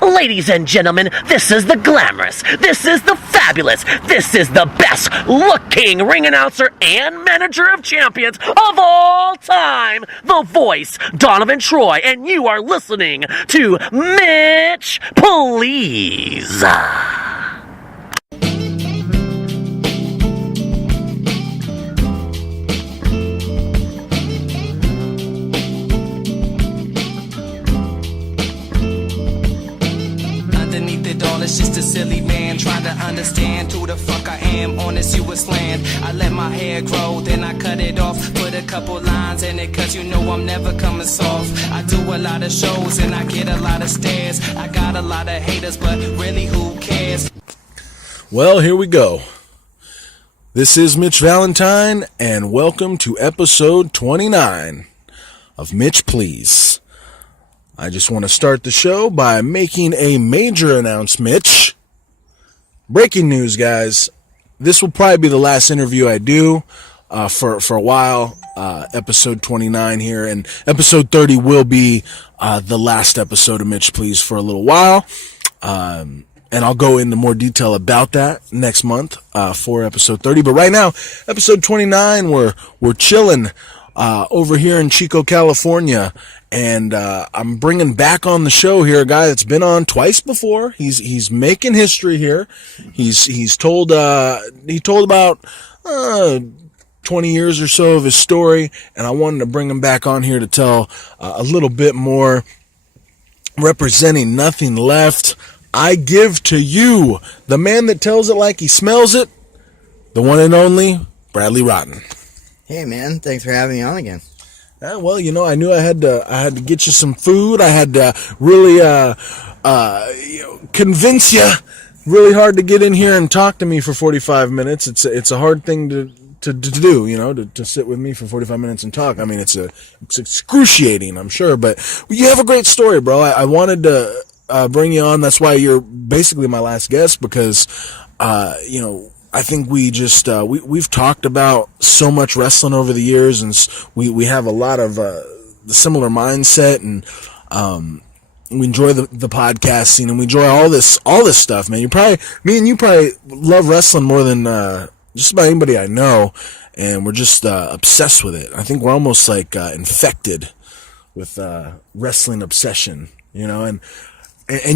Ladies and gentlemen, this is the glamorous, this is the fabulous, this is the best looking ring announcer and manager of champions of all time, the voice, Donovan Troi, and you are listening to Mitch, Please. It's just a silly man trying to understand who the fuck I am on this US land. I let my hair grow, then I cut it off, put a couple lines in it, cause you know I'm never coming soft. I do a lot of shows and I get a lot of stares. I got a lot of haters, but really who cares? Well, here we go. This is Mitch Valentine, and welcome to episode 29 of Mitch Please. I just want to start the show by making a major announcement. Breaking news, guys. This will probably be the last interview I do for a while. Episode 29 here, and episode 30 will be the last episode of Mitch Please for a little while. And I'll go into more detail about that next month for episode 30. But right now, episode 29, we're chilling over here in Chico, California. And I'm bringing back on the show here a guy that's been on twice before. He's making history here. He told about 20 years or so of his story, and I wanted to bring him back on here to tell a little bit more. Representing Nothing Left, I give to you the man that tells it like he smells it, the one and only Bradley Rotten. Hey man, thanks for having me on again. Well, you know, I knew I had to get you some food. I had to really, convince you. Really hard to get in here and talk to me for 45 minutes. It's a hard thing to do, you know, to sit with me for 45 minutes and talk. I mean, it's excruciating, I'm sure, but you have a great story, bro. I wanted to bring you on. That's why you're basically my last guest, because, you know, I think we've talked about so much wrestling over the years, and we have a lot of the similar mindset, and we enjoy the podcast scene, and we enjoy all this stuff, man. Me and you probably love wrestling more than just about anybody I know, and we're just obsessed with it. I think we're almost like infected with wrestling obsession, you know, and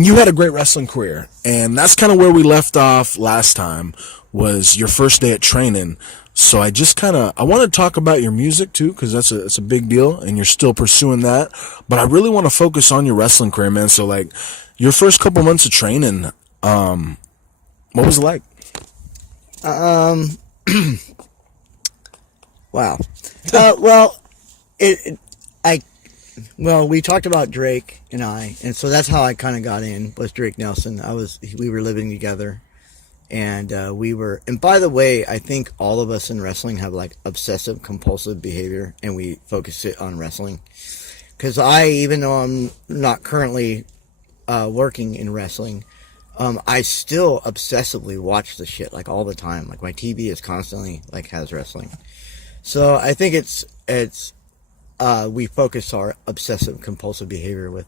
you had a great wrestling career, and that's kind of where we left off last time. Was your first day at training. So I want to talk about your music too, because that's a big deal, and you're still pursuing that. But I really want to focus on your wrestling career, man. So like your first couple months of training, what was it like? Wow. We talked about Drake and I, and so that's how I kind of got in, was Drake Nelson. We were living together. And and by the way, I think all of us in wrestling have like obsessive compulsive behavior, and we focus it on wrestling. Because even though I'm not currently working in wrestling, I still obsessively watch the shit like all the time. Like my TV is constantly like has wrestling. So I think we focus our obsessive compulsive behavior with,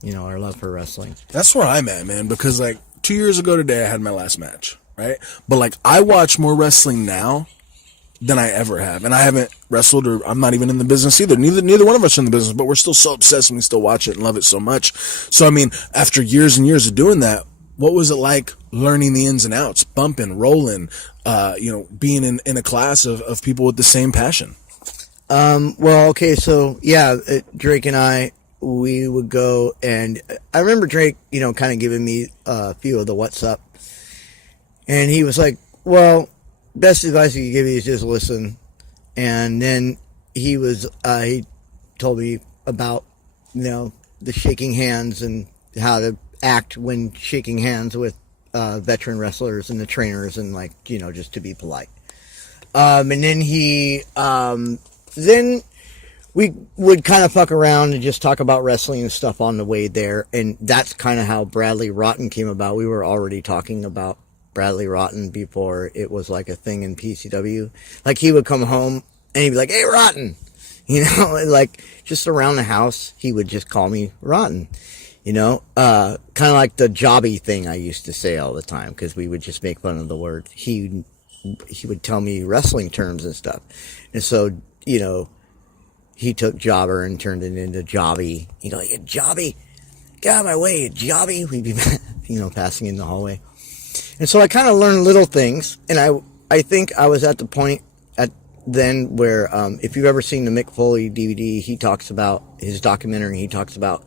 you know, our love for wrestling. That's where I'm at, man, because like 2 years ago today, I had my last match, right? But like, I watch more wrestling now than I ever have, and I haven't wrestled, or I'm not even in the business either. Neither one of us are in the business, but we're still so obsessed, and we still watch it and love it so much. So I mean, after years and years of doing that, what was it like learning the ins and outs, bumping, rolling, you know, being in a class of people with the same passion? Drake and I, we would go, and I remember Drake, you know, kind of giving me a few of the what's up, and he was like, well, best advice he could give you is just listen. And then he told me about, you know, the shaking hands and how to act when shaking hands with veteran wrestlers and the trainers, and like, you know, just to be polite. And then then we would kind of fuck around and just talk about wrestling and stuff on the way there. And that's kind of how Bradley Rotten came about. We were already talking about Bradley Rotten before it was like a thing in PCW. Like, he would come home and he'd be like, hey, Rotten, you know, like just around the house, he would just call me Rotten. kind of like the jobby thing I used to say all the time, because we would just make fun of the word. He would tell me wrestling terms and stuff. And so, he took jobber and turned it into jobby. You jobby, get out of my way, you jobby. We'd be, passing in the hallway. And so I kind of learned little things. And I think I was at the point then where, if you've ever seen the Mick Foley DVD, he talks about his documentary. He talks about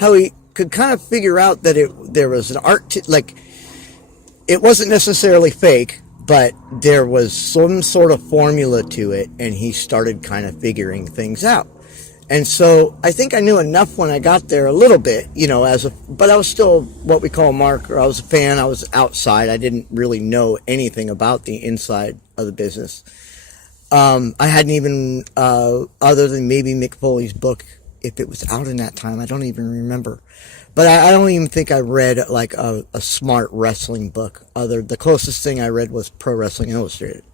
how he could kind of figure out that there was an art, it wasn't necessarily fake, but there was some sort of formula to it, and he started kind of figuring things out. And so I think I knew enough when I got there a little bit, but I was still what we call a marker. I was a fan. I was outside. I didn't really know anything about the inside of the business. I hadn't even, other than maybe Mick Foley's book, if it was out in that time, I don't even remember. But I don't even think I read like a smart wrestling book. The closest thing I read was Pro Wrestling Illustrated.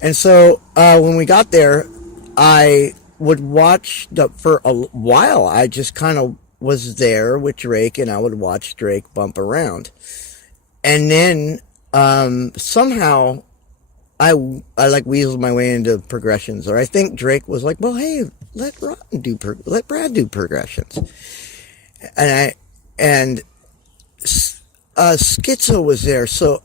And so when we got there, I would watch for a while. I just kind of was there with Drake, and I would watch Drake bump around. And then somehow I like weaseled my way into progressions. Or I think Drake was like, well, hey, let Brad do progressions. And Skitzo was there, so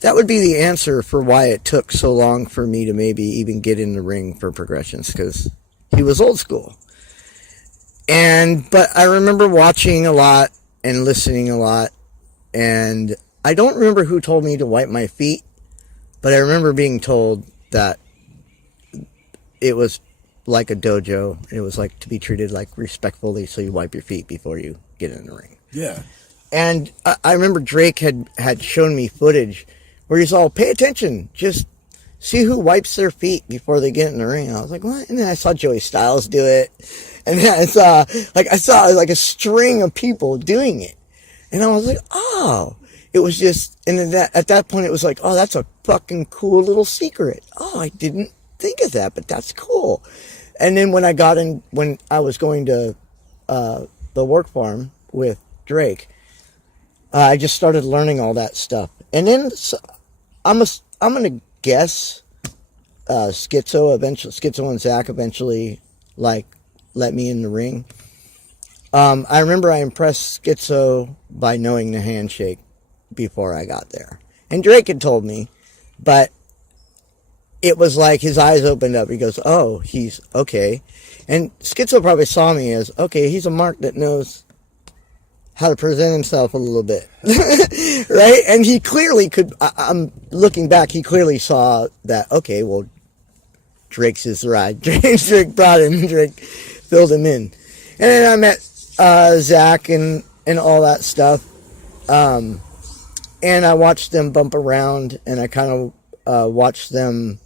that would be the answer for why it took so long for me to maybe even get in the ring for progressions, because he was old school. But I remember watching a lot and listening a lot, and I don't remember who told me to wipe my feet, but I remember being told that it was like a dojo. It was like to be treated like respectfully, so you wipe your feet before you get in the ring. Yeah. And I remember Drake had shown me footage where he's all, pay attention, just see who wipes their feet before they get in the ring. And I was like, what? And then I saw Joey Styles do it. And then I saw like a string of people doing it. And I was like, oh, it was just, and at that point it was like, oh, that's a fucking cool little secret. Oh, I didn't think of that, but that's cool. And then when I was going to the work farm with Drake, I just started learning all that stuff. And then I'm gonna guess Skitzo and Zack eventually like let me in the ring. I remember I impressed Skitzo by knowing the handshake before I got there, and Drake had told me, but it was like his eyes opened up. He goes, oh, he's okay. And Skitzo probably saw me as, okay, he's a mark that knows how to present himself a little bit. Right? And he clearly could, I'm looking back, he clearly saw that, okay, well, Drake's his ride. Drake brought him, Drake filled him in. And then I met Zack and all that stuff. And I watched them bump around, and I kind of watched them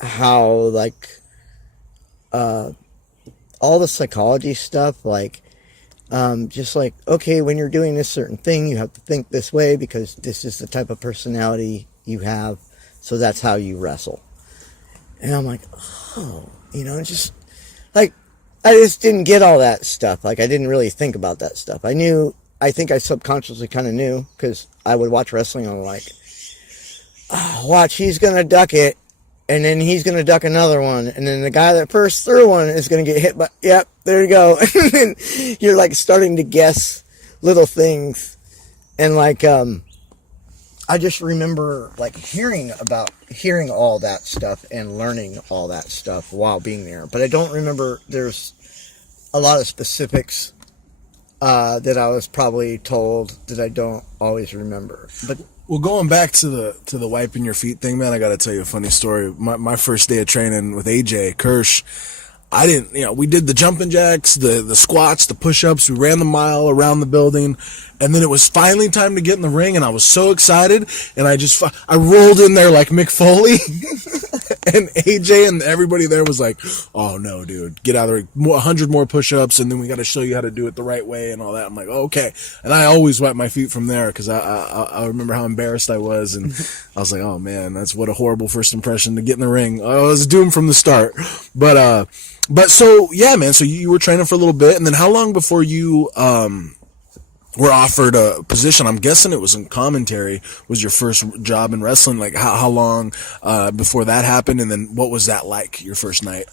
how, like, all the psychology stuff, like, just like, okay, when you're doing this certain thing, you have to think this way because this is the type of personality you have, so that's how you wrestle. And I'm like, oh, just, like, I just didn't get all that stuff. Like, I didn't really think about that stuff. I think I subconsciously kind of knew, because I would watch wrestling, and I'm like, oh, watch, he's going to duck it, and then he's going to duck another one, and then the guy that first threw one is going to get hit by, yep, there you go. And then you're, like, starting to guess little things, and, like, I just remember, like, hearing all that stuff and learning all that stuff while being there, but I don't remember, there's a lot of specifics that I was probably told that I don't always remember. But well, going back to the wiping your feet thing, man, I got to tell you a funny story. My first day of training with AJ Kirsch, I didn't, we did the jumping jacks, the squats, the push-ups. We ran the mile around the building, and then it was finally time to get in the ring, and I was so excited, and I rolled in there like Mick Foley, and AJ and everybody there was like, oh no, dude, get out of there, 100 more push-ups, and then we got to show you how to do it the right way and all that. I'm like, oh, okay. And I always wipe my feet from there, because I remember how embarrassed I was, and I was like, oh man, that's what a horrible first impression to get in the ring. I was doomed from the start. But so, yeah, man, so you were training for a little bit, and then how long before you were offered a position. I'm guessing it was in commentary. Was your first job in wrestling? Like how long before that happened, and then what was that like? Your first night?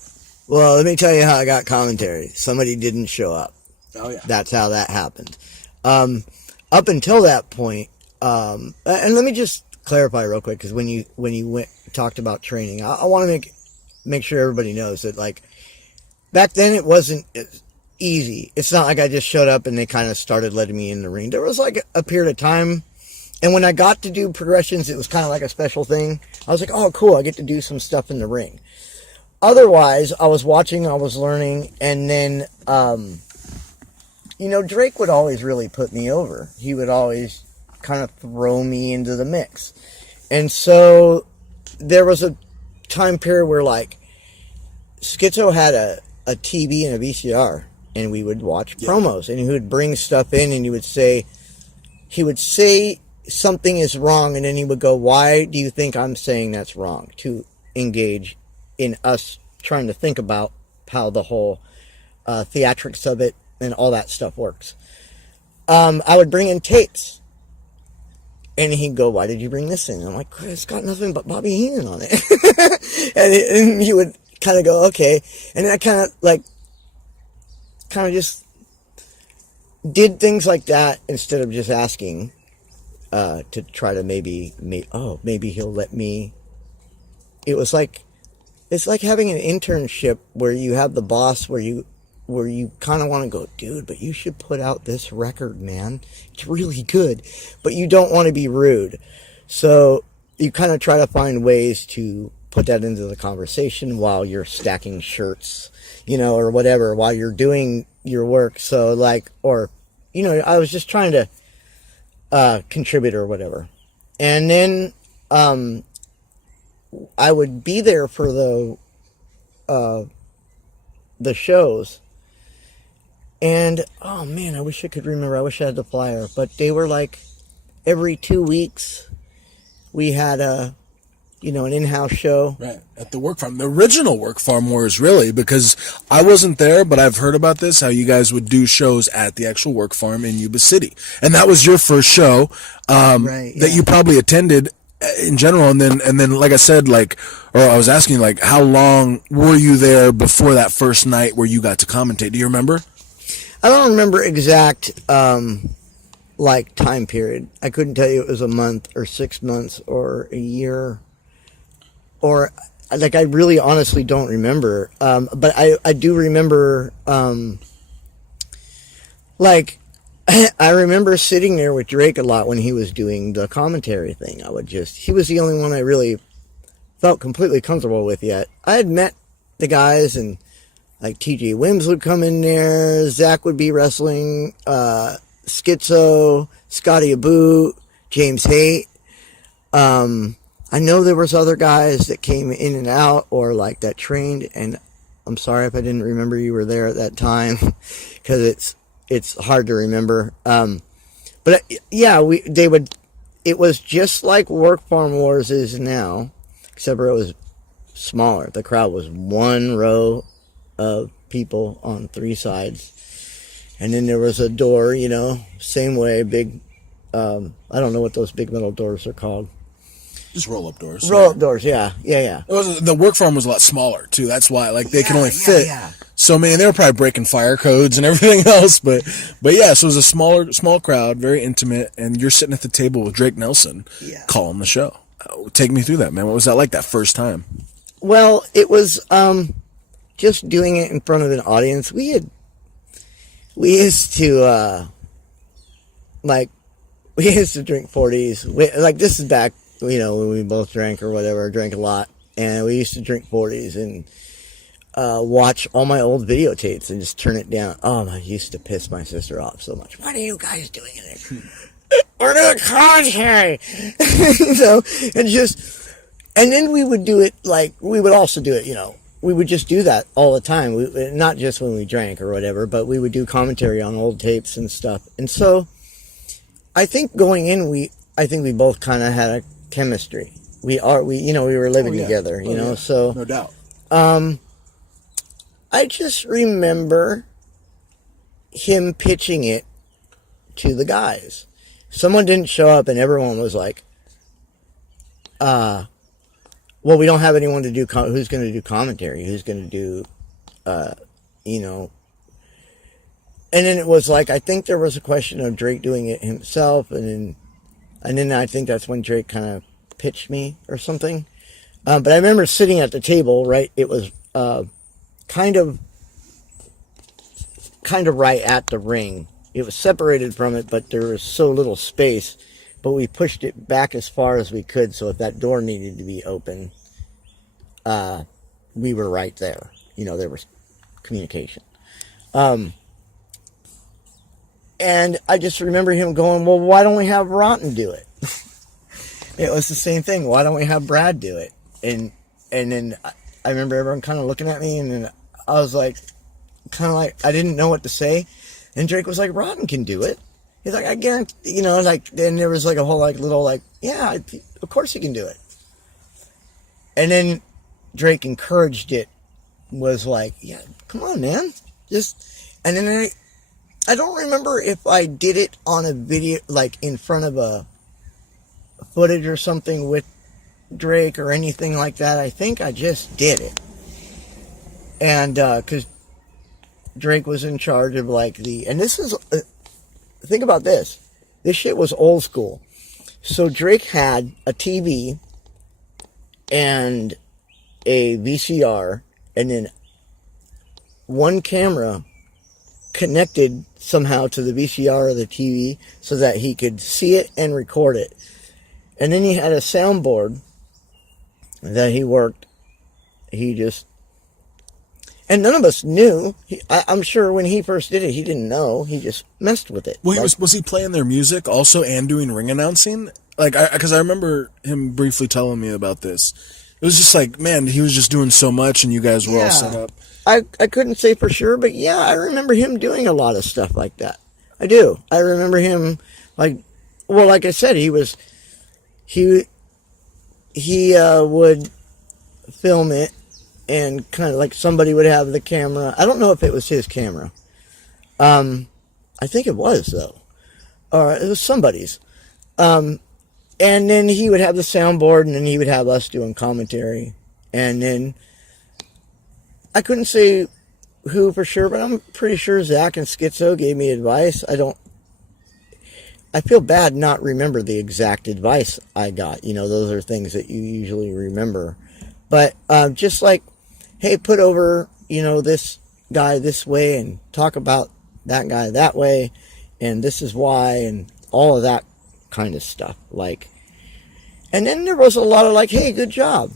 Well, let me tell you how I got commentary. Somebody didn't show up. Oh yeah, that's how that happened. Up until that point, and let me just clarify real quick, because when you talked about training, I want to make sure everybody knows that, like, back then it wasn't easy. It's not like I just showed up and they kind of started letting me in the ring. There was like a period of time, and when I got to do progressions, it was kind of like a special thing. I was like, oh cool, I get to do some stuff in the ring. Otherwise, I was watching, I was learning, and then Drake would always really put me over. He would always kind of throw me into the mix. And so there was a time period where, like, Skitzo had a TV and a VCR, and we would watch promos, and he would bring stuff in, and he would say something is wrong, and then he would go, why do you think I'm saying that's wrong? To engage in us trying to think about how the whole theatrics of it and all that stuff works. I would bring in tapes, and he'd go, why did you bring this in? I'm like, it's got nothing but Bobby Heenan on it. and he would kind of go, okay. And then I kind of just did things like that instead of just asking to try to maybe he'll let me. It's like having an internship where you have the boss where you kind of want to go, dude, but you should put out this record, man. It's really good. But you don't want to be rude. So you kind of try to find ways to put that into the conversation while you're stacking shirts, or whatever, while you're doing your work. So, like, or, I was just trying to contribute or whatever. And then I would be there for the shows. And, oh man, I wish I could remember. I wish I had the flyer. But they were like, every 2 weeks, we had an in-house show. Right, at the work farm. The original work farm wars, really, because I wasn't there, but I've heard about this, how you guys would do shows at the actual work farm in Yuba City. And that was your first show that you probably attended in general. And then, like I said, I was asking, like, how long were you there before that first night where you got to commentate? Do you remember? I don't remember exact, time period. I couldn't tell you it was a month or 6 months or a year, or, like, I really honestly don't remember. But I do remember, I remember sitting there with Drake a lot when he was doing the commentary thing. He was the only one I really felt completely comfortable with yet. I had met the guys, and like TJ Wims would come in there, Zack would be wrestling, Skitzo, Scotty Aboot, James Haight. I know there was other guys that came in and out, or like that trained, and I'm sorry if I didn't remember you were there at that time, because it's hard to remember. But yeah, it was just like Work Farm Wars is now, except for it was smaller. The crowd was one row of people on 3 sides, and then there was a door, same way, big, I don't know what those big metal doors are called. Just roll-up doors. Roll-up doors, yeah. The work farm was a lot smaller, too. That's why, they can only fit so many. They were probably breaking fire codes and everything else, but yeah, so it was a small crowd, very intimate, and you're sitting at the table with Drake Nelson calling the show. Take me through that, man. What was that like that first time? Well, it was just doing it in front of an audience. We used to drink 40s. This is back, when we both drank or whatever, drank a lot, and we used to drink 40s and watch all my old videotapes and just turn it down. I used to piss my sister off so much. What are you guys doing in there? We're doing commentary. And then we would do it, we would also do it, we would just do that all the time. Not just when we drank or whatever, but we would do commentary on old tapes and stuff. And so I think going in, we both kind of had a chemistry. We were living together, so. No doubt. I just remember him pitching it to the guys. Someone didn't show up, and everyone was like, well, we don't have anyone to do, who's going to do commentary? Who's going to do, you know. And then it was like, I think there was a question of Drake doing it himself, and then I think that's when Drake kind of pitched me or something. But I remember sitting at the table, right? It was kind of right at the ring. It was separated from it, but there was so little space. But we pushed it back as far as we could, so if that door needed to be open, we were right there. You know, there was communication. And I just remember him going, well, why don't we have Rotten do it? It was the same thing. Why don't we have Brad do it? And then I remember everyone kind of looking at me, and then I was like, kind of like, I didn't know what to say. And Drake was like, Rotten can do it. He's like, I guarantee, you know, like, then there was like a whole like little like, yeah, of course he can do it. And then Drake encouraged it, was like, yeah, come on, man. And then I don't remember if I did it on a video, like in front of a footage or something with Drake or anything like that. I think I just did it. And, cause Drake was in charge of like and this is, think about this. This shit was old school. So Drake had a TV and a VCR, and then one camera connected somehow to the VCR or the TV so that he could see it and record it. And then he had a soundboard that he worked. And none of us knew. I'm sure when he first did it, he didn't know. He just messed with it. Well, was he playing their music also and doing ring announcing? Like, because I remember him briefly telling me about this. It was just like, man, he was just doing so much, and you guys were all set up. I couldn't say for sure, but yeah, I remember him doing a lot of stuff like that. I do. I remember him, like I said, he would film it, and kind of like somebody would have the camera. I don't know if it was his camera. I think it was, though. Or it was somebody's. And then he would have the soundboard, and then he would have us doing commentary. And then I couldn't say who for sure, but I'm pretty sure Zack and Skitzo gave me advice. I feel bad not remember the exact advice I got. You know, those are things that you usually remember. But just like, hey, put over, you know, this guy this way and talk about that guy that way, and this is why, and all of that kind of stuff. Like, and then there was a lot of like, hey, good job.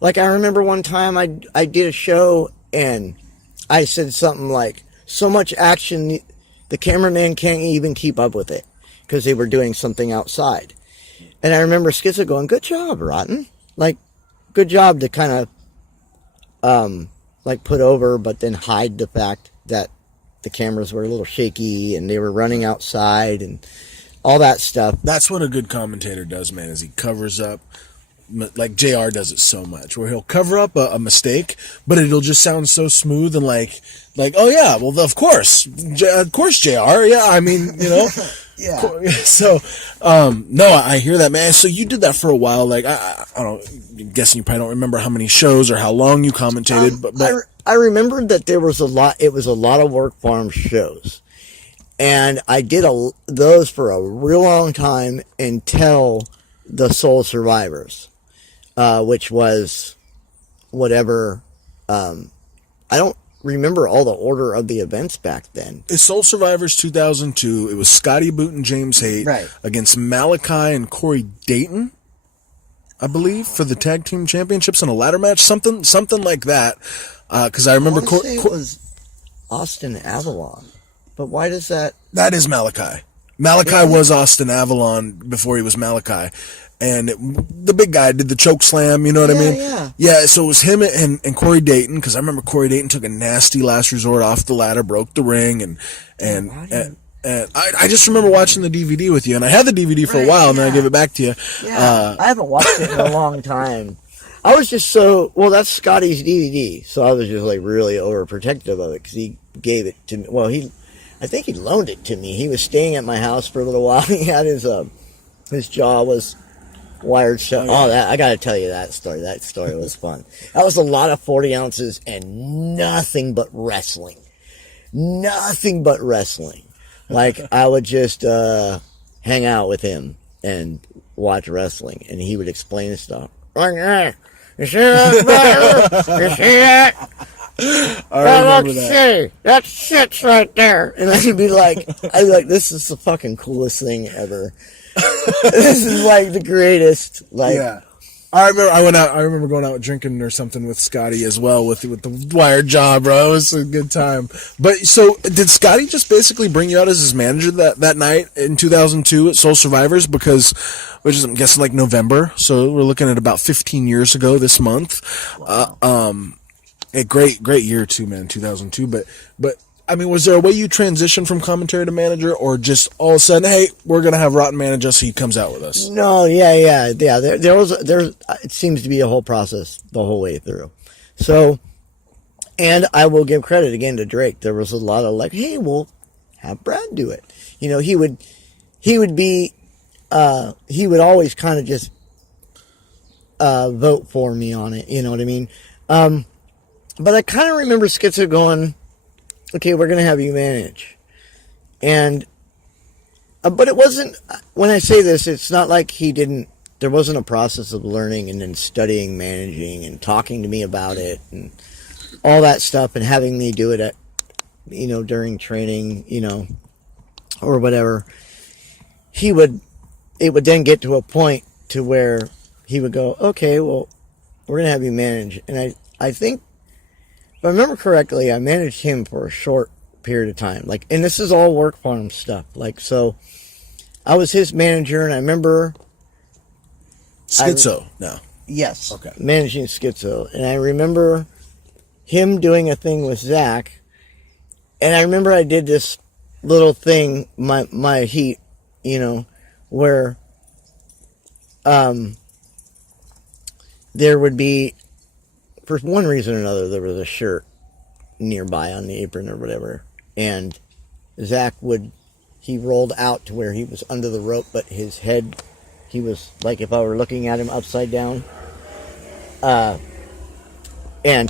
Like, I remember one time I did a show, and I said something like, so much action, the cameraman can't even keep up with it, because they were doing something outside. And I remember Skitzo going, good job, Rotten. Like, good job to kind of, like, put over, but then hide the fact that the cameras were a little shaky, and they were running outside, and all that stuff. That's what a good commentator does, man, is he covers up. Like JR does it so much, where he'll cover up a mistake, but it'll just sound so smooth and like, oh yeah, well of course, JR, yeah, I mean, you know, Yeah. So, no, I hear that, man. So you did that for a while, like I don't know, I'm guessing you probably don't remember how many shows or how long you commentated, but I remembered that there was a lot. It was a lot of work farm shows, and I did those for a real long time until the Soul Survivors. Which was whatever. I don't remember all the order of the events back then. It's Soul Survivors 2002. It was Scotty Aboot and James Haight against Malachi and Corey Dayton, I believe, for the tag team championships in a ladder match, something like that. Because I remember it was Austin Avalon, but why does that? That is Malachi. Malachi was Austin Avalon before he was Malachi. And the big guy did the choke slam, you know what I mean? Yeah, so it was him and Corey Dayton, because I remember Corey Dayton took a nasty last resort off the ladder, broke the ring, and I just remember watching the DVD with you, and I had the DVD for a while, and then I gave it back to you. Yeah, I haven't watched it in a long time. I was just that's Scotty's DVD, so I was just like really overprotective of it, because he gave it to me. Well, I I think he loaned it to me. He was staying at my house for a little while. He had his jaw was wired shut. Oh, that I got to tell you that story. That story was fun. That was a lot of 40 ounces and nothing but wrestling. Nothing but wrestling. Like, I would just hang out with him and watch wrestling, and he would explain his stuff. You see that? You see that? I remember that. That shit's right there. And I'd be like, this is the fucking coolest thing ever. This is like the greatest. Like, Yeah. I remember going out drinking or something with Scotty as well with the wired jaw, bro. It was a good time. But so did Scotty just basically bring you out as his manager that night in 2002 at Soul Survivors? Because, which is, I'm guessing, like November. So we're looking at about 15 years ago this month. wow. A great year too, man, 2002. But I mean, was there a way you transitioned from commentary to manager, or just all of a sudden, hey, we're gonna have Rotten manage us, so he comes out with us? No, yeah. There it seems to be a whole process the whole way through. So, and I will give credit again to Drake. There was a lot of like, hey, we'll have Brad do it. You know, he would always kind of just vote for me on it. You know what I mean? But I kind of remember Skitzo going, okay, we're going to have you manage. And, but it wasn't, when I say this, it's not like there wasn't a process of learning and then studying managing and talking to me about it and all that stuff and having me do it at, during training, or whatever. It would then get to a point to where he would go, okay, well, we're going to have you manage. And I think, if I remember correctly, I managed him for a short period of time. Like, and this is all work farm stuff. Like, so I was his manager, and I remember Skitzo, no. Yes. Okay. Managing Skitzo. And I remember him doing a thing with Zack. And I remember I did this little thing, my heat, where there would be, for one reason or another, there was a shirt nearby on the apron or whatever. And Zack he rolled out to where he was under the rope, but his head, he was like if I were looking at him upside down. And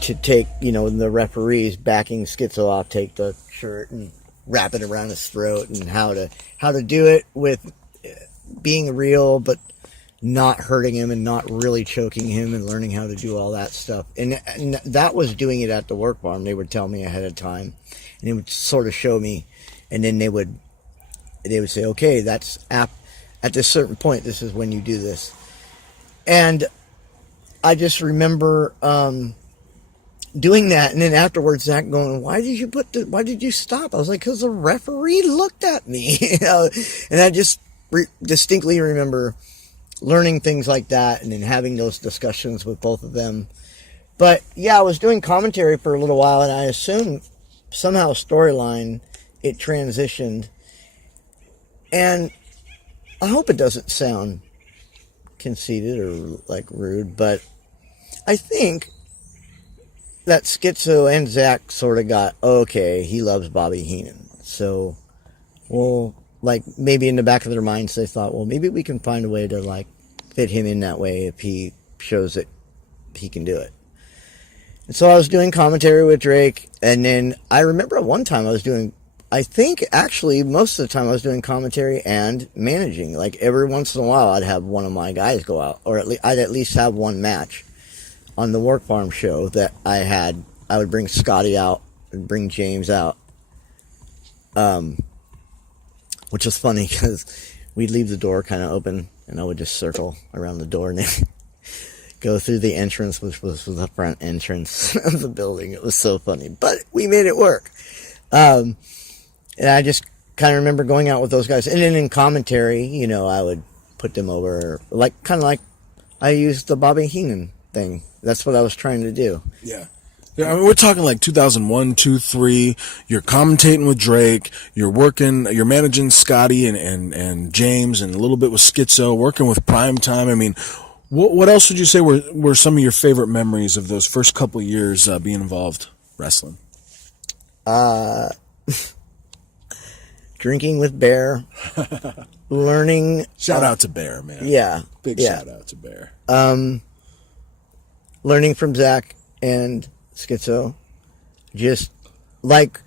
to take, the referees backing Skitzo off, take the shirt and wrap it around his throat, and how to do it with being real, but not hurting him and not really choking him, and learning how to do all that stuff. And that was doing it at the work farm. They would tell me ahead of time, and they would sort of show me, and then they would say, okay, that's at this certain point, this is when you do this. And I just remember doing that, and then afterwards Zack going, why did you stop? I was like, because the referee looked at me. And I just distinctly remember learning things like that, and then having those discussions with both of them. But yeah, I was doing commentary for a little while, and I assumed somehow storyline, it transitioned. And I hope it doesn't sound conceited or like rude, but I think that Skitzo and Zack sort of got, okay, he loves Bobby Heenan. So, well, like, maybe in the back of their minds, they thought, well, maybe we can find a way to, like, fit him in that way if he shows that he can do it. And so I was doing commentary with Drake, and then I remember at one time I think actually most of the time I was doing commentary and managing. Like, every once in a while I'd have one of my guys go out, or I'd at least have one match on the work farm show that I had. I would bring Scotty out and bring James out. Which was funny because we'd leave the door kind of open, and I would just circle around the door and then go through the entrance, which was the front entrance of the building. It was so funny, but we made it work. And I just kind of remember going out with those guys, and then in commentary, I would put them over, kind of like I used the Bobby Heenan thing. That's what I was trying to do. Yeah. Yeah, I mean, we're talking like 2001, 2, 3. You're commentating with Drake. You're managing Scotty and James, and a little bit with Skitzo, working with Primetime. I mean, what else would you say were some of your favorite memories of those first couple of years being involved wrestling? drinking with Bear, learning. Shout out to Bear, man. Yeah. Big shout out to Bear. Learning from Zack and Skitzo. Just like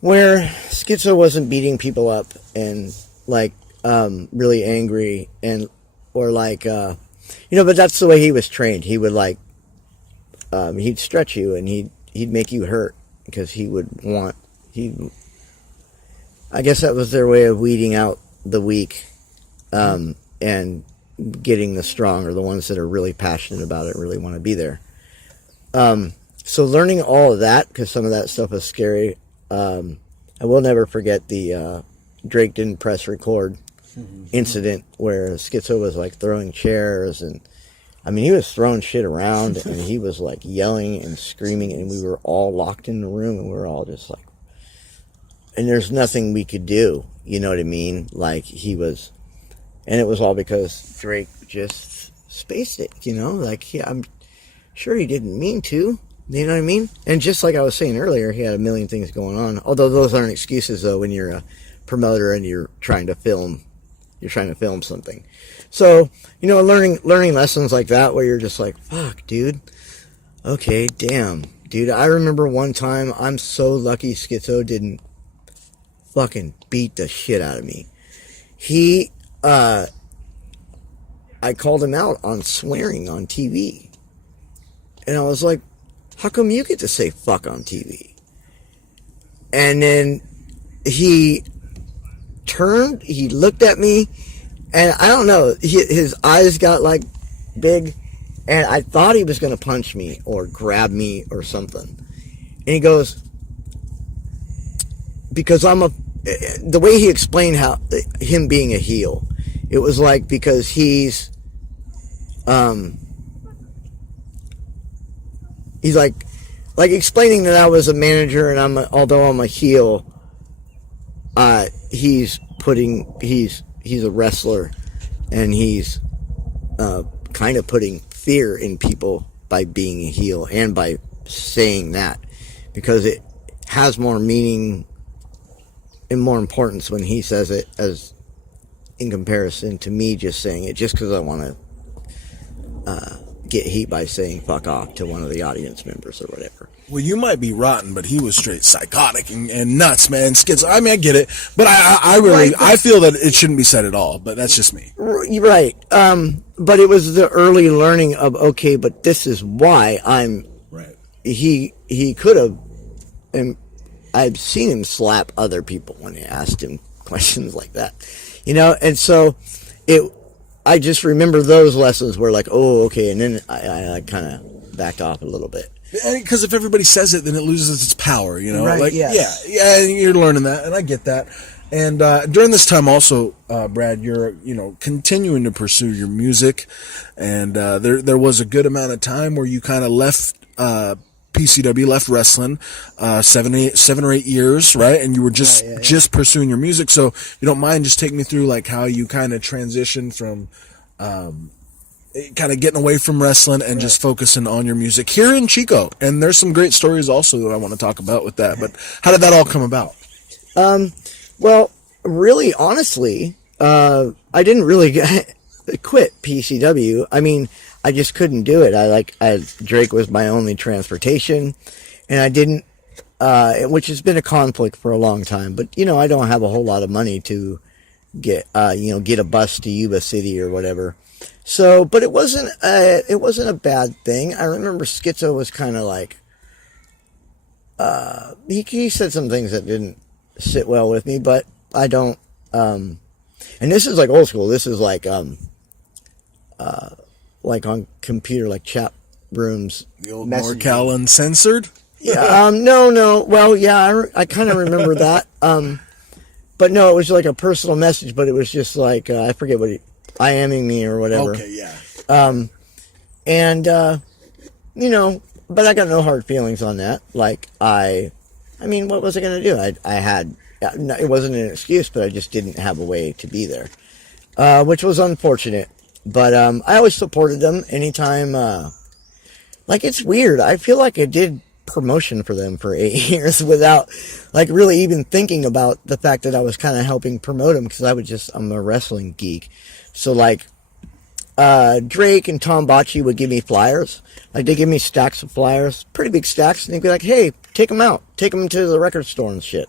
where Skitzo wasn't beating people up and like really angry and or like but that's the way he was trained. He would like he'd stretch you and he'd make you hurt because I guess that was their way of weeding out the weak and getting the strong, or the ones that are really passionate about it, really want to be there. So learning all of that, because some of that stuff was scary. I will never forget the Drake didn't press record incident where Skitzo was like throwing chairs, and I mean he was throwing shit around and he was like yelling and screaming, and we were all locked in the room and we were all just like, and there's nothing we could do, you know what I mean? Like he was, and it was all because Drake just spaced it, like I'm sure he didn't mean to, you know what I mean? And just like I was saying earlier, he had a million things going on, although those aren't excuses though when you're a promoter and you're trying to film something. So, learning lessons like that where you're just like, fuck, dude. Okay, damn. Dude, I remember one time, I'm so lucky Skitzo didn't fucking beat the shit out of me. I called him out on swearing on TV. And I was like, how come you get to say fuck on TV? And then he turned, he looked at me, and I don't know, his eyes got like big, and I thought he was going to punch me or grab me or something. And he goes, because the way he explained him being a heel, it was like because he's like explaining that I was a manager and although I'm a heel, he's a wrestler, and he's kind of putting fear in people by being a heel and by saying that, because it has more meaning and more importance when he says it as in comparison to me just saying it just because I want to get heat by saying fuck off to one of the audience members or whatever. Well, you might be rotten, but he was straight psychotic and nuts, man. Skits. I mean, I get it, but I really, I feel that it shouldn't be said at all, but that's just me. Right. But it was the early learning of, okay, but this is why I'm, right. He could have, and I've seen him slap other people when they asked him questions like that, and so I just remember those lessons were like, oh, okay. And then I kind of backed off a little bit. Because if everybody says it, then it loses its power, Right, like, yes. yeah, and you're learning that, and I get that. And during this time also, Brad, you're, continuing to pursue your music, and there was a good amount of time where you kind of left PCW, left wrestling, 7 or 8 years, right? And you were just pursuing your music. So if you don't mind, just take me through like how you kind of transitioned from kind of getting away from wrestling and just focusing on your music here in Chico. And there's some great stories also that I want to talk about with that. But how did that all come about? Well, really, honestly, I didn't really quit PCW. I mean, I just couldn't do it. Drake was my only transportation, and I didn't, which has been a conflict for a long time. But I don't have a whole lot of money to get a bus to Yuba City or whatever. So, but it wasn't a bad thing. I remember Skitzo was kind of like, he said some things that didn't sit well with me, but I don't, and this is like old school. This is like on computer, like chat rooms. The old NorCal Uncensored? Yeah, no. Well, yeah, I kind of remember that. But no, it was like a personal message, but it was just like, I forget what I aming me or whatever. Okay, yeah. But I got no hard feelings on that. Like, I mean, what was I going to do? It wasn't an excuse, but I just didn't have a way to be there, which was unfortunate. But I always supported them anytime. Like, it's weird. I feel like I did promotion for them for 8 years without like really even thinking about the fact that I was kind of helping promote them, because I'm a wrestling geek. So like Drake and Tom Bocci would give me flyers. Like they give me stacks of flyers, pretty big stacks, and they'd be like, hey, take them out, take them to the record store and shit.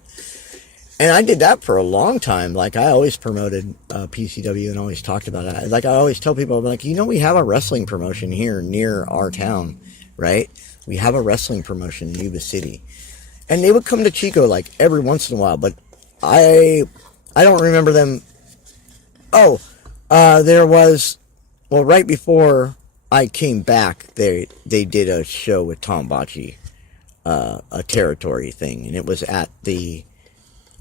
And I did that for a long time. Like I always promoted PCW and always talked about it. Like I always tell people, I'm like, we have a wrestling promotion here near our town, right? We have a wrestling promotion in Yuba City. And they would come to Chico like every once in a while, but I don't remember them. Oh, there was, well, right before I came back, they did a show with Tom Bocci, a territory thing, and it was at the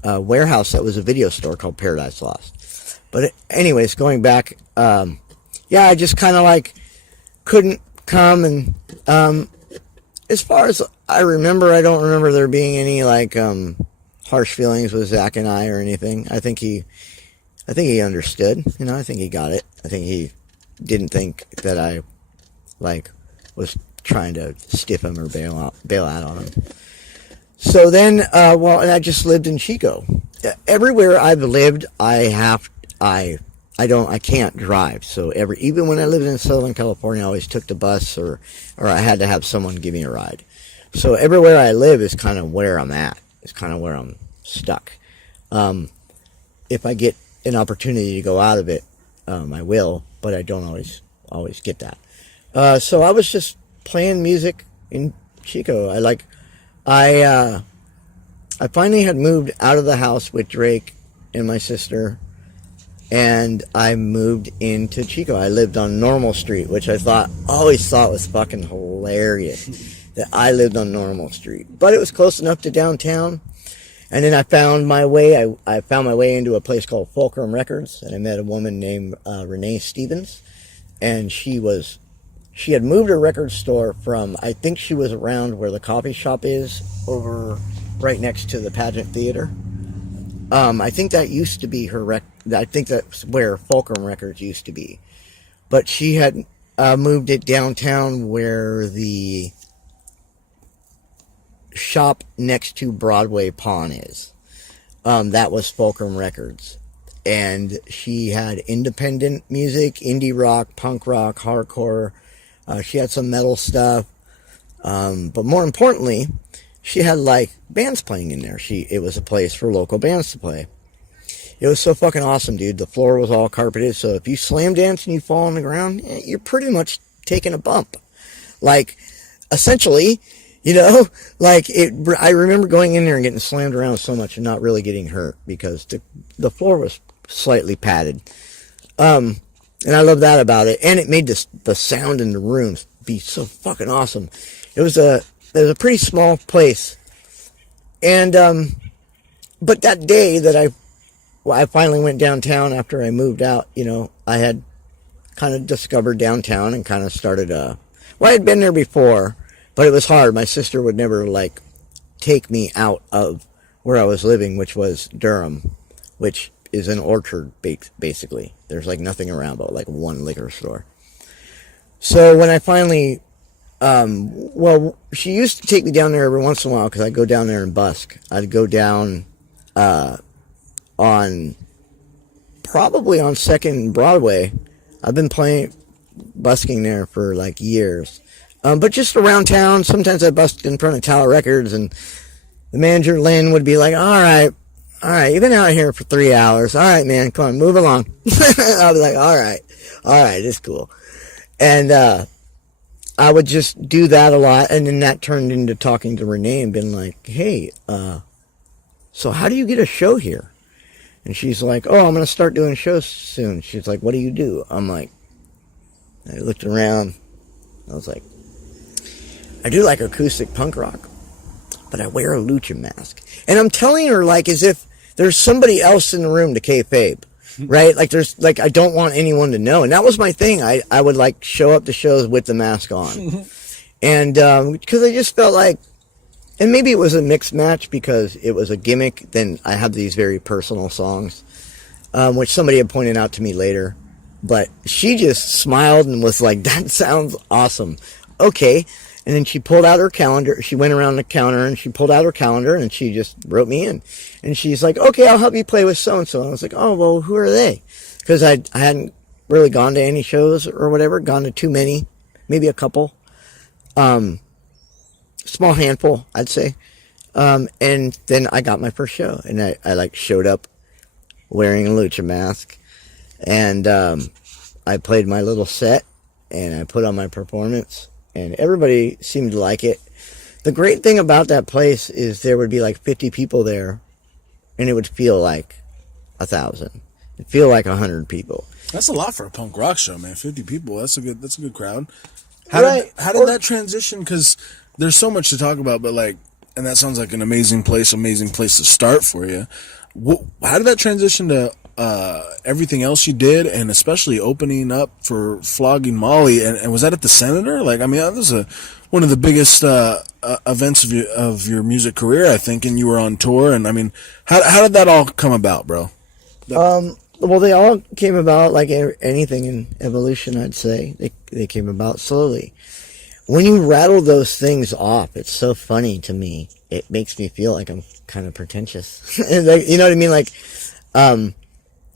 warehouse that was a video store called Paradise Lost. But anyways, going back, I just kind of like couldn't come, and as far as I remember, I don't remember there being any like harsh feelings with Zack and I or anything. I think he understood, I think he got it. I think he didn't think that I like was trying to stiff him or bail out on him. So then, and I just lived in Chico. Everywhere I've lived, I can't drive. So even when I lived in Southern California, I always took the bus or I had to have someone give me a ride. So everywhere I live is kind of where I'm at. It's kind of where I'm stuck. If I get an opportunity to go out of it, I will, but I don't always get that. So I was just playing music in Chico. I finally had moved out of the house with Drake and my sister, and I moved into Chico. I lived on Normal Street, which I always thought was fucking hilarious that I lived on Normal Street. But it was close enough to downtown. And then I found my way. I found my way into a place called Fulcrum Records, and I met a woman named Renee Stevens, and she had moved her record store from, I think she was around where the coffee shop is, over right next to the Pageant Theater. I think that used to be I think that's where Fulcrum Records used to be. But she had moved it downtown where the shop next to Broadway Pawn is. That was Fulcrum Records. And she had independent music, indie rock, punk rock, hardcore. She had some metal stuff. But more importantly, she had like bands playing in there. It was a place for local bands to play. It was so fucking awesome, dude. The floor was all carpeted, so if you slam dance and you fall on the ground, you're pretty much taking a bump. Like, essentially, I remember going in there and getting slammed around so much and not really getting hurt because the floor was slightly padded. And I love that about it. And it made the sound in the rooms be so fucking awesome. It was a pretty small place. And, but that day that I finally went downtown after I moved out, I had kind of discovered downtown and kind of started I had been there before, but it was hard. My sister would never take me out of where I was living, which was Durham, which is an orchard, basically. There's nothing around but one liquor store. So when I finally, she used to take me down there every once in a while because I'd go down there and busk. I'd go down probably on 2nd Broadway. I've been busking there for years. But just around town, sometimes I busked in front of Tower Records, and the manager, Lynn, would be like, all right, you've been out here for 3 hours. All right, man, come on, move along. I'll be like, all right, it's cool. And I would just do that a lot, and then that turned into talking to Renee and being like, hey, so how do you get a show here? And she's like, oh, I'm going to start doing shows soon. She's like, what do you do? I'm like, I looked around. I was like, I do acoustic punk rock, but I wear a lucha mask. And I'm telling her as if there's somebody else in the room to kayfabe, right? I don't want anyone to know. And that was my thing. I would show up to shows with the mask on. And, because I just felt and maybe it was a mixed match because it was a gimmick. Then I have these very personal songs, which somebody had pointed out to me later. But she just smiled and was like, that sounds awesome. Okay. And then she pulled out her calendar. She went around the counter and she pulled out her calendar and she just wrote me in. And she's like, okay, I'll help you play with so-and-so. And I was like, oh, well, who are they? Because I hadn't really gone to any shows or whatever, gone to too many, maybe a couple. Small handful, I'd say. And then I got my first show. And I like showed up wearing a lucha mask. And I played my little set. And I put on my performance. And everybody seemed to like it. The great thing about that place is there would be like 50 people there, and it would feel like 1,000. It'd feel like 100 people. That's a lot for a punk rock show, man. 50 people. That's a good crowd. How did that transition? Because there's so much to talk about, but like, and that sounds like an amazing place to start for you. How did that transition to everything else you did, and especially opening up for Flogging Molly? And was that at the Senator? Like, I mean, that was one of the biggest events of your music career, I think, and you were on tour. And I mean, how did that all come about, bro? Well, they all came about like anything in evolution, I'd say. They came about slowly. When you rattle those things off, it's so funny to me. It makes me feel like I'm kind of pretentious. Like, you know what I mean? Like,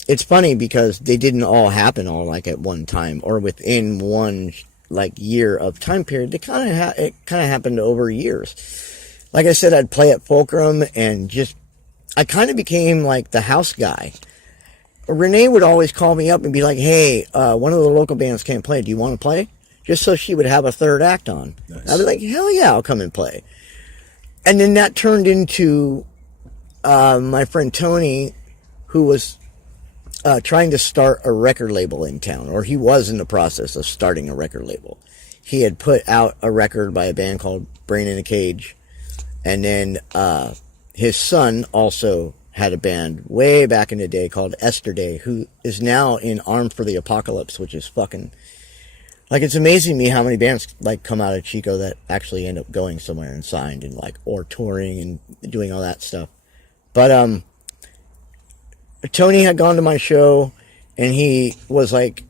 it's funny because they didn't all happen all like at one time or within one like year of time period. It kind of happened over years. Like I said, I'd play at Fulcrum and I kind of became like the house guy. Renee would always call me up and be like, hey, one of the local bands can't play. Do you want to play? Just so she would have a third act on. Nice. I'd be like, hell yeah, I'll come and play. And then that turned into my friend Tony, who was trying to start a record label in town, or he was in the process of starting a record label. He had put out a record by a band called Brain in a Cage. And then his son also had a band way back in the day called Yesterday, who is now in Armed for the Apocalypse, which is fucking... Like, it's amazing to me how many bands, like, come out of Chico that actually end up going somewhere and signed and, like, or touring and doing all that stuff. But, Tony had gone to my show, and he was, like,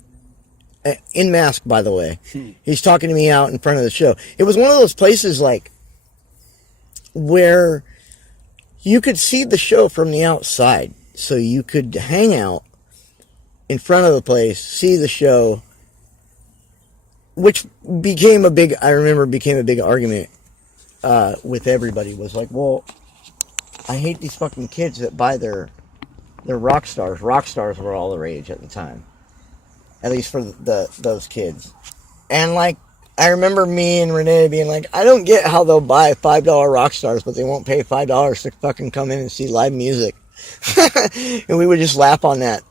in mask, by the way. He's talking to me out in front of the show. It was one of those places, like, where you could see the show from the outside. So you could hang out in front of the place, see the show, which became a big argument with everybody. Was like, well, I hate these fucking kids that buy their rock stars. Rock stars were all the rage at the time, at least for those kids. And like, I remember me and Renee being like, I don't get how they'll buy $5 rock stars, but they won't pay $5 to fucking come in and see live music. And we would just laugh on that.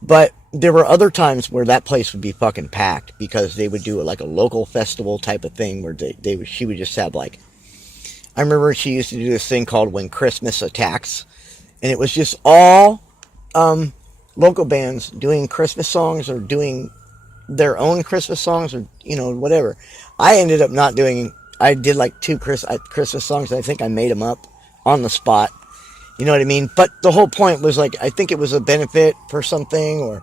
But there were other times where that place would be fucking packed because they would do like a local festival type of thing where she would just have like, I remember she used to do this thing called When Christmas Attacks, and it was just all local bands doing Christmas songs or doing their own Christmas songs or, you know, whatever. I ended up not doing, I did like 2 Christmas songs. I think I made them up on the spot. You know what I mean? But the whole point was like, I think it was a benefit for something, or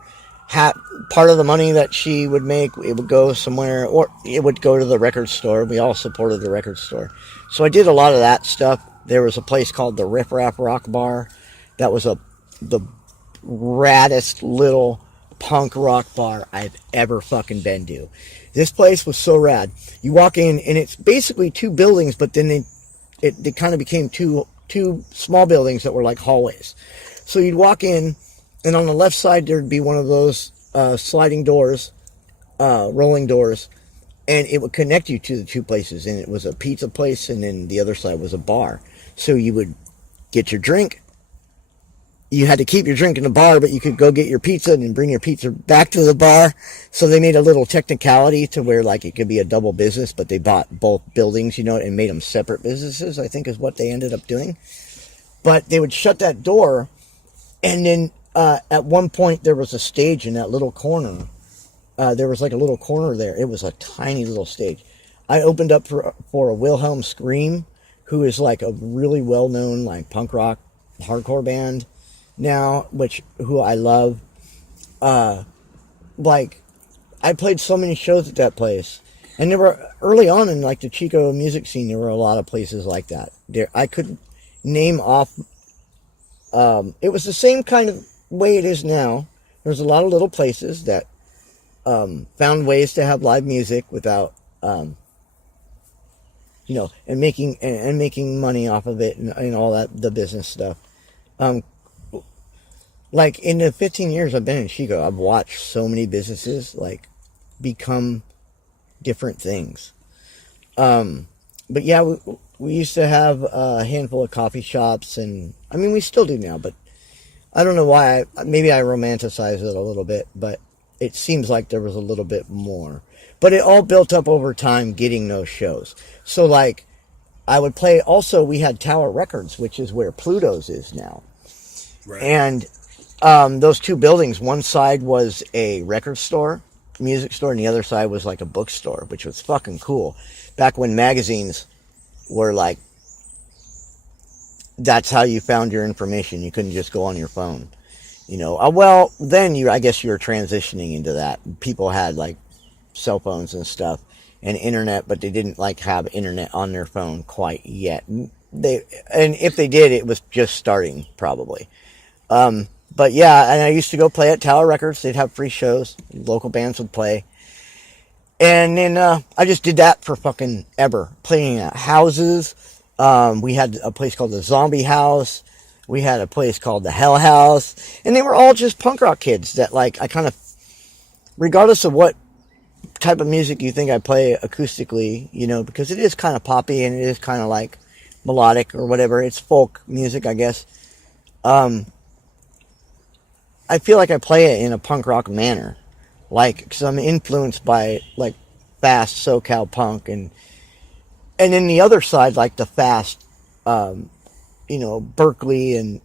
part of the money that she would make, it would go somewhere, or it would go to the record store. We all supported the record store. So I did a lot of that stuff. There was a place called the Riff Raff Rock Bar. That was the raddest little punk rock bar I've ever fucking been to. This place was so rad. You walk in and it's basically 2 buildings, but then they kind of became two small buildings that were like hallways. So you'd walk in, and on the left side there'd be one of those sliding doors, rolling doors, and it would connect you to the 2 places. And it was a pizza place, and then the other side was a bar. So you would get your drink. You had to keep your drink in the bar, but you could go get your pizza and then bring your pizza back to the bar. So they made a little technicality to where like it could be a double business, but they bought both buildings, you know, and made them separate businesses, I think is what they ended up doing. But they would shut that door, and then at one point there was a stage in that little corner. There was like a little corner there. It was a tiny little stage. I opened up for a Wilhelm Scream, who is like a really well-known like punk rock hardcore band now, who I love. Like, I played so many shows at that place, And there were, early on in like the Chico music scene, there were a lot of places like that. There, I could name off, it was the same kind of way it is now. There's a lot of little places that found ways to have live music without, and making money off of it and all that, the business stuff. Like in the 15 years I've been in Chico, I've watched so many businesses like become different things. But yeah, we used to have a handful of coffee shops, and I mean we still do now, but I don't know why. Maybe I romanticize it a little bit, but it seems like there was a little bit more. But it all built up over time getting those shows. So like I would play, also we had Tower Records, which is where Pluto's is now. Right. And those two buildings, one side was a record store, music store, and the other side was like a bookstore, which was fucking cool. Back when magazines were like, that's how you found your information. You couldn't just go on your phone, well, then I guess you were transitioning into that. People had like cell phones and stuff and internet, but they didn't like have internet on their phone quite yet. And if they did, it was just starting probably. But yeah, and I used to go play at Tower Records. They'd have free shows. Local bands would play. And then I just did that for fucking ever. Playing at houses. We had a place called the Zombie House. We had a place called the Hell House. And they were all just punk rock kids that like, I kind of, regardless of what type of music you think I play acoustically, because it is kind of poppy and it is kind of like melodic or whatever. It's folk music, I guess. I feel like I play it in a punk rock manner, like, because I'm influenced by like fast SoCal punk, and then the other side, like the fast, Berkeley and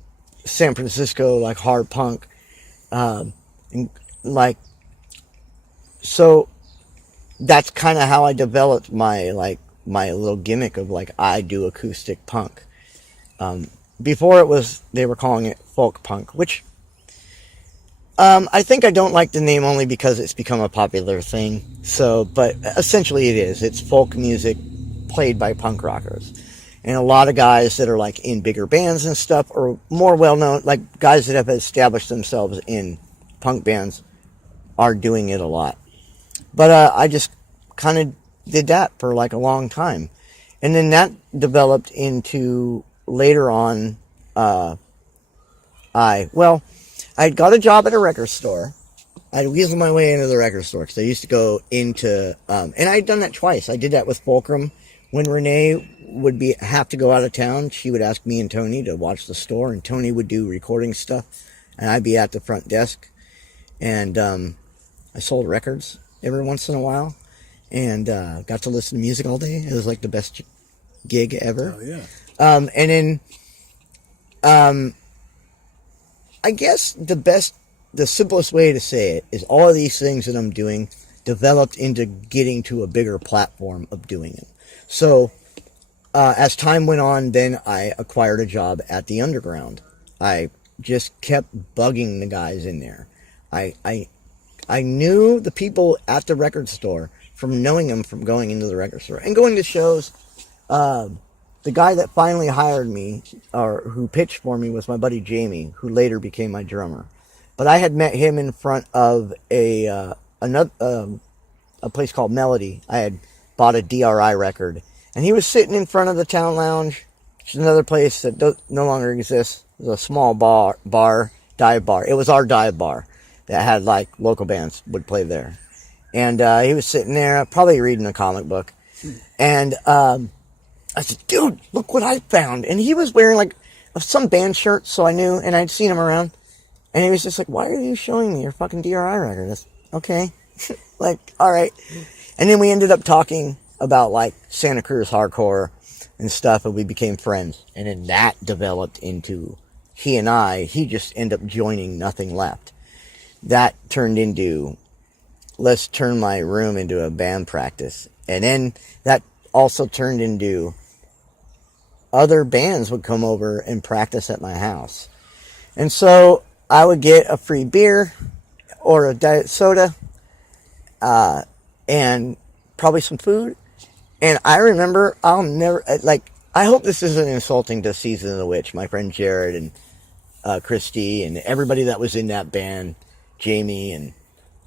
San Francisco, like hard punk, and like, so that's kind of how I developed my little gimmick of like I do acoustic punk. Before they were calling it folk punk, which. I think I don't like the name only because it's become a popular thing. So, but essentially it is. It's folk music played by punk rockers. And a lot of guys that are like in bigger bands and stuff, or more well-known, like guys that have established themselves in punk bands, are doing it a lot. But I just kind of did that for like a long time. And then that developed into later on, I got a job at a record store. I'd weasel my way into the record store because I used to go into, and I'd done that twice. I did that with Fulcrum. When Renee would have to go out of town, she would ask me and Tony to watch the store, and Tony would do recording stuff, and I'd be at the front desk. And I sold records every once in a while, and got to listen to music all day. It was like the best gig ever. Oh, yeah. And then, I guess the simplest way to say it is all of these things that I'm doing developed into getting to a bigger platform of doing it. So, as time went on, then I acquired a job at the Underground. I just kept bugging the guys in there. I knew the people at the record store from knowing them from going into the record store and going to shows. The guy that finally hired me, or who pitched for me, was my buddy Jamie, who later became my drummer. But I had met him in front of a place called Melody. I had bought a DRI record, and he was sitting in front of the Town Lounge, which is another place that no longer exists. It was a small dive bar. It was our dive bar that had like local bands would play there, and he was sitting there, probably reading a comic book, and I said, dude, look what I found. And he was wearing like some band shirt, so I knew, and I'd seen him around. And he was just like, why are you showing me your fucking DRI record? That's okay. Like, all right. And then we ended up talking about like Santa Cruz hardcore and stuff, and we became friends. And then that developed into he just ended up joining Nothing Left. That turned into, let's turn my room into a band practice. And then that also turned into other bands would come over and practice at my house. And so I would get a free beer or a diet soda and probably some food. And I remember, I'll never, like, I hope this isn't insulting to Season of the Witch, my friend Jared and Christy and everybody that was in that band, Jamie, and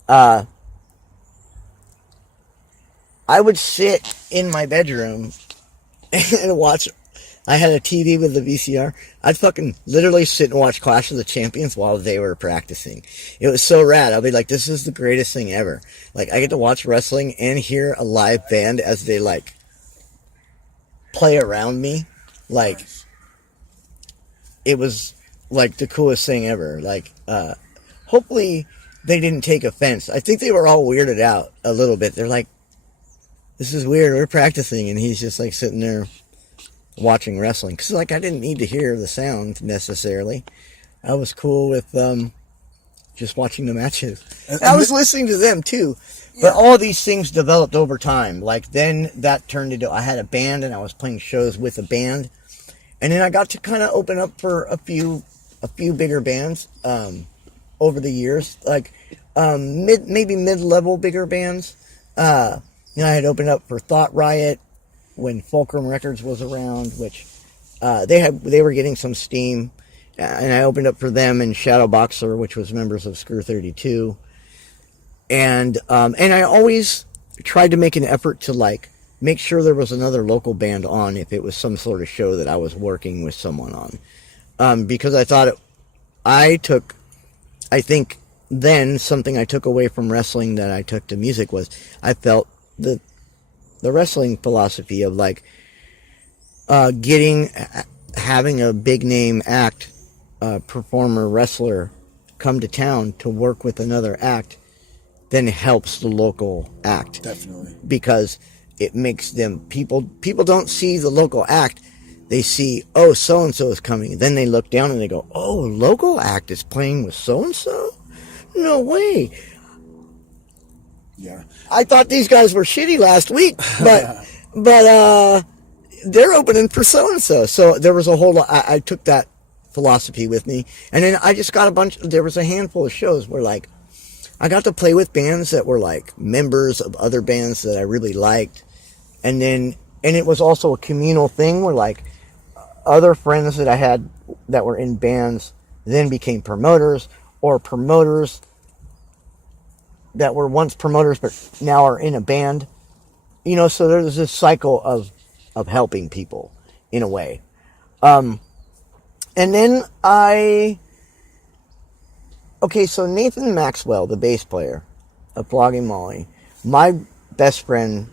I would sit in my bedroom and watch. I had a TV with a VCR. I'd fucking literally sit and watch Clash of the Champions while they were practicing. It was so rad. I'd be like, this is the greatest thing ever. Like, I get to watch wrestling and hear a live band as they, like, play around me. Like, it was, like, the coolest thing ever. Like, hopefully they didn't take offense. I think they were all weirded out a little bit. They're like, this is weird. We're practicing. And he's just, like, sitting there watching wrestling, because like I didn't need to hear the sound necessarily. I was cool with just watching the matches. I was listening to them too, but all these things developed over time. Like then that turned into, I had a band and I was playing shows with a band, and then I got to kind of open up for a few bigger bands over the years, like maybe mid-level bigger bands. I had opened up for Thought Riot when Fulcrum Records was around, which they were getting some steam, and I opened up for them and Shadow Boxer, which was members of Screw 32, and I always tried to make an effort to like make sure there was another local band on if it was some sort of show that I was working with someone on, because I thought I think then something I took away from wrestling that I took to music was I felt the wrestling philosophy of like having a big name act, performer, wrestler come to town to work with another act then helps the local act. Definitely. Because it makes them, people don't see the local act, they see, oh, so-and-so is coming. Then they look down and they go, oh, local act is playing with so-and-so? No way. Yeah. I thought these guys were shitty last week, but they're opening for so-and-so. So there was a whole lot. I took that philosophy with me. And then I just got there was a handful of shows where like, I got to play with bands that were like members of other bands that I really liked. And it was also a communal thing where like other friends that I had that were in bands then became promoters, or promoters that were once promoters but now are in a band, so there's this cycle of helping people in a way. And then so Nathan Maxwell, the bass player of Flogging Molly, my best friend,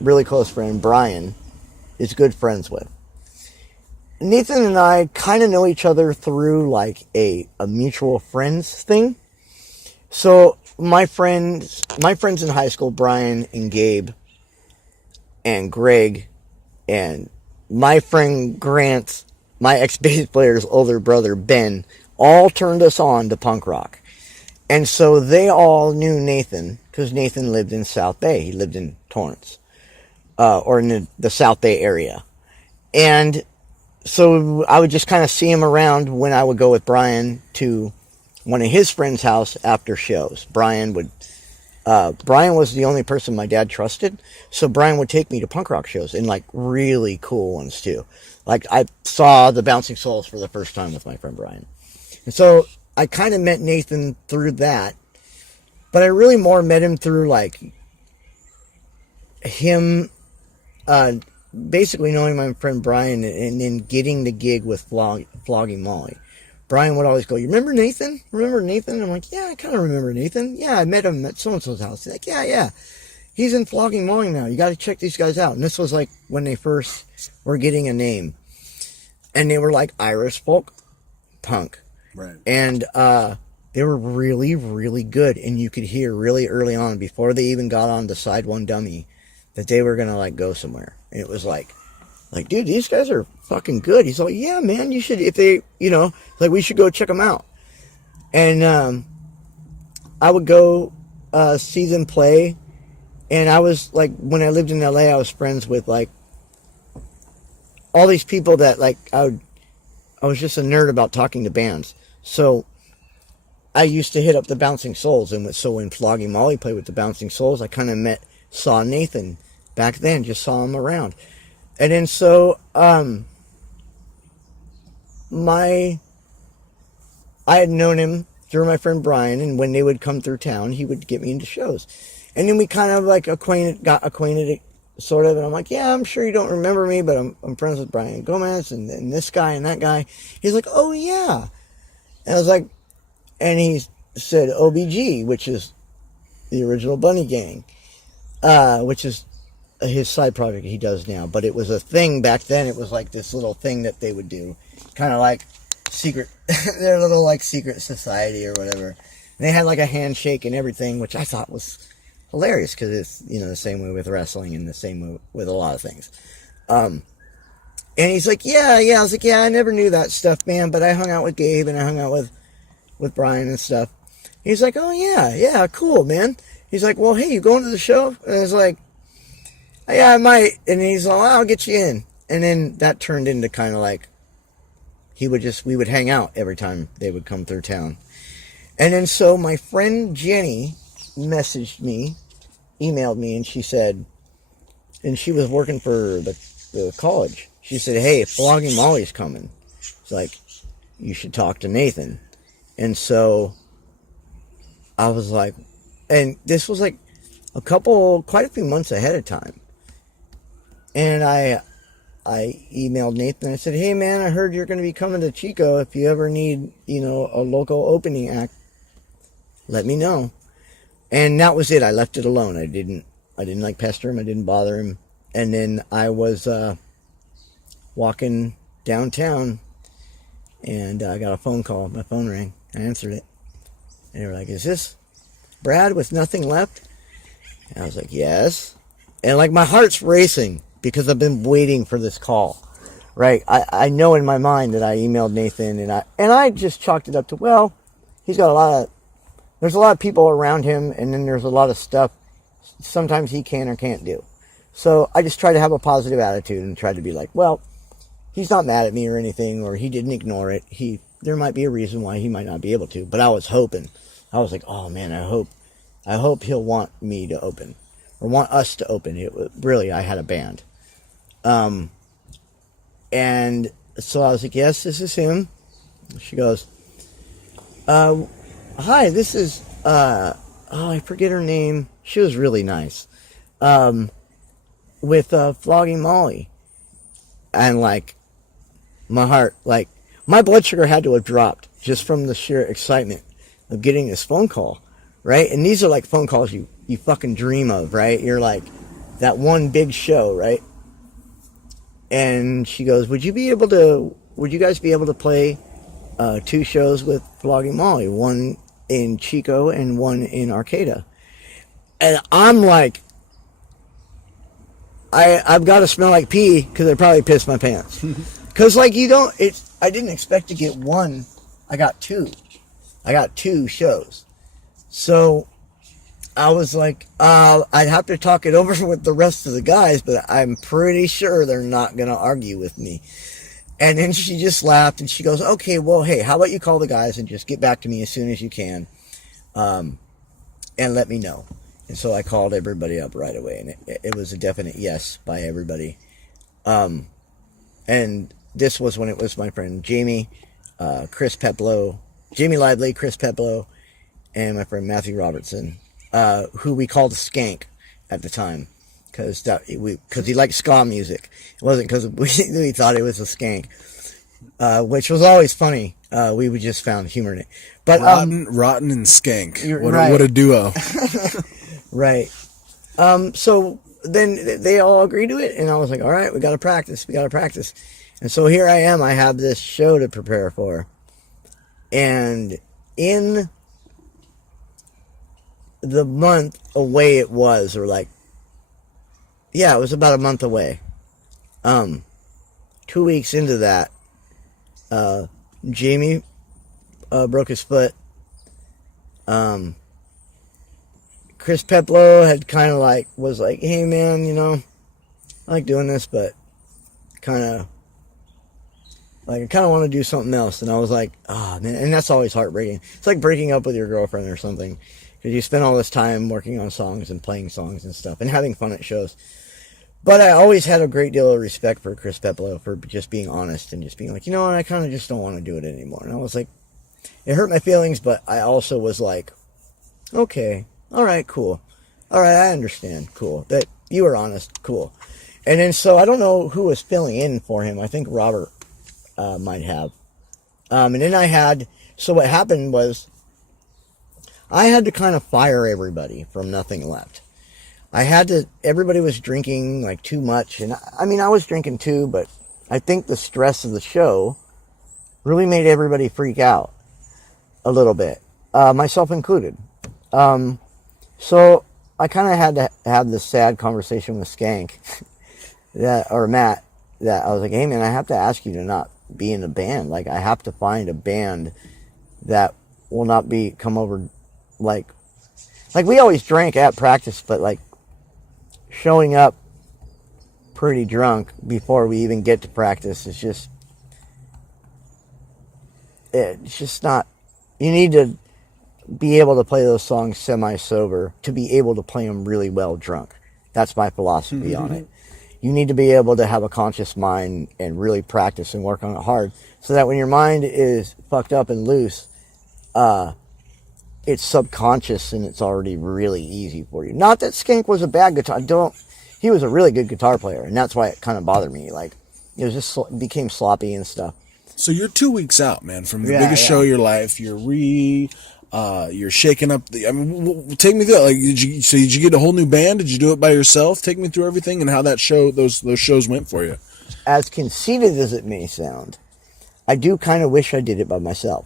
really close friend, Brian, is good friends with. Nathan and I kind of know each other through like a mutual friends thing. So my friends in high school, Brian and Gabe and Greg, and my friend Grant, my ex-bass player's older brother, Ben, all turned us on to punk rock. And so they all knew Nathan, because Nathan lived in South Bay. He lived in Torrance, or in the South Bay area. And so I would just kind of see him around when I would go with Brian to one of his friends' house after shows. Brian was the only person my dad trusted, so Brian would take me to punk rock shows, and like really cool ones too. Like I saw the Bouncing Souls for the first time with my friend Brian. And so I kind of met Nathan through that, but I really more met him through like him basically knowing my friend Brian and then getting the gig with Flogging Molly. Brian would always go, you remember Nathan? Remember Nathan? I'm like, yeah, I kind of remember Nathan. Yeah, I met him at so-and-so's house. He's like, yeah. He's in Flogging Molly now. You got to check these guys out. And this was like when they first were getting a name. And they were like Irish folk punk. Right. And they were really, really good. And you could hear really early on, before they even got on the Side One Dummy, that they were going to like go somewhere. And it was like, dude, these guys are fucking good. He's like, yeah, man, you should, if they, like we should go check them out. And I would go see them play. And I was like, when I lived in LA, I was friends with like all these people that like, I was just a nerd about talking to bands. So I used to hit up the Bouncing Souls. And so when Flogging Molly played with the Bouncing Souls, I kind of met saw Nathan back then, just saw him around. And then so, I had known him through my friend Brian, and when they would come through town, he would get me into shows. And then we kind of like got acquainted sort of, and I'm like, yeah, I'm sure you don't remember me, but I'm friends with Brian Gomez and this guy and that guy. He's like, oh yeah. And I was like, and he said OBG, which is the original Bunny Gang, which is his side project he does now. But it was a thing back then. It was like this little thing that they would do, kind of like secret, their little like secret society or whatever. And they had like a handshake and everything, which I thought was hilarious because it's, you know, the same way with wrestling and the same way with a lot of things. And he's like, yeah. I was like, yeah, I never knew that stuff, man, but I hung out with Gabe and I hung out with Brian and stuff. He's like, oh yeah, cool, man. He's like, well, hey, you going to the show? And I was like, yeah, I might. And he's like, well, I'll get you in. And then that turned into kind of like, we would hang out every time they would come through town. And then so my friend Jenny messaged me, emailed me, and she said, and she was working for the college. She said, hey, Flogging Molly's coming. It's like, you should talk to Nathan. And so I was like, and this was like quite a few months ahead of time. And I emailed Nathan. I said, hey man, I heard you're going to be coming to Chico. If you ever need, you know, a local opening act, let me know. And that was it. I left it alone. I didn't like pester him. I didn't bother him. And then I was walking downtown, and I got a phone call. My phone rang. I answered it. And they were like, is this Brad with nothing left? And I was like, yes. And like my heart's racing because I've been waiting for this call. Right? I know in my mind that I emailed Nathan, and I just chalked it up to, well, he's got there's a lot of people around him, and then there's a lot of stuff sometimes he can or can't do. So I just try to have a positive attitude and try to be like, well, he's not mad at me or anything, or he didn't ignore it. There might be a reason why he might not be able to, but I was hoping. I was like, oh man, I hope he'll want me to open, or want us to open. Really, I had a band. And so I was like, yes, this is him. She goes, hi, this is, I forget her name. She was really nice. With Flogging Molly. And like, my heart, like, my blood sugar had to have dropped just from the sheer excitement of getting this phone call, right? And these are like phone calls you fucking dream of, right? You're like, that one big show, right? And she goes, would you guys be able to play 2 shows with Flogging Molly? One in Chico and one in Arcata. And I'm like, I've got to smell like pee because I probably pissed my pants. Because like I didn't expect to get one. I got 2. I got 2 shows. So I was like, I'd have to talk it over with the rest of the guys, but I'm pretty sure they're not going to argue with me. And then she just laughed and she goes, okay, well, hey, how about you call the guys and just get back to me as soon as you can, and let me know. And so I called everybody up right away, and it was a definite yes by everybody. And this was when it was my friend Jamie, Chris Peplow, Jamie Lively, Chris Peplow, and my friend Matthew Robertson, who we called Skank at the time. Because he liked ska music. It wasn't because we thought it was a skank, which was always funny. We would just found humor in it. But Rotten and Skank. Right. What a duo. Right. So then they all agreed to it, and I was like, all right, we got to practice. And so here I am. I have this show to prepare for. And in the month away it was, or like, yeah, it was about a month away. 2 weeks into that, Jamie broke his foot. Chris Peplow had kind of like, was like, hey man, you know, I like doing this, but I kind of want to do something else. And I was like, oh man, and that's always heartbreaking. It's like breaking up with your girlfriend or something. because you spend all this time working on songs and playing songs and stuff and having fun at shows. But I always had a great deal of respect for Chris Pepolo for just being honest and just being like, you know what, I kind of just don't want to do it anymore. And I was like, it hurt my feelings, but I also was like, okay, all right, cool. All right, I understand, cool. That you were honest, cool. And then so I don't know who was filling in for him. I think Robert might have. And then so what happened was I had to kind of fire everybody from Nothing Left. Everybody was drinking like too much. And I mean, I was drinking too, but I think the stress of the show really made everybody freak out a little bit, myself included. So I kind of had to have this sad conversation with Skank, Matt, that I was like, hey man, I have to ask you to not be in a band. Like, I have to find a band that will not come over, like we always drank at practice, but like showing up pretty drunk before we even get to practice is just, it's just not, you need to be able to play those songs semi-sober to be able to play them really well drunk. That's my philosophy on it. You need to be able to have a conscious mind and really practice and work on it hard so that when your mind is fucked up and loose, it's subconscious and it's already really easy for you. Not that Skank was a bad guitar. He was a really good guitar player, and that's why it kind of bothered me. Like, it was just became sloppy and stuff. So you're 2 weeks out, man, from the biggest show of your life. You're shaking up. Take me through. Like, did you get a whole new band? Did you do it by yourself? Take me through everything and how those shows went for you. As conceited as it may sound, I do kind of wish I did it by myself.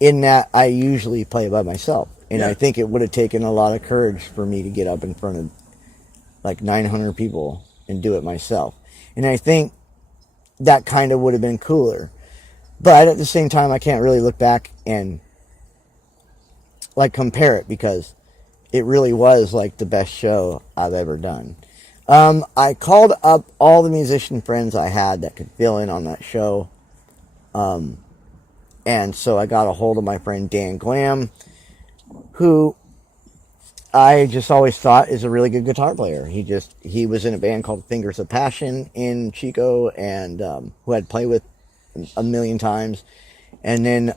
In that I usually play by myself, and I think it would have taken a lot of courage for me to get up in front of like 900 people and do it myself. And I think that kind of would have been cooler. But at the same time, I can't really look back and like compare it, because it really was like the best show I've ever done. I called up all the musician friends I had that could fill in on that show. And so I got a hold of my friend Dan Glam, who I just always thought is a really good guitar player. He was in a band called Fingers of Passion in Chico, and who I'd played with a million times. And then,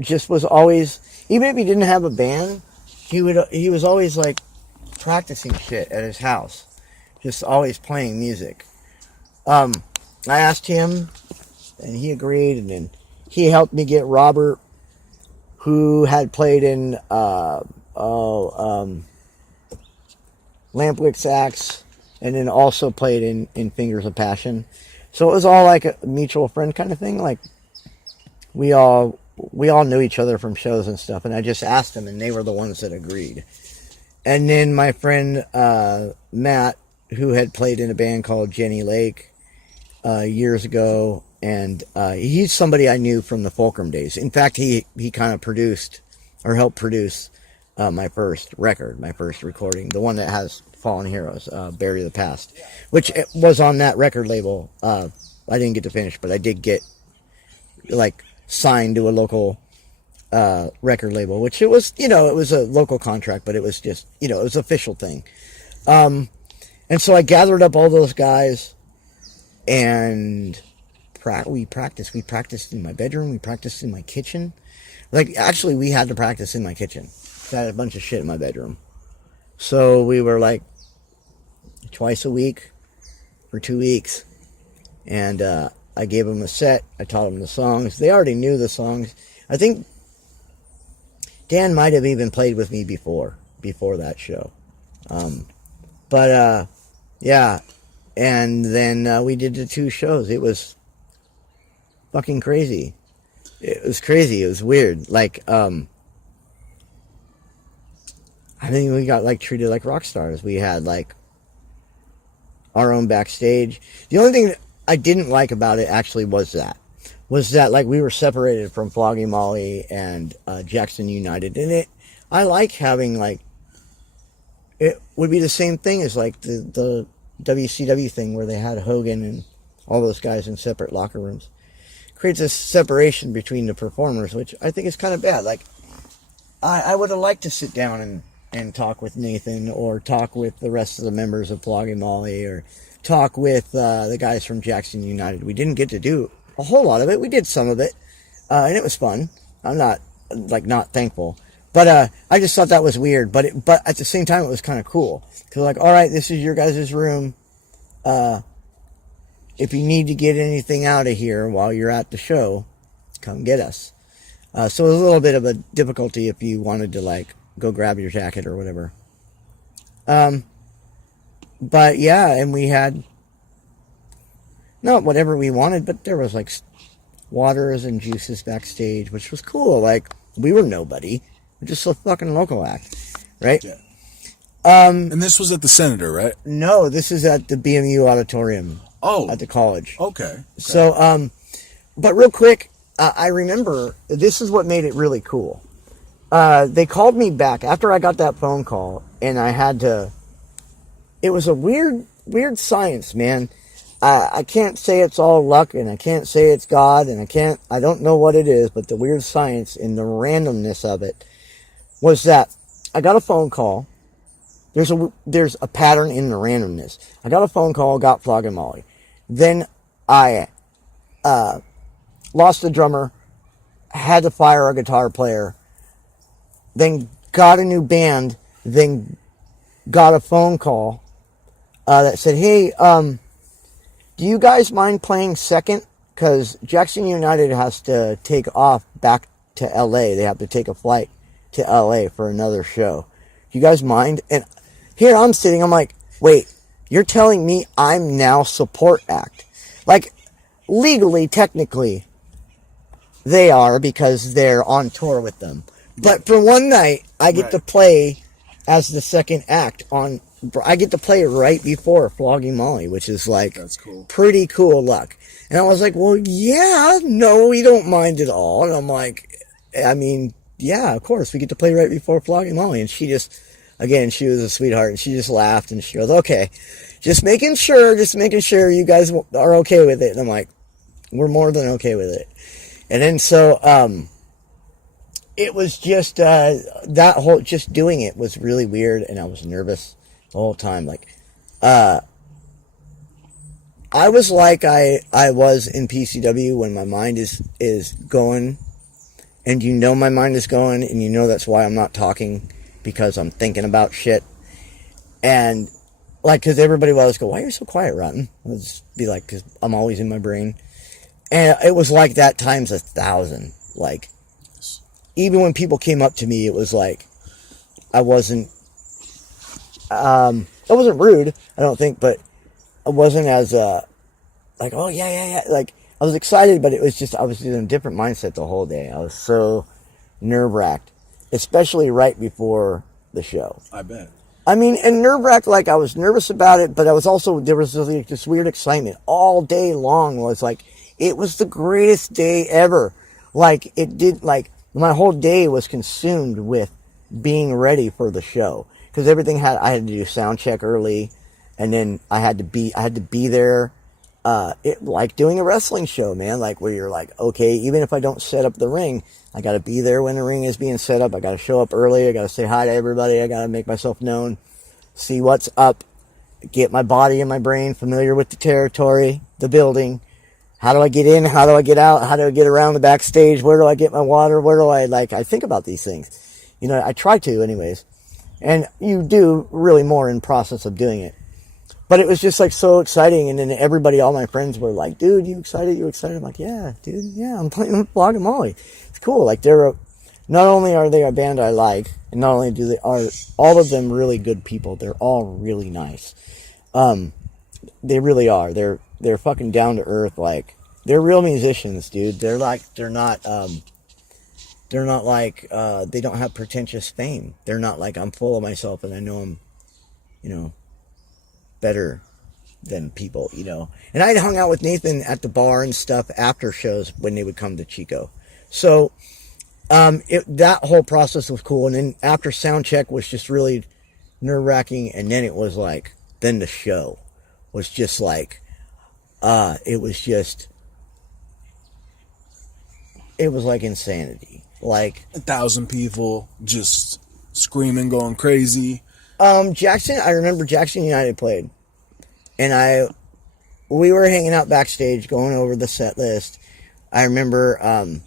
just was always, even if he didn't have a band, he was always like practicing shit at his house, just always playing music. I asked him, and he agreed, and then he helped me get Robert, who had played in Lampwick Sax, and then also played in Fingers of Passion. So it was all like a mutual friend kind of thing. Like, we all knew each other from shows and stuff, and I just asked them, and they were the ones that agreed. And then my friend Matt, who had played in a band called Jenny Lake years ago, and he's somebody I knew from the Fulcrum days. In fact, he kind of produced or helped produce my first record, my first recording, the one that has Fallen Heroes, Bury the Past, which was on that record label. I didn't get to finish, but I did get like signed to a local record label, which it was a local contract, but it was just, it was an official thing. And so I gathered up all those guys, and we practiced. We practiced in my bedroom. We practiced in my kitchen. Like, actually, we had to practice in my kitchen. I had a bunch of shit in my bedroom. So we were like twice a week for 2 weeks. And I gave them a set. I taught them the songs. They already knew the songs. I think Dan might have even played with me before that show. Yeah. And then we did the 2 shows. It was fucking crazy. It was crazy. It was weird. Like, I think we got like treated like rock stars. We had like our own backstage. The only thing that I didn't like about it actually was that like we were separated from Flogging Molly and Jackson United. And I like having like, it would be the same thing as like the WCW thing where they had Hogan and all those guys in separate locker rooms. Creates a separation between the performers, which I think is kind of bad. Like, I would have liked to sit down and talk with Nathan, or talk with the rest of the members of Flogging Molly, or talk with the guys from Jackson United. We didn't get to do a whole lot of it. We did some of it, and it was fun. I'm not thankful, but I just thought that was weird. But at the same time, it was kind of cool, because like, all right, this is your guys' room. If you need to get anything out of here while you're at the show, come get us. So it was a little bit of a difficulty if you wanted to like go grab your jacket or whatever. But yeah, and we had not whatever we wanted, but there was like waters and juices backstage, which was cool. Like, we were nobody. We're just a fucking local act, right? Yeah. And this was at the Senator, right? No, this is at the BMU auditorium. Oh. At the college. Okay. So, but real quick, I remember this is what made it really cool. They called me back after I got that phone call, and I had to. It was a weird science, man. I can't say it's all luck, and I can't say it's God, and I don't know what it is, but the weird science and the randomness of it was that I got a phone call. There's a pattern in the randomness. I got a phone call, got Flogging Molly. Then I lost the drummer, had to fire a guitar player, then got a new band, then got a phone call that said, hey, do you guys mind playing second? Because Jackson United has to take off back to LA. They have to take a flight to LA for another show. You guys mind? And here I'm sitting, I'm like, wait, you're telling me I'm now support act? Like, legally, technically, they are, because they're on tour with them. But for one night, I get to play as the second act I get to play right before Flogging Molly, which is like, that's cool. Pretty cool luck. And I was like, well, yeah, no, we don't mind at all. And I'm like, I mean, yeah, of course, we get to play right before Flogging Molly. And she just, again, she was a sweetheart, and she just laughed, and she goes, okay, just making sure you guys are okay with it. And I'm like, we're more than okay with it. And then so, it was just, just doing it was really weird, and I was nervous the whole time. Like, I was like I was in PCW when my mind is going, and you know my mind is going, and you know that's why I'm not talking, because I'm thinking about shit. And like, because everybody would always go, why are you so quiet, Rotten? I'll just be like, because I'm always in my brain. And it was like that times 1,000. Like, even when people came up to me, it was like, I wasn't rude, I don't think, but I wasn't as, like, oh, yeah. Like, I was excited, but it was just, I was in a different mindset the whole day. I was so nerve-wracked, especially right before the show. I bet. I mean, and nerve-wracked, like, I was nervous about it, but I was also, there was like this weird excitement all day long. Was like, it was the greatest day ever. Like, it did, like, my whole day was consumed with being ready for the show, because everything I had to do sound check early, and then I had to be there. It like doing a wrestling show, man, like, where you're like, okay, even if I don't set up the ring, I got to be there when the ring is being set up. I got to show up early. I got to say hi to everybody. I got to make myself known, see what's up, get my body and my brain familiar with the territory, the building. How do I get in? How do I get out? How do I get around the backstage? Where do I get my water? Where do I, like, I think about these things. You know, I try to anyways. And you do really more in process of doing it. But it was just, like, so exciting. And then everybody, all my friends were like, dude, you excited? You excited? I'm like, yeah, dude, yeah, I'm playing with Flogging Molly. It's cool. Like, not only are they a band I like, and not only are all of them really good people, they're all really nice. They really are. They're fucking down to earth. Like, they're real musicians, dude. They're not like, they don't have pretentious fame. They're not like, I'm full of myself and I know I'm, you know, better than people, you know. And I'd hung out with Nathan at the bar and stuff after shows when they would come to Chico. So, that whole process was cool. And then after sound check was just really nerve-wracking. And then it was like, then the show was just like, it was like insanity. Like 1,000 people just screaming, going crazy. Jackson, I remember Jackson United played, and we were hanging out backstage going over the set list. I remember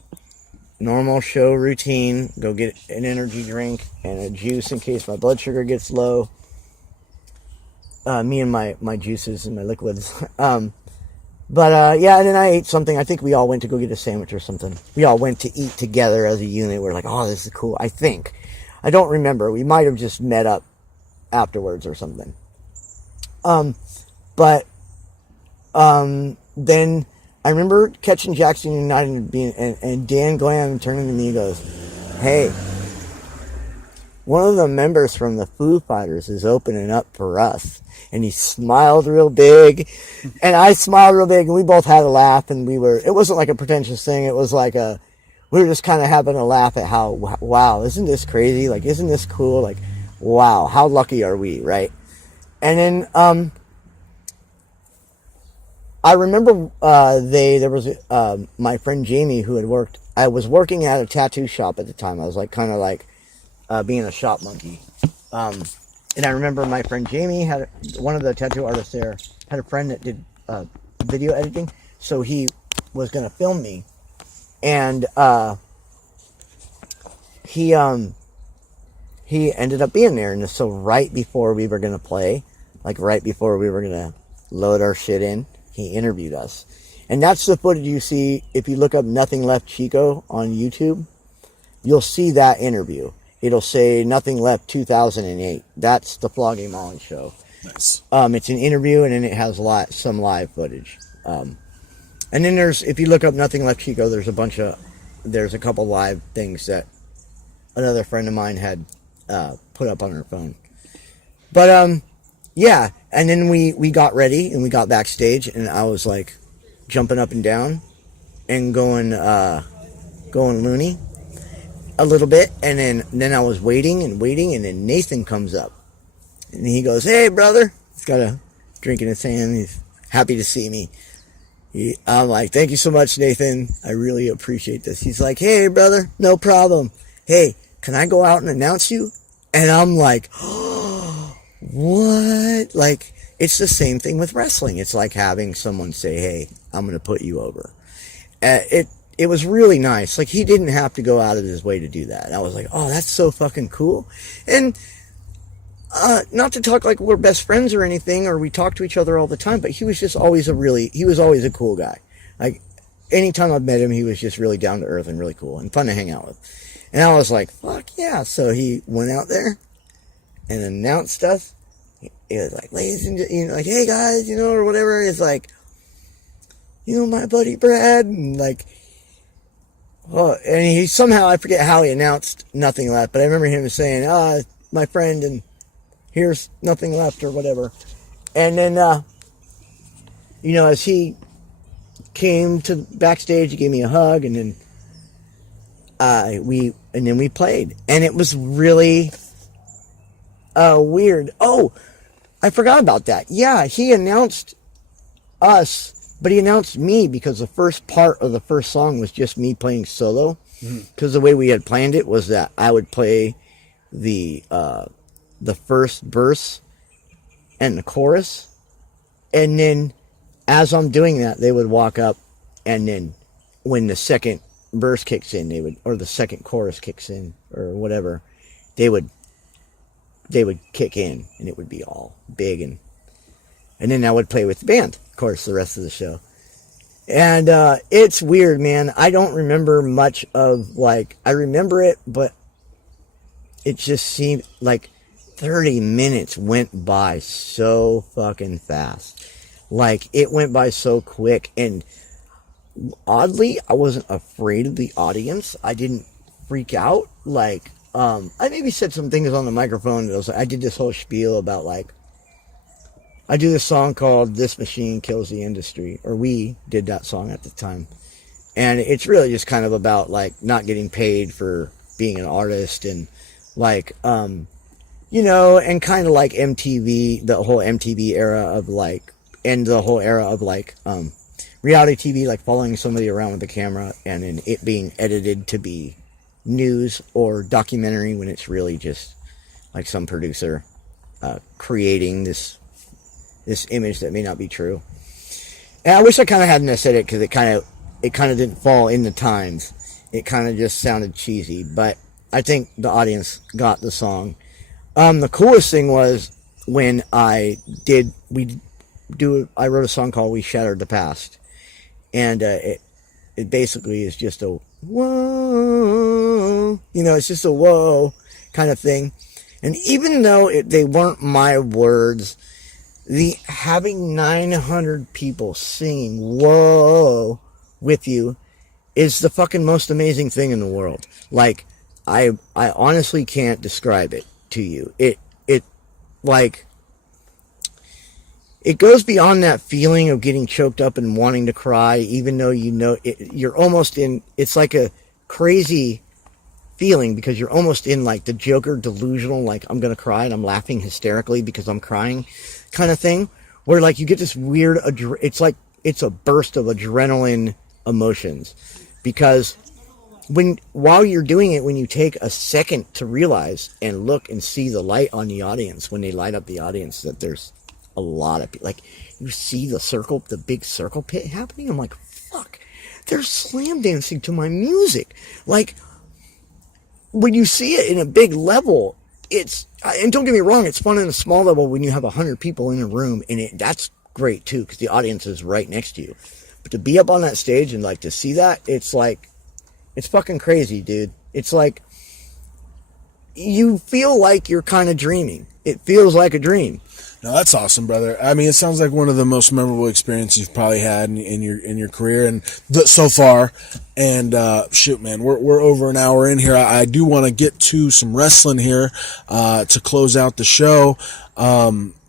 normal show routine, go get an energy drink and a juice in case my blood sugar gets low. Me and my juices and my liquids. But yeah, and then I ate something. I think we all went to go get a sandwich or something. We all went to eat together as a unit. We're like, oh, this is cool. I think. I don't remember. We might have just met up afterwards or something. But then I remember catching Jackson United and Dan Glam turning to me and goes, hey, one of the members from the Foo Fighters is opening up for us. And he smiled real big, and I smiled real big, and we both had a laugh, and it wasn't like a pretentious thing, it was like we were just kind of having a laugh at how, wow, isn't this crazy, like, isn't this cool, like, wow, how lucky are we, right? And then, I remember, there was, my friend Jamie who had I was working at a tattoo shop at the time, I was like, kind of like, being a shop monkey, and I remember my friend Jamie one of the tattoo artists there had a friend that did video editing, so he was going to film me, and he ended up being there, and so right before we were going to play, like right before we were going to load our shit in, he interviewed us, and that's the footage you see if you look up Nothing Left Chico on YouTube. You'll see that interview. It'll say Nothing Left 2008. That's the Flogging Molly show. Nice. It's an interview, and then it has some live footage. And then if you look up Nothing Left Chico, there's a couple live things that another friend of mine had put up on her phone. But yeah, and then we got ready and we got backstage, and I was like jumping up and down and going loony a little bit, and then I was waiting, and then Nathan comes up, and he goes, hey, brother. He's got a drink in his hand. He's happy to see me. I'm like, thank you so much, Nathan. I really appreciate this. He's like, hey, brother, no problem. Hey, can I go out and announce you? And I'm like, oh, what? Like, it's the same thing with wrestling. It's like having someone say, hey, I'm going to put you over. It was really nice. Like, he didn't have to go out of his way to do that. I was like, oh, that's so fucking cool. And not to talk like we're best friends or anything, or we talk to each other all the time, but he was just always a cool guy. Like, anytime I've met him, he was just really down to earth and really cool and fun to hang out with. And I was like, fuck yeah. So he went out there and announced us. He was like, ladies and like, hey guys, or whatever. It's like, my buddy Brad, and like, oh, and he somehow, I forget how he announced Nothing Left, but I remember him saying, my friend, and here's Nothing Left, or whatever. And then, as he came to backstage, he gave me a hug, and then we played, and it was really weird. Oh, I forgot about that. Yeah, he announced us. But he announced me because the first part of the first song was just me playing solo. Because the way we had planned it was that I would play the first verse and the chorus. And then as I'm doing that, they would walk up, and then when the second verse kicks in, or the second chorus kicks in, or whatever, they would kick in, and it would be all big, and then I would play with the band, of course, the rest of the show. And it's weird, man. I don't remember much of, like, I remember it, but it just seemed like 30 minutes went by so fucking fast. Like, it went by so quick, and oddly, I wasn't afraid of the audience. I didn't freak out. Like, I maybe said some things on the microphone. I did this whole spiel about, like, I do this song called This Machine Kills the Industry, or we did that song at the time. And it's really just kind of about, like, not getting paid for being an artist, and, like, and kind of like MTV, the whole MTV era of, like, and the whole era of, like, reality TV, like following somebody around with a camera and then it being edited to be news or documentary when it's really just like some producer creating this image that may not be true. And I wish I kind of hadn't said it because it kind of didn't fall in the times. It kind of just sounded cheesy, but I think the audience got the song. The coolest thing was when I wrote a song called "We Shattered the Past," and it basically is just a whoa, it's just a whoa kind of thing. And even though they weren't my words, having 900 people singing whoa with you is the fucking most amazing thing in the world. Like, I honestly can't describe it to you. It goes beyond that feeling of getting choked up and wanting to cry, even though you're almost in, it's like a crazy feeling because you're almost in like the Joker delusional, like I'm gonna cry and I'm laughing hysterically because I'm crying kind of thing, where like you get this weird, it's like it's a burst of adrenaline emotions, because while you're doing it, when you take a second to realize and look and see the light on the audience, when they light up the audience, that there's a lot of people, like you see the big circle pit happening. I'm like, fuck, they're slam dancing to my music. Like, when you see it in a big level, and don't get me wrong, it's fun in a small level when you have 100 people in a room, and that's great too, because the audience is right next to you. But to be up on that stage and like to see that, it's like, it's fucking crazy, dude. It's like, you feel like you're kind of dreaming. It feels like a dream. No, that's awesome, brother. I mean, it sounds like one of the most memorable experiences you've probably had in your career and so far. And shoot, man, we're over an hour in here. I do want to get to some wrestling here to close out the show.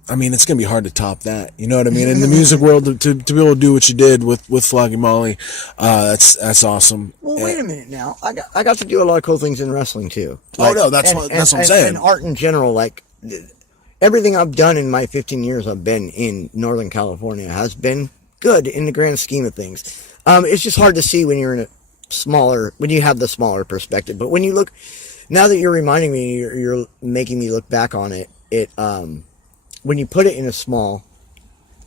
I mean, it's gonna be hard to top that. You know what I mean? In the music world, to be able to do what you did with Flogging Molly, that's awesome. Well, wait a minute now. I got to do a lot of cool things in wrestling too. Like, that's what I'm saying. And art in general, like everything I've done in my 15 years I've been in Northern California has been good in the grand scheme of things. It's just hard to see when you're in when you have the smaller perspective. But when you look, now that you're reminding me, you're making me look back on it. When you put it in a small,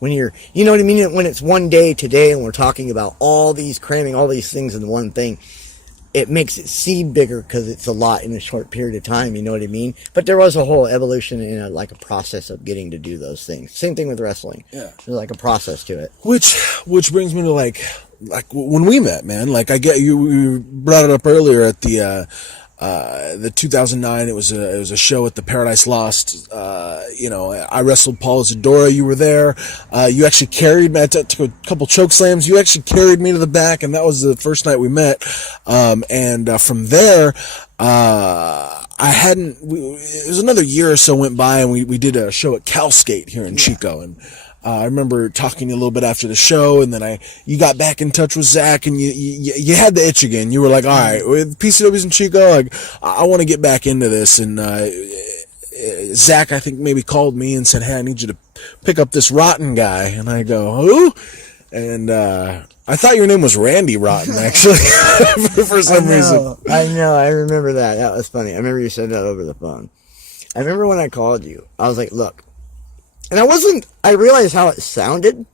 you know what I mean? When it's one day today and we're talking about cramming all these things in one thing, it makes it seem bigger because it's a lot in a short period of time, you know what I mean? But there was a whole evolution in a process of getting to do those things. Same thing with wrestling. Yeah. There's like a process to it. Which brings me to like when we met, man, like I get you brought it up earlier at the 2009, it was a show at the Paradise Lost. I wrestled Paul Isadora. You were there. You actually carried me. I took a couple choke slams. You actually carried me to the back, and that was the first night we met. From there, it was another year or so went by, and we did a show at Cal Skate here in Chico, and I remember talking to you a little bit after the show, and then you got back in touch with Zach, and you had the itch again. You were like, all right, with PCW's in Chico, like, I want to get back into this. And Zach, I think, maybe called me and said, hey, I need you to pick up this Rotten guy. And I go, who? And I thought your name was Randy Rotten, actually, for some reason. I know. I remember that. That was funny. I remember you said that over the phone. I remember when I called you, I was like, look. And I realized how it sounded,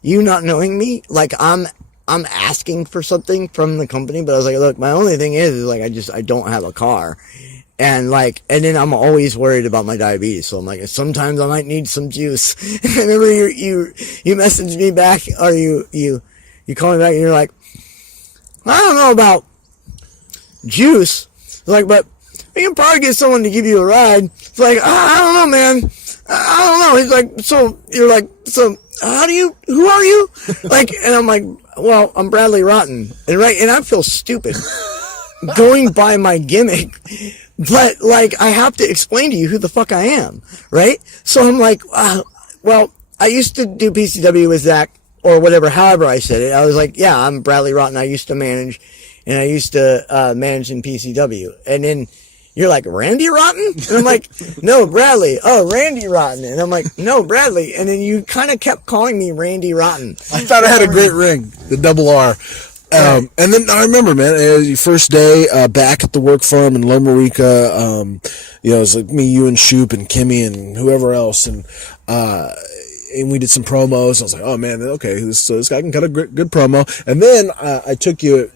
you not knowing me, like I'm asking for something from the company, but I was like, look, my only thing is like, I don't have a car. And then I'm always worried about my diabetes. So I'm like, sometimes I might need some juice. I remember you messaged me back, or you called me back and you're like, I don't know about juice. Like, but you can probably get someone to give you a ride. It's like, I don't know, man. I don't know. He's like, so you're like, so who are you? Like, and I'm like, well, I'm Bradley Rotten. And I feel stupid going by my gimmick, but like, I have to explain to you who the fuck I am. Right. So I'm like, well, I used to do PCW with Zach or whatever, however I said it. I was like, yeah, I'm Bradley Rotten. I used to manage, and I used to manage in PCW. And then you're like, Randy Rotten? And I'm like, no, Bradley. Oh, Randy Rotten. And I'm like, no, Bradley. And then you kind of kept calling me Randy Rotten. I thought I had a great ring, the double R. And then I remember, man, it was your first day back at the work farm in Loma Rica. It was like me, you, and Shoop, and Kimmy, and whoever else, and we did some promos. I was like, oh man, okay, this guy can cut a good promo. And then I took you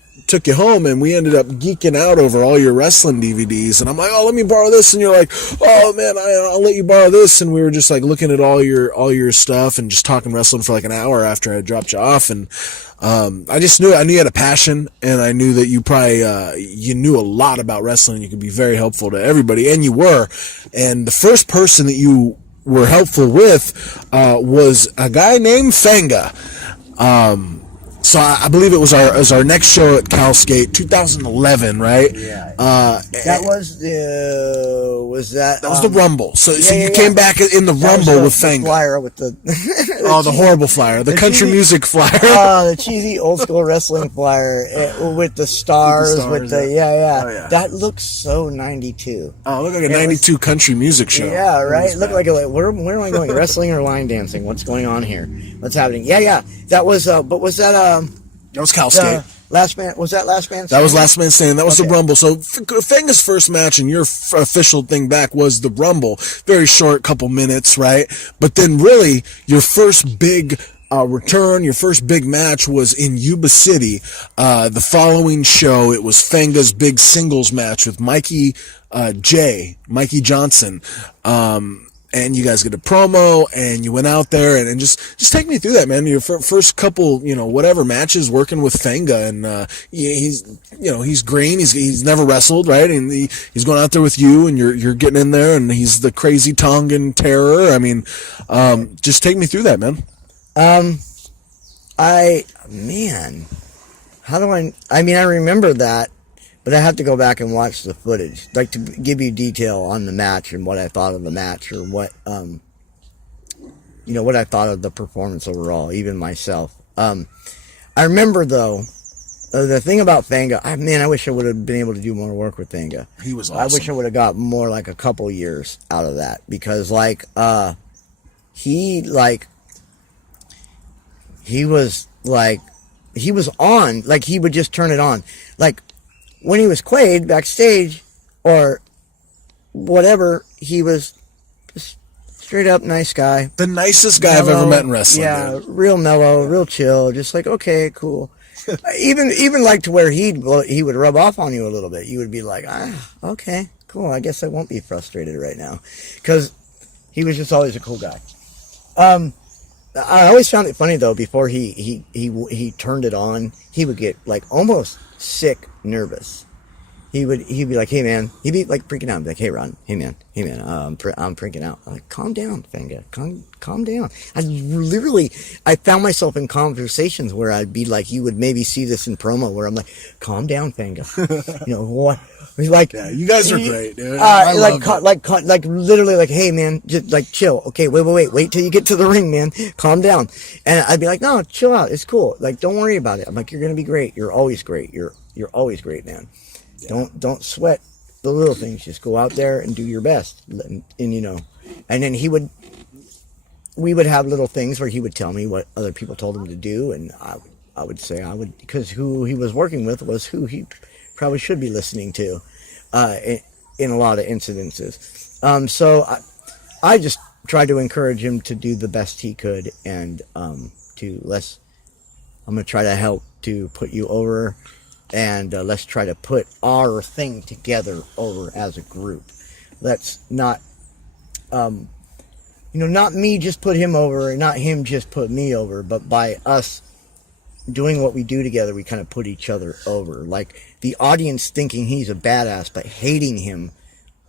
home, and we ended up geeking out over all your wrestling DVDs, and I'm like, oh, let me borrow this, and you're like, oh man, I'll let you borrow this, and we were just like looking at all your stuff and just talking wrestling for like an hour after I dropped you off, and I knew you had a passion, and I knew that you probably you knew a lot about wrestling. You could be very helpful to everybody, and you were. And the first person that you were helpful with was a guy named FANGA. So I believe it was our next show at Cal Skate, 2011, right? Yeah. That was the Rumble. So you came back in the Rumble with FANGA. The flyer with the the horrible flyer, the country music flyer. The cheesy old school wrestling flyer with the stars, with the Oh, yeah. That looks so 92. Oh, it looked like a 92 country music show. Yeah, right. It looked like where am I going? Wrestling or line dancing? What's going on here? What's happening? Yeah. That was. But was that That was Cal Skate. Last man. Was that Last Man Standing? That was Last Man Standing. That was the Rumble. So FANGA's first match and your official thing back was the Rumble. Very short, couple minutes, right? But then really, your first big return, your first big match was in Yuba City. The following show, it was FANGA's big singles match with Mikey Johnson. And you guys get a promo, and you went out there, and just take me through that, man. Your first couple, whatever matches working with FANGA, and he's green. He's never wrestled, right? And he's going out there with you, and you're getting in there, and he's the crazy Tongan terror. I mean, just take me through that, man. I remember that. But I have to go back and watch the footage, like to give you detail on the match and what I thought of the match, or what what I thought of the performance overall, even myself. I remember though, the thing about FANGA, I wish I would have been able to do more work with FANGA. He was awesome. I wish I would have got more, like a couple years out of that, because he was on, like he would just turn it on, like. When he was Quaid backstage or whatever, he was just straight up nice guy. The nicest guy I've ever met in wrestling. Yeah, man. Real mellow, real chill. Just like, okay, cool. even like to where he would rub off on you a little bit. You would be like, okay, cool. I guess I won't be frustrated right now, because he was just always a cool guy. I always found it funny though. Before he turned it on, he would get like almost sick, nervous. He'd be like, hey man, he'd be like freaking out. He'd be like, hey Ron, hey man, I'm freaking out. I'm like, calm down, FANGA, calm down. I found myself in conversations where I'd be like, you would maybe see this in promo where I'm like, calm down, FANGA. What? Like, yeah, you guys are great, dude. Like literally, like, hey man, just like chill. Okay, wait till you get to the ring, man. Calm down. And I'd be like, no, chill out. It's cool. Like, don't worry about it. I'm like, you're gonna be great. You're always great. You're always great, man. Yeah. Don't sweat the little things. Just go out there and do your best. And then we would have little things where he would tell me what other people told him to do, and I would say because who he was working with was who he probably should be listening to in a lot of incidences. So I just tried to encourage him to do the best he could, and I'm going to try to help to put you over, and let's try to put our thing together over as a group. Let's not, not me just put him over, and not him just put me over, but by us doing what we do together, we kind of put each other over. Like the audience thinking he's a badass, but hating him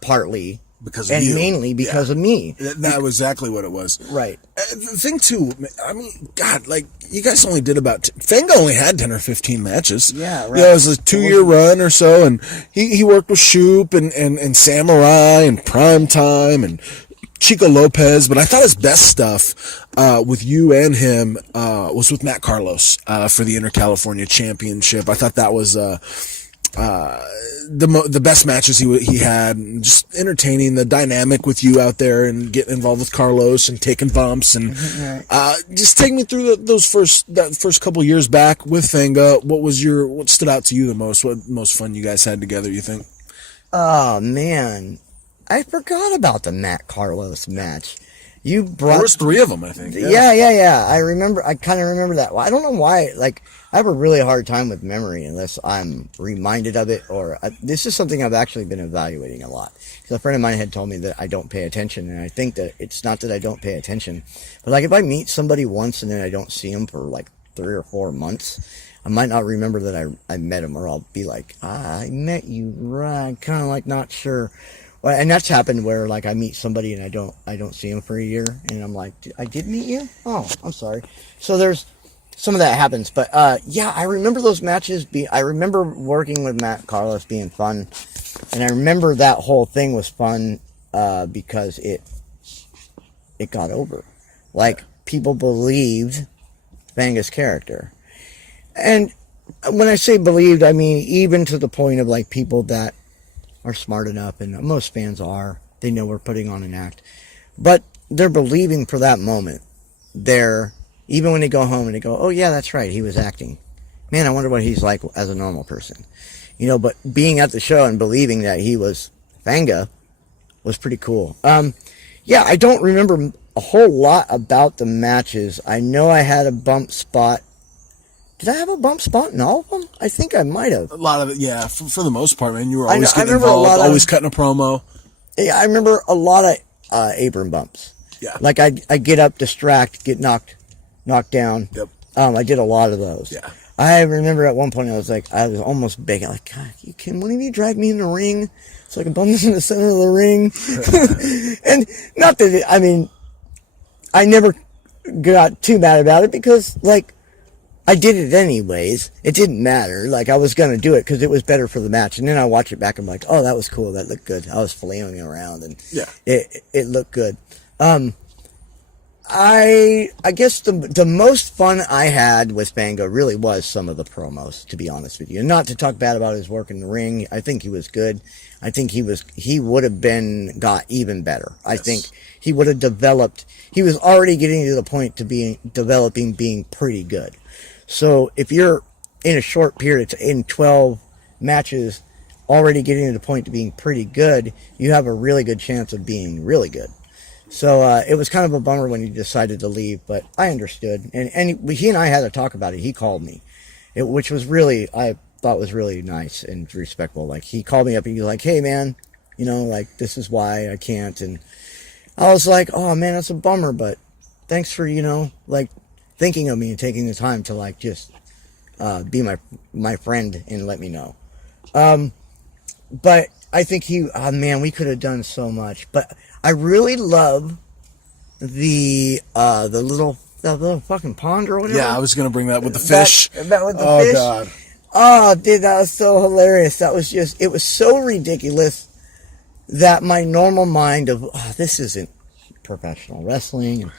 partly because of and you. Mainly because of me. That was exactly what it was. Right. The thing too, I mean, God, like you guys only did FANGA only had 10 or 15 matches. Yeah, right. Yeah, it was a 2-year run or so, and he worked with Shoop and Samurai and Primetime and Chico Lopez, but I thought his best stuff with you and him was with Matt Carlos for the Inter California Championship. I thought that was the best matches he had, and just entertaining, the dynamic with you out there and getting involved with Carlos and taking bumps, and just take me through that first couple years back with FANGA. What stood out to you the most? What most fun you guys had together, you think? Oh man, I forgot about the Matt Carlos match. There was 3 of them, I think. Yeah. I kind of remember that. Well, I don't know why. Like, I have a really hard time with memory unless I'm reminded of it, or this is something I've actually been evaluating a lot. Because a friend of mine had told me that I don't pay attention, and I think that it's not that I don't pay attention, but like if I meet somebody once and then I don't see them for like 3 or 4 months, I might not remember that I met them, or I'll be like, I met you, right? Kind of like not sure. Well, and that's happened where like I meet somebody and I don't see them for a year, and I'm like, I did meet you? Oh, I'm sorry. So there's some of that happens, but yeah, I remember those matches. I remember working with Matt Carlos being fun, and I remember that whole thing was fun because it got over. Like, people believed FANGA's character, and when I say believed, I mean even to the point of like people that are smart enough, and most fans are, they know we're putting on an act, but they're believing for that moment. Even when they go home and they go, oh yeah, that's right, he was acting. Man, I wonder what he's like as a normal person. But being at the show and believing that he was FANGA was pretty cool. Yeah, I don't remember a whole lot about the matches. I know I had a bump spot. Did I have a bump spot in all of them? I think I might have. A lot of it, yeah. For the most part, man, you were always getting involved, always cutting a promo. Yeah, I remember a lot of apron bumps. Yeah. Like I get up, distract, get knocked down. Yep. I did a lot of those. Yeah. I remember at one point I was almost begging, like, God, can one of you drag me in the ring so I can bump this in the center of the ring? And not that I never got too mad about it, because like, I did it anyways. It didn't matter. Like, I was going to do it because it was better for the match. And then I watch it back and I'm like, oh, that was cool. That looked good. I was flailing around and it looked good. I guess the most fun I had with FANGA really was some of the promos, to be honest with you. And not to talk bad about his work in the ring. I think he was good. I think he would have got even better. Yes. I think he would have developed. He was already getting to the point to being pretty good. So if you're in a short period, in 12 matches, already getting to the point to being pretty good, you have a really good chance of being really good. So it was kind of a bummer when he decided to leave, but I understood. And he and I had a talk about it. He called me, which was really, I thought was really nice and respectful. Like, he called me up and he was like, hey man, like, this is why I can't. And I was like, oh man, that's a bummer, but thanks for, like, thinking of me and taking the time to like just be my friend and let me know. But I think we could have done so much. But I really love the little fucking pond or whatever. Yeah, I was gonna bring that with the fish. That with the fish. God. Oh, dude, that was so hilarious. It was so ridiculous that my normal mind of, this isn't professional wrestling, and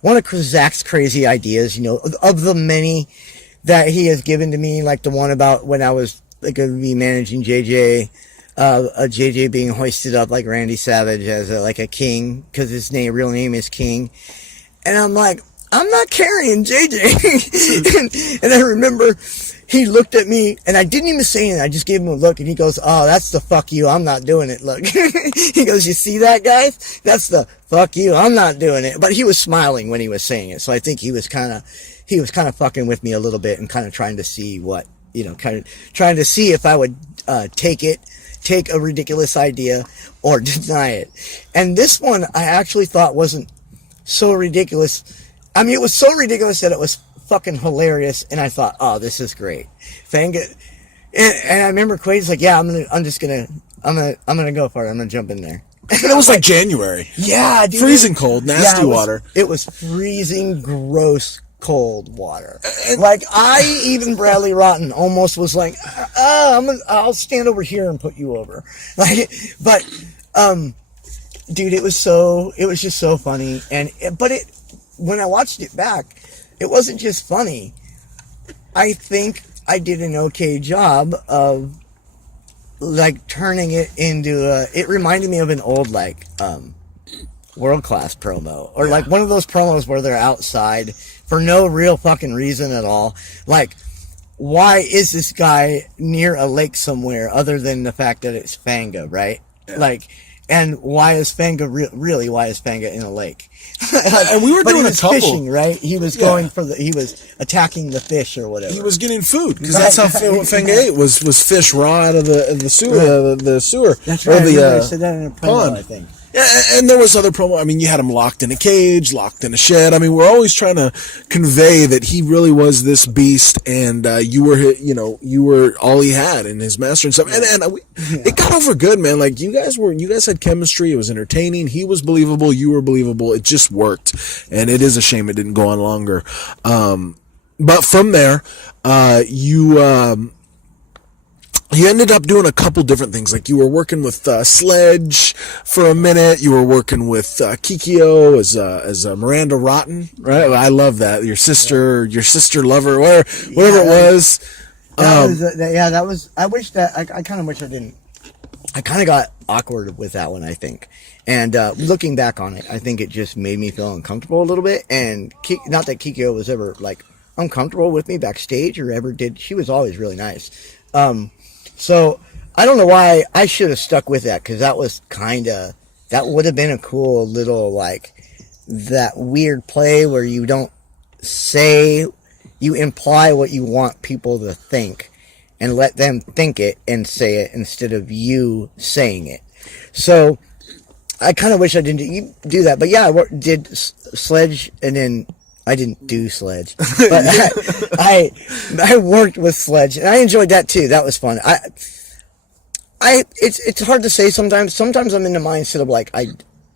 one of Zack's crazy ideas, of the many that he has given to me, like the one about when I was going to be managing JJ, JJ being hoisted up like Randy Savage as a king, because his real name is King. And I'm like, I'm not carrying JJ. and I remember he looked at me, and I didn't even say anything. I just gave him a look, and he goes, oh, that's the fuck you, I'm not doing it look. He goes, you see that, guys? That's the fuck you, I'm not doing it. But he was smiling when he was saying it, so I think he was kind of fucking with me a little bit and kind of trying to see what, kind of trying to see if I would take a ridiculous idea or deny it. And this one I actually thought wasn't so ridiculous. I mean, it was so ridiculous that it was fucking hilarious, and I thought, oh, this is great. FANGA, and I remember Quaid's like, yeah, I'm gonna go for it. I'm gonna jump in there. And it was like January. Yeah, dude. Freezing cold, nasty water. It was freezing, gross, cold water. Like, even Bradley Rotten almost was like, I'll stand over here and put you over. Like, but, dude, it was just so funny. But when I watched it back, it wasn't just funny. I think I did an okay job of like turning it into it reminded me of an old like World Class promo, or like one of those promos where they're outside for no real fucking reason at all. Like, why is this guy near a lake somewhere other than the fact that it's FANGA, right? Yeah. Like, and why is FANGA really? Why is FANGA in a lake? And we were doing a couple fishing, right? He was going for he was attacking the fish or whatever. He was getting food because that's how FANGA ate was fish raw out of the sewer, the sewer. That's right. Or I said that in a promo, pond. I think. Yeah, and there was other promo. I mean, you had him locked in a cage, locked in a shed. I mean, we're always trying to convey that he really was this beast, and you were all he had in his master and stuff. And it got over good, man. Like you guys had chemistry. It was entertaining. He was believable. You were believable. It just worked, and it is a shame it didn't go on longer. But from there, you ended up doing a couple different things. Like you were working with Sledge for a minute. You were working with Kikyo as Miranda Rotten, right? I love that. Your sister lover, whatever it was. That was. I wish that I kind of wish I didn't. I kind of got awkward with that one, I think. And looking back on it, I think it just made me feel uncomfortable a little bit. And not that Kikyo was ever like uncomfortable with me backstage or ever did. She was always really nice. So I don't know why I should have stuck with that, because that would have been a cool little, like, that weird play where you don't say, you imply what you want people to think and let them think it and say it instead of you saying it. So I kind of wish I didn't do that. But yeah, I did Sledge, and then I didn't do Sledge, but I worked with Sledge, and I enjoyed that too. That was fun. It's hard to say sometimes. Sometimes I'm in the mindset of like,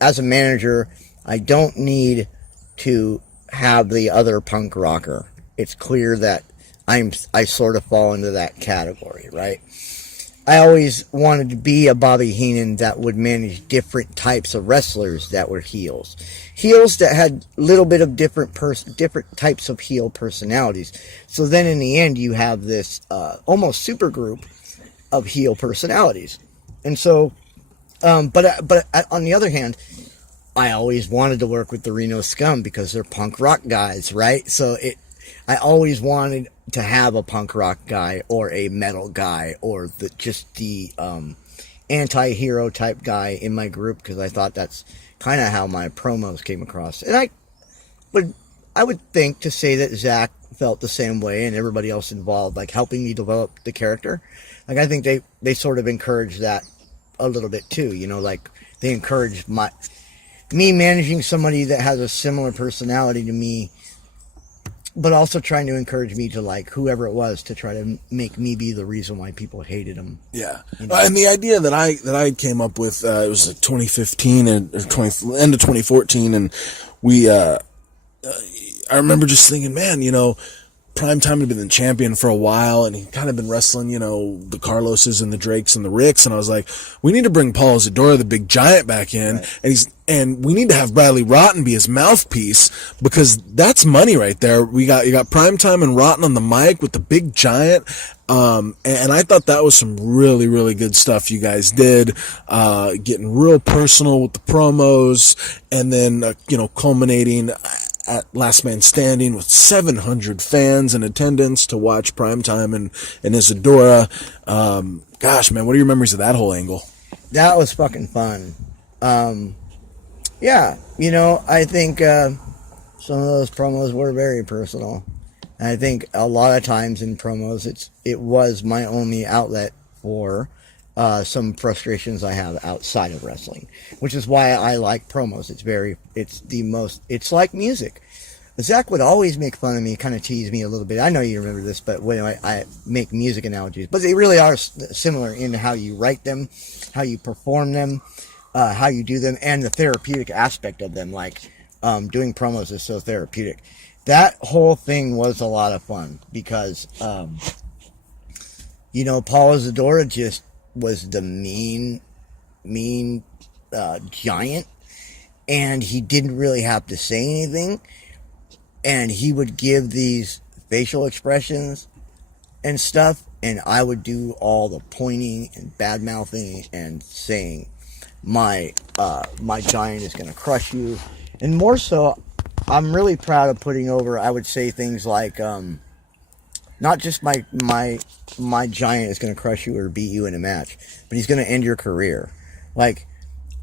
as a manager, I don't need to have the other punk rocker. It's clear that I sort of fall into that category, right? I always wanted to be a Bobby Heenan that would manage different types of wrestlers that were heels. Heels that had a little bit of different types of heel personalities. So then in the end, you have this almost super group of heel personalities. And so, but on the other hand, I always wanted to work with the Reno Scum because they're punk rock guys, right? So I always wanted to have a punk rock guy or a metal guy or just the anti-hero type guy in my group, because I thought that's kind of how my promos came across. And I would think to say that Zack felt the same way, and everybody else involved, like helping me develop the character. Like I think they sort of encouraged that a little bit too, like they encouraged me managing somebody that has a similar personality to me, but also trying to encourage me to like whoever it was to try to make me be the reason why people hated him. Yeah, and the idea that I came up with it was 2015 end of 2014, and we I remember just thinking, man, Prime Time had been the champion for a while, and he kind of been wrestling, the Carloses and the Drakes and the Ricks, and I was like, we need to bring Paul Isadora, the big giant, back in, right. and we need to have Bradley Rotten be his mouthpiece, because that's money right there. You got Prime Time and Rotten on the mic with the big giant, and I thought that was some really, really good stuff you guys did, getting real personal with the promos, and then, culminating at Last Man Standing with 700 fans in attendance to watch Primetime and Isadora. Gosh, man, what are your memories of that whole angle? That was fucking fun. Yeah, I think some of those promos were very personal. And I think a lot of times in promos, it was my only outlet for some frustrations I have outside of wrestling, which is why I like promos. It's like music. Zack would always make fun of me, kind of tease me a little bit. I know you remember this, but when I make music analogies, but they really are similar in how you write them, how you perform them, how you do them, and the therapeutic aspect of them. Like doing promos is so therapeutic. That whole thing was a lot of fun because, Paul Isadora just was the mean giant, and he didn't really have to say anything, and he would give these facial expressions and stuff, and I would do all the pointing and bad mouthing and saying, my giant is going to crush you. And more so, I'm really proud of putting over, I would say things like, not just my giant is going to crush you or beat you in a match, but he's going to end your career. Like,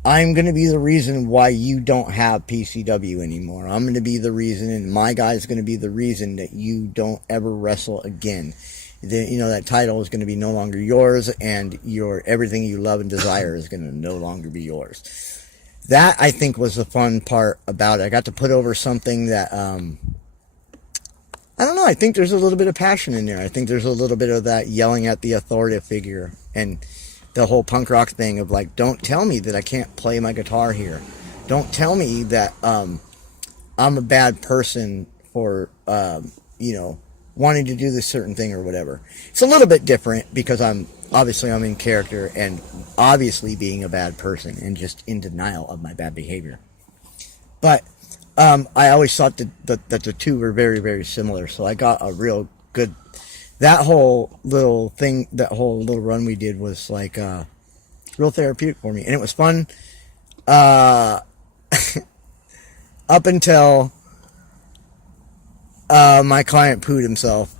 I'm going to be the reason why you don't have PCW anymore. I'm going to be the reason, and my guy's going to be the reason that you don't ever wrestle again. That title is going to be no longer yours, and everything you love and desire is going to no longer be yours. That, I think, was the fun part about it. I got to put over something that, I don't know, I think there's a little bit of passion in there. I think there's a little bit of that yelling at the authoritative figure, and the whole punk rock thing of like, don't tell me that I can't play my guitar here. Don't tell me that I'm a bad person for, wanting to do this certain thing or whatever. It's a little bit different because I'm in character and obviously being a bad person and just in denial of my bad behavior. But I always thought that the two were very, very similar. So I got a real good... That whole little thing, that whole little run we did was like real therapeutic for me. And it was fun up until my client pooed himself.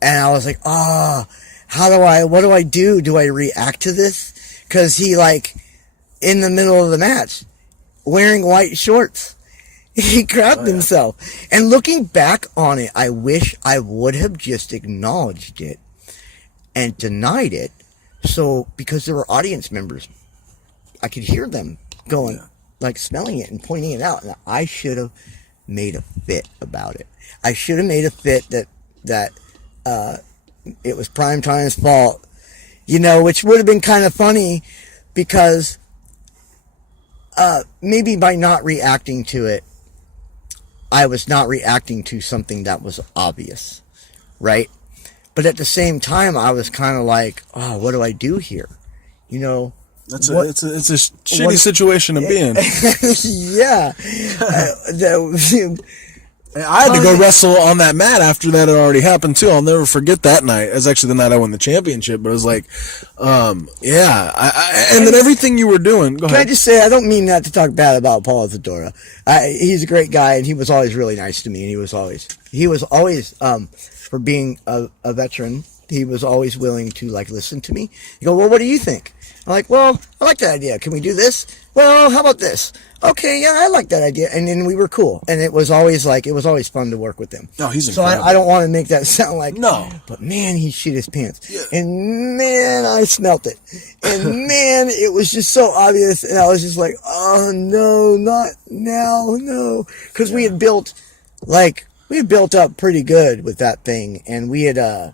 And I was like, what do I do? Do I react to this? Because he, like, in the middle of the match, wearing white shorts, he crapped himself. And looking back on it, I wish I would have just acknowledged it and denied it. So, because there were audience members, I could hear them going, like, smelling it and pointing it out. And I should have made a fit about it. I should have made a fit that it was Primetime's fault, which would have been kind of funny because maybe by not reacting to it, I was not reacting to something that was obvious, right? But at the same time, I was kind of like, oh, what do I do here? It's a shitty situation to be in. Yeah. I had to go wrestle on that mat after that had already happened too. I'll never forget that night. It was actually the night I won the championship, but it was like, and then everything you were doing. Go ahead. Can I just say, I don't mean that to talk bad about Paul Isadora. He's a great guy, and he was always really nice to me, and he was always, for being a veteran, he was always willing to, like, listen to me. You go, well, what do you think? I'm like, well, I like that idea. Can we do this? Well, how about this? Okay, yeah, I like that idea. And then we were cool. And it was always fun to work with him. No, he's incredible. So I don't want to make that sound like, no. But man, he shit his pants. Yeah. And man, I smelt it. And man, it was just so obvious. And I was just like, oh no, not now, no. Because we had built up pretty good with that thing. And we had,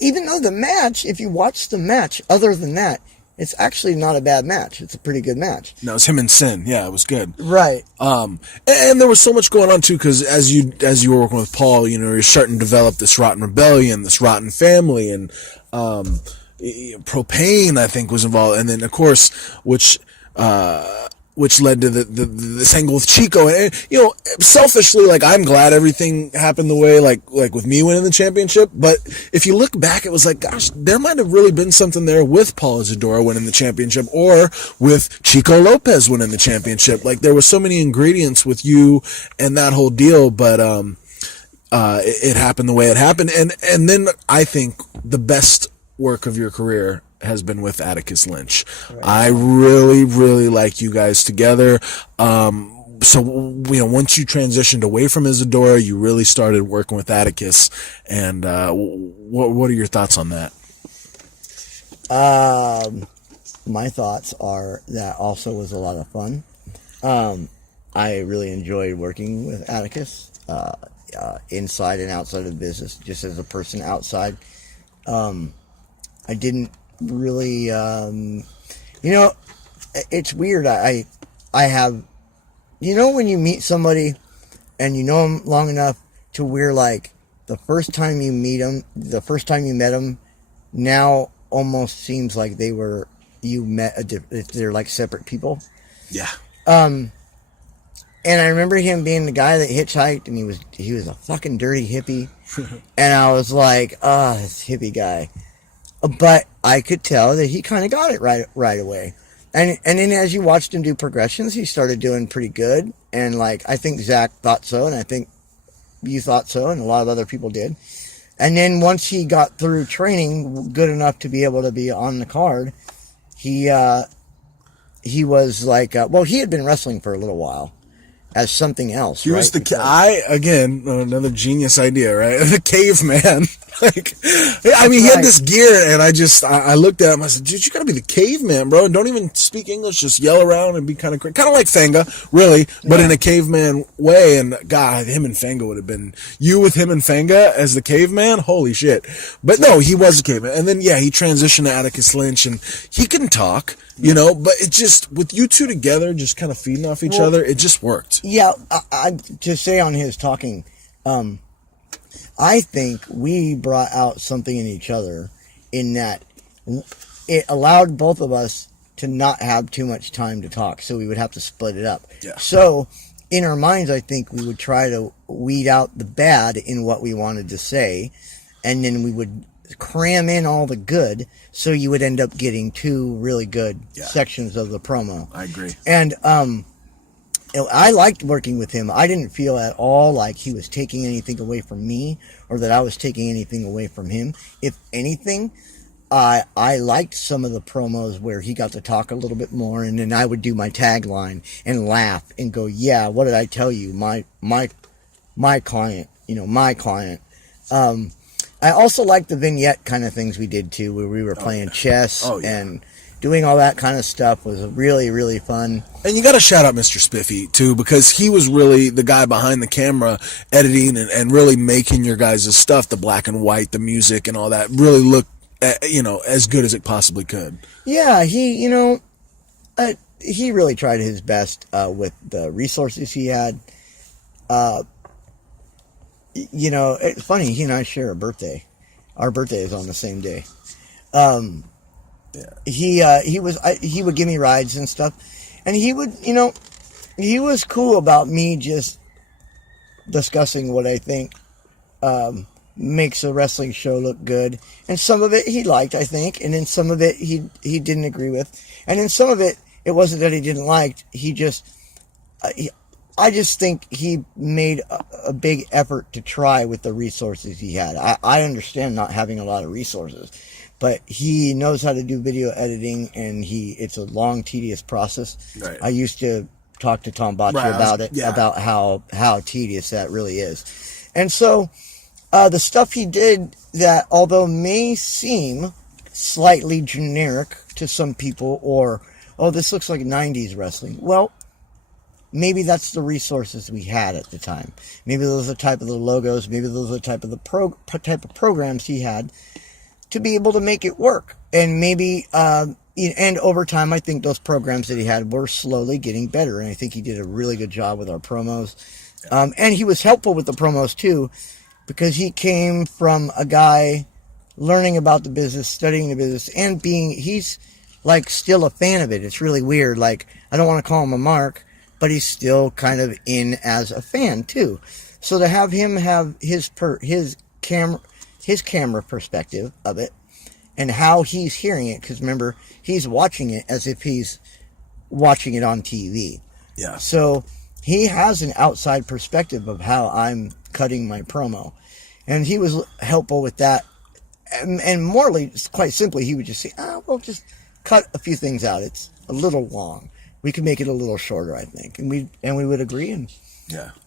even though the match, if you watch the match, other than that, it's actually not a bad match. It's a pretty good match. No, it's him and Sin. Yeah, it was good. Right. And there was so much going on too, because as you were working with Paul, you're starting to develop this Rotten Rebellion, this Rotten Family, and Propane, I think, was involved, and then of course, which led to this angle with Chico. And selfishly, like, I'm glad everything happened the way, like with me winning the championship. But if you look back, it was like, gosh, there might have really been something there with Paul Isadora winning the championship, or with Chico Lopez winning the championship. Like, there were so many ingredients with you and that whole deal, but it happened the way it happened. And then I think the best work of your career has been with Atticus Lynch. Right. I really, really like you guys together. So, once you transitioned away from Isadora, you really started working with Atticus. And what are your thoughts on that? My thoughts are that also was a lot of fun. I really enjoyed working with Atticus, inside and outside of the business, just as a person outside. I didn't really, it's weird. I have, when you meet somebody and you know them long enough to where, like, the first time you met them, now almost seems like they're like separate people. Yeah. And I remember him being the guy that hitchhiked, and he was a fucking dirty hippie. And I was like, oh, this hippie guy. But I could tell that he kind of got it right away. And then as you watched him do progressions, he started doing pretty good. And like, I think Zack thought so, and I think you thought so, and a lot of other people did. And then once he got through training good enough to be able to be on the card, he was like, well, he had been wrestling for a little while as something else. He was again, another genius idea, right? The caveman. Like, I mean, he had this gear, and I looked at him. I said, dude, you gotta be the caveman, bro. And don't even speak English. Just yell around and be kind of crazy. Kind of like FANGA, really, but in a caveman way. And God, him and FANGA would have been, you with him and FANGA as the caveman? Holy shit. But no, he was a caveman. And then, yeah, he transitioned to Atticus Lynch, and he can talk, you know, but it just, with you two together, just kind of feeding off each other, it just worked. Yeah, I to say on his talking, I think we brought out something in each other in that it allowed both of us to not have too much time to talk, so we would have to split it up. Yeah. So in our minds, I think we would try to weed out the bad in what we wanted to say, and then we would cram in all the good, so you would end up getting two really good sections of the promo. I agree. And I liked working with him. I didn't feel at all like he was taking anything away from me or that I was taking anything away from him. If anything, I liked some of the promos where he got to talk a little bit more, and then I would do my tagline and laugh and go, yeah, what did I tell you? My client, my client. I also liked the vignette kind of things we did too, where we were playing chess and doing all that kind of stuff was really, really fun. And you got to shout out Mr. Spiffy, too, because he was really the guy behind the camera editing and really making your guys' stuff, the black and white, the music and all that, really look, as good as it possibly could. Yeah, he really tried his best with the resources he had. It's funny, he and I share a birthday. Our birthday is on the same day. Yeah. He would give me rides and stuff, and he would, he was cool about me just discussing what I think makes a wrestling show look good, and some of it he liked, I think, and then some of it he didn't agree with, and then some of it wasn't that he didn't like. He just, I just think he made a big effort to try with the resources he had. I understand not having a lot of resources, but he knows how to do video editing, and it's a long, tedious process. Right. I used to talk to Tom Bocci about it, about how tedious that really is. And so the stuff he did that, although may seem slightly generic to some people, or, oh, this looks like 90s wrestling. Well, maybe that's the resources we had at the time. Maybe those are the type of the logos. Maybe those are the type of programs he had to be able to make it work. And maybe, and over time, I think those programs that he had were slowly getting better. And I think he did a really good job with our promos. And he was helpful with the promos too, because he came from a guy learning about the business, studying the business, and he's like still a fan of it. It's really weird. Like, I don't want to call him a mark, but he's still kind of in as a fan too. So to have him have his camera perspective of it and how he's hearing it, because remember, he's watching it as if he's watching it on TV. Yeah. So he has an outside perspective of how I'm cutting my promo, and he was helpful with that. And morally, quite simply, he would just say, "Well, just cut a few things out. It's a little long. We could make it a little shorter, I think." And we would agree, and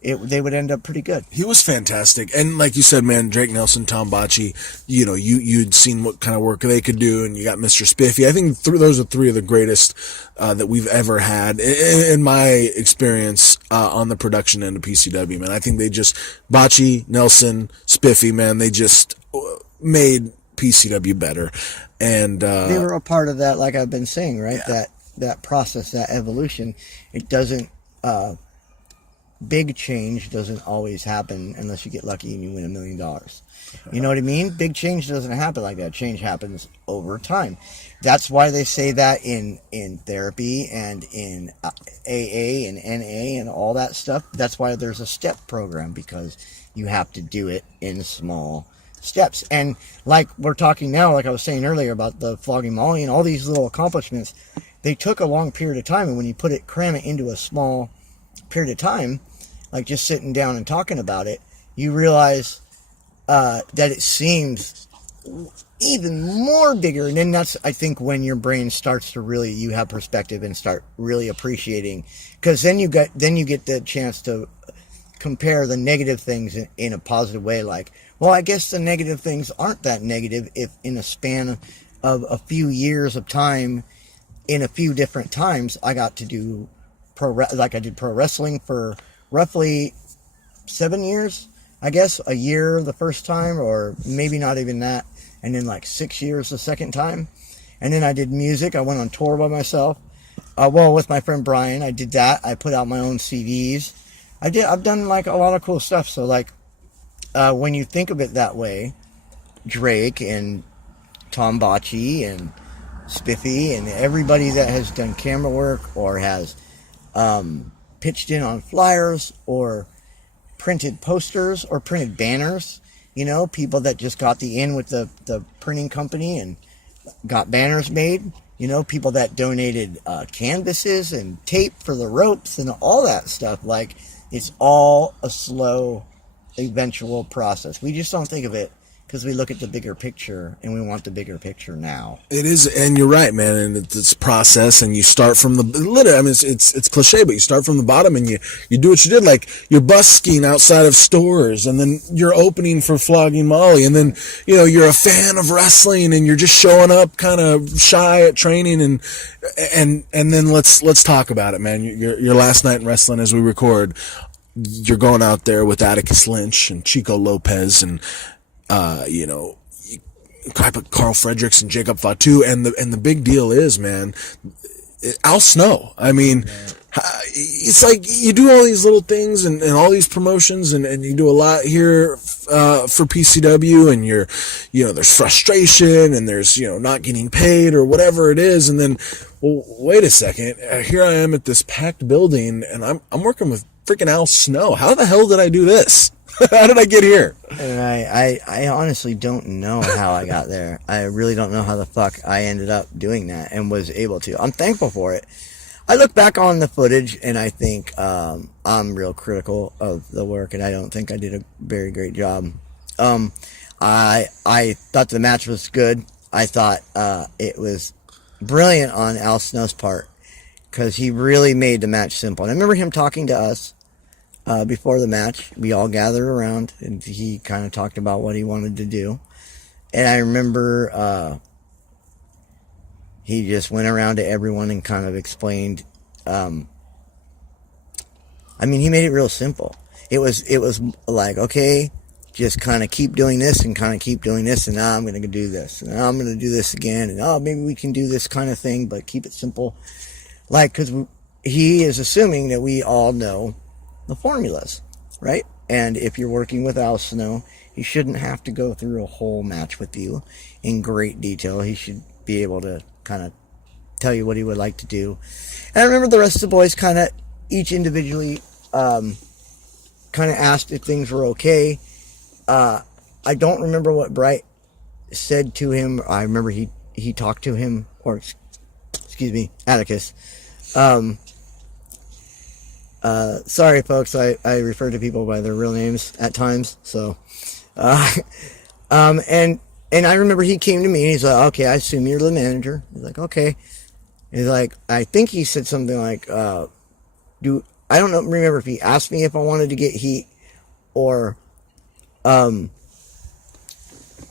they would end up pretty good. He was fantastic. And like you said, man, Drake Nelson, Tom Bocci, you'd seen what kind of work they could do, and you got Mr. Spiffy. I think those are three of the greatest that we've ever had, in my experience, on the production end of PCW, man. I think Bocci, Nelson, Spiffy, man, they just made PCW better. And they were a part of that, like I've been saying, right? Yeah. That process, that evolution, it doesn't big change doesn't always happen unless you get lucky and you win $1 million. You know what I mean? Big change doesn't happen like that. Change happens over time. That's why they say that in therapy and in AA and NA and all that stuff. That's why there's a step program, because you have to do it in small steps. And like we're talking now, like I was saying earlier about the Flogging Molly and all these little accomplishments, they took a long period of time. And when you cram it into a small period of time, like just sitting down and talking about it, you realize that it seems even more bigger. And then that's, I think, when your brain starts to really, you have perspective and start really appreciating, because then you get the chance to compare the negative things in a positive way. Like, well, I guess the negative things aren't that negative if in a span of a few years of time, in a few different times, I got to do I did pro wrestling for roughly 7 years. I guess a year the first time, or maybe not even that, and then like 6 years the second time. And then I did music. I went on tour by myself. With my friend Brian, I did that. I put out my own CDs. I've done like a lot of cool stuff. So like, when you think of it that way, Drake and Tom Bocci and Spiffy and everybody that has done camera work or has pitched in on flyers or printed posters or printed banners, people that just got the in with the printing company and got banners made, people that donated canvases and tape for the ropes and all that stuff. Like, it's all a slow, eventual process. We just don't think of it because we look at the bigger picture and we want the bigger picture now. It is, and you're right, man. And it's process, and you start from literally. I mean, it's cliche, but you start from the bottom, and you do what you did. Like, you're busking outside of stores, and then you're opening for Flogging Molly, and then you're a fan of wrestling, and you're just showing up kind of shy at training, and then let's talk about it, man. Your last night in wrestling as we record, you're going out there with Atticus Lynch and Chico Lopez and Carl Fredericks and Jacob Fatu, and the big deal is, man, Al Snow. I mean, it's like you do all these little things and all these promotions, and you do a lot here for PCW, and there's frustration, and there's not getting paid or whatever it is, and then, well, wait a second, here I am at this packed building, and I'm working with freaking Al Snow. How the hell did I do this? How did I get here? And I honestly don't know how I got there. I really don't know how the fuck I ended up doing that and was able to. I'm thankful for it. I look back on the footage and I think I'm real critical of the work, and I don't think I did a very great job. I thought the match was good. I thought it was brilliant on Al Snow's part, because he really made the match simple. And I remember him talking to us before the match. We all gathered around, and he kind of talked about what he wanted to do. And I remember he just went around to everyone and kind of explained. He made it real simple. It was like, okay, just kind of keep doing this and kind of keep doing this, and now I'm going to do this, and now I'm going to do this again, and maybe we can do this kind of thing, but keep it simple. Like, because he is assuming that we all know the formulas, right? And if you're working with Al Snow, he shouldn't have to go through a whole match with you in great detail. He should be able to kind of tell you what he would like to do. And I remember the rest of the boys kind of each individually kind of asked if things were okay. I don't remember what Bright said to him. I remember he talked to him, or excuse me, Atticus. Sorry, folks, I refer to people by their real names at times. So, and I remember he came to me and he's like, okay, I assume you're the manager. He's like, okay. He's like, I think he said something like, I don't remember if he asked me if I wanted to get heat, or,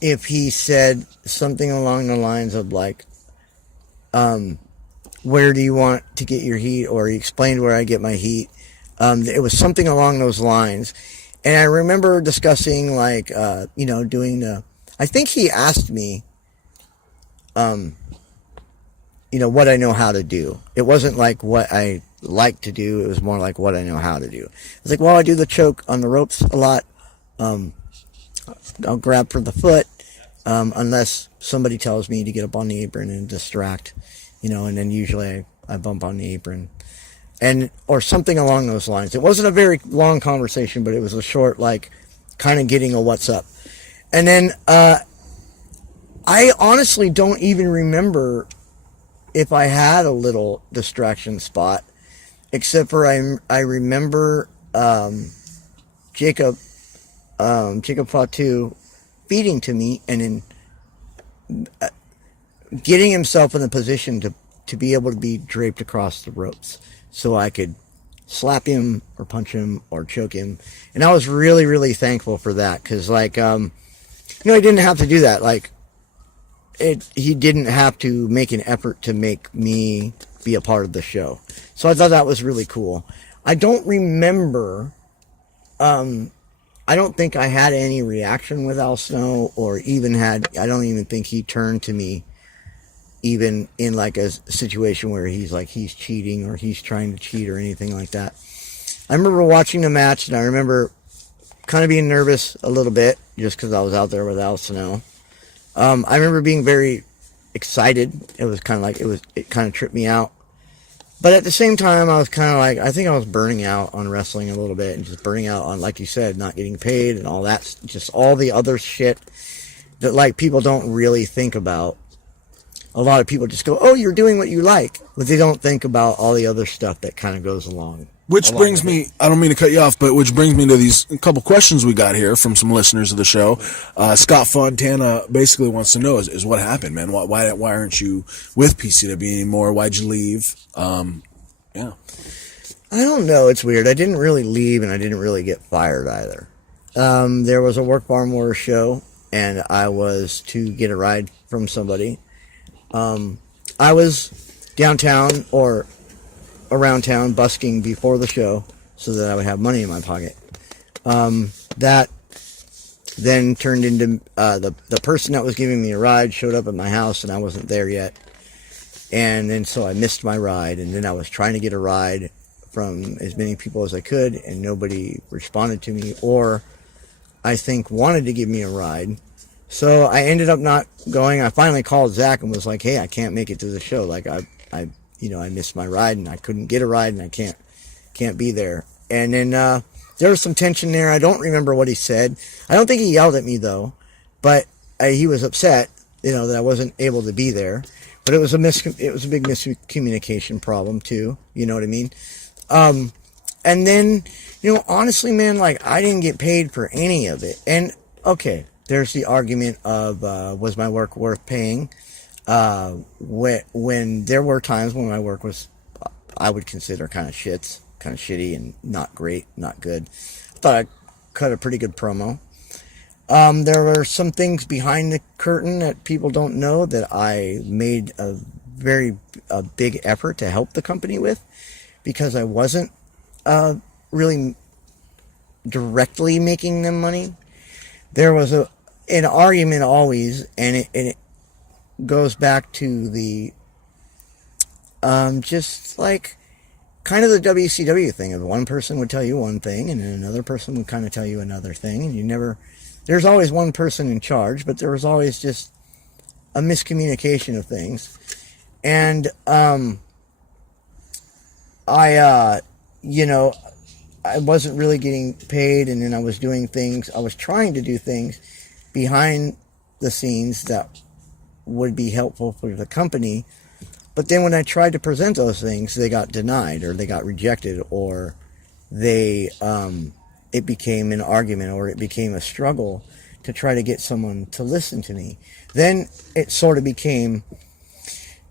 if he said something along the lines of like, where do you want to get your heat? Or he explained where I get my heat. It was something along those lines. And I remember discussing like, doing I think he asked me, what I know how to do. It wasn't like what I like to do. It was more like what I know how to do. It's like, well, I do the choke on the ropes a lot. I'll grab for the foot, unless somebody tells me to get up on the apron and distract, and then usually I bump on the apron. Or something along those lines. It wasn't a very long conversation, but it was a short, like, kind of getting a what's up. And then, I honestly don't even remember if I had a little distraction spot, except for I remember, Jacob Fatu feeding to me and then getting himself in a position to be able to be draped across the ropes so I could slap him or punch him or choke him. And I was really, really thankful for that because, like, he didn't have to do that. Like, he didn't have to make an effort to make me be a part of the show. So I thought that was really cool. I don't remember, I don't think I had any reaction with Al Snow or I don't even think he turned to me even in like a situation where he's cheating or he's trying to cheat or anything like that. I remember watching the match and I remember kind of being nervous a little bit just because I was out there with Al Snow. I remember being very excited. It was kind of like, it kind of tripped me out. But at the same time, I was kind of like, I think I was burning out on wrestling a little bit and just burning out on, like you said, not getting paid and all that, just all the other shit that like people don't really think about. A lot of people just go, oh, you're doing what you like. But they don't think about all the other stuff that kind of goes along. Which brings me, I don't mean to cut you off, but which brings me to these a couple questions we got here from some listeners of the show. Scott Fontana basically wants to know is what happened, man? Why aren't you with PCW anymore? Why'd you leave? Yeah. I don't know. It's weird. I didn't really leave and I didn't really get fired either. There was a Work Barn War show and I was to get a ride from somebody. I was downtown or around town busking before the show so that I would have money in my pocket. That then turned into the person that was giving me a ride showed up at my house and I wasn't there yet. And then so I missed my ride and then I was trying to get a ride from as many people as I could and nobody responded to me or I think wanted to give me a ride. So I ended up not going. I finally called Zack and was like, hey, I can't make it to the show. Like I missed my ride and I couldn't get a ride and I can't be there. And then, there was some tension there. I don't remember what he said. I don't think he yelled at me though, but he was upset, that I wasn't able to be there, but it was a big miscommunication problem too. You know what I mean? And then, honestly, man, like I didn't get paid for any of it. And okay. There's the argument of, was my work worth paying? When there were times when my work was, I would consider kind of shitty and not great, not good. I thought I cut a pretty good promo. There were some things behind the curtain that people don't know that I made a big effort to help the company with because I wasn't, really directly making them money. There was an argument always, and it goes back to the, just like, kind of the WCW thing of one person would tell you one thing, and then another person would kind of tell you another thing, and there's always one person in charge, but there was always just a miscommunication of things. And, I wasn't really getting paid, and then I was trying to do things behind the scenes that would be helpful for the company, but then when I tried to present those things, they got denied, or they got rejected, or it became an argument, or it became a struggle to try to get someone to listen to me. Then it sort of became,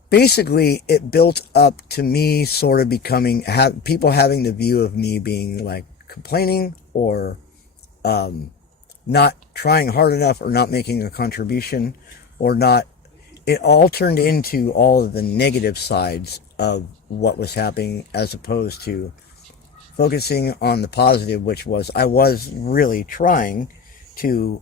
basically, it built up to me sort of becoming, people having the view of me being like complaining or not trying hard enough or not making a contribution or not. It all turned into all of the negative sides of what was happening as opposed to focusing on the positive, which was I was really trying to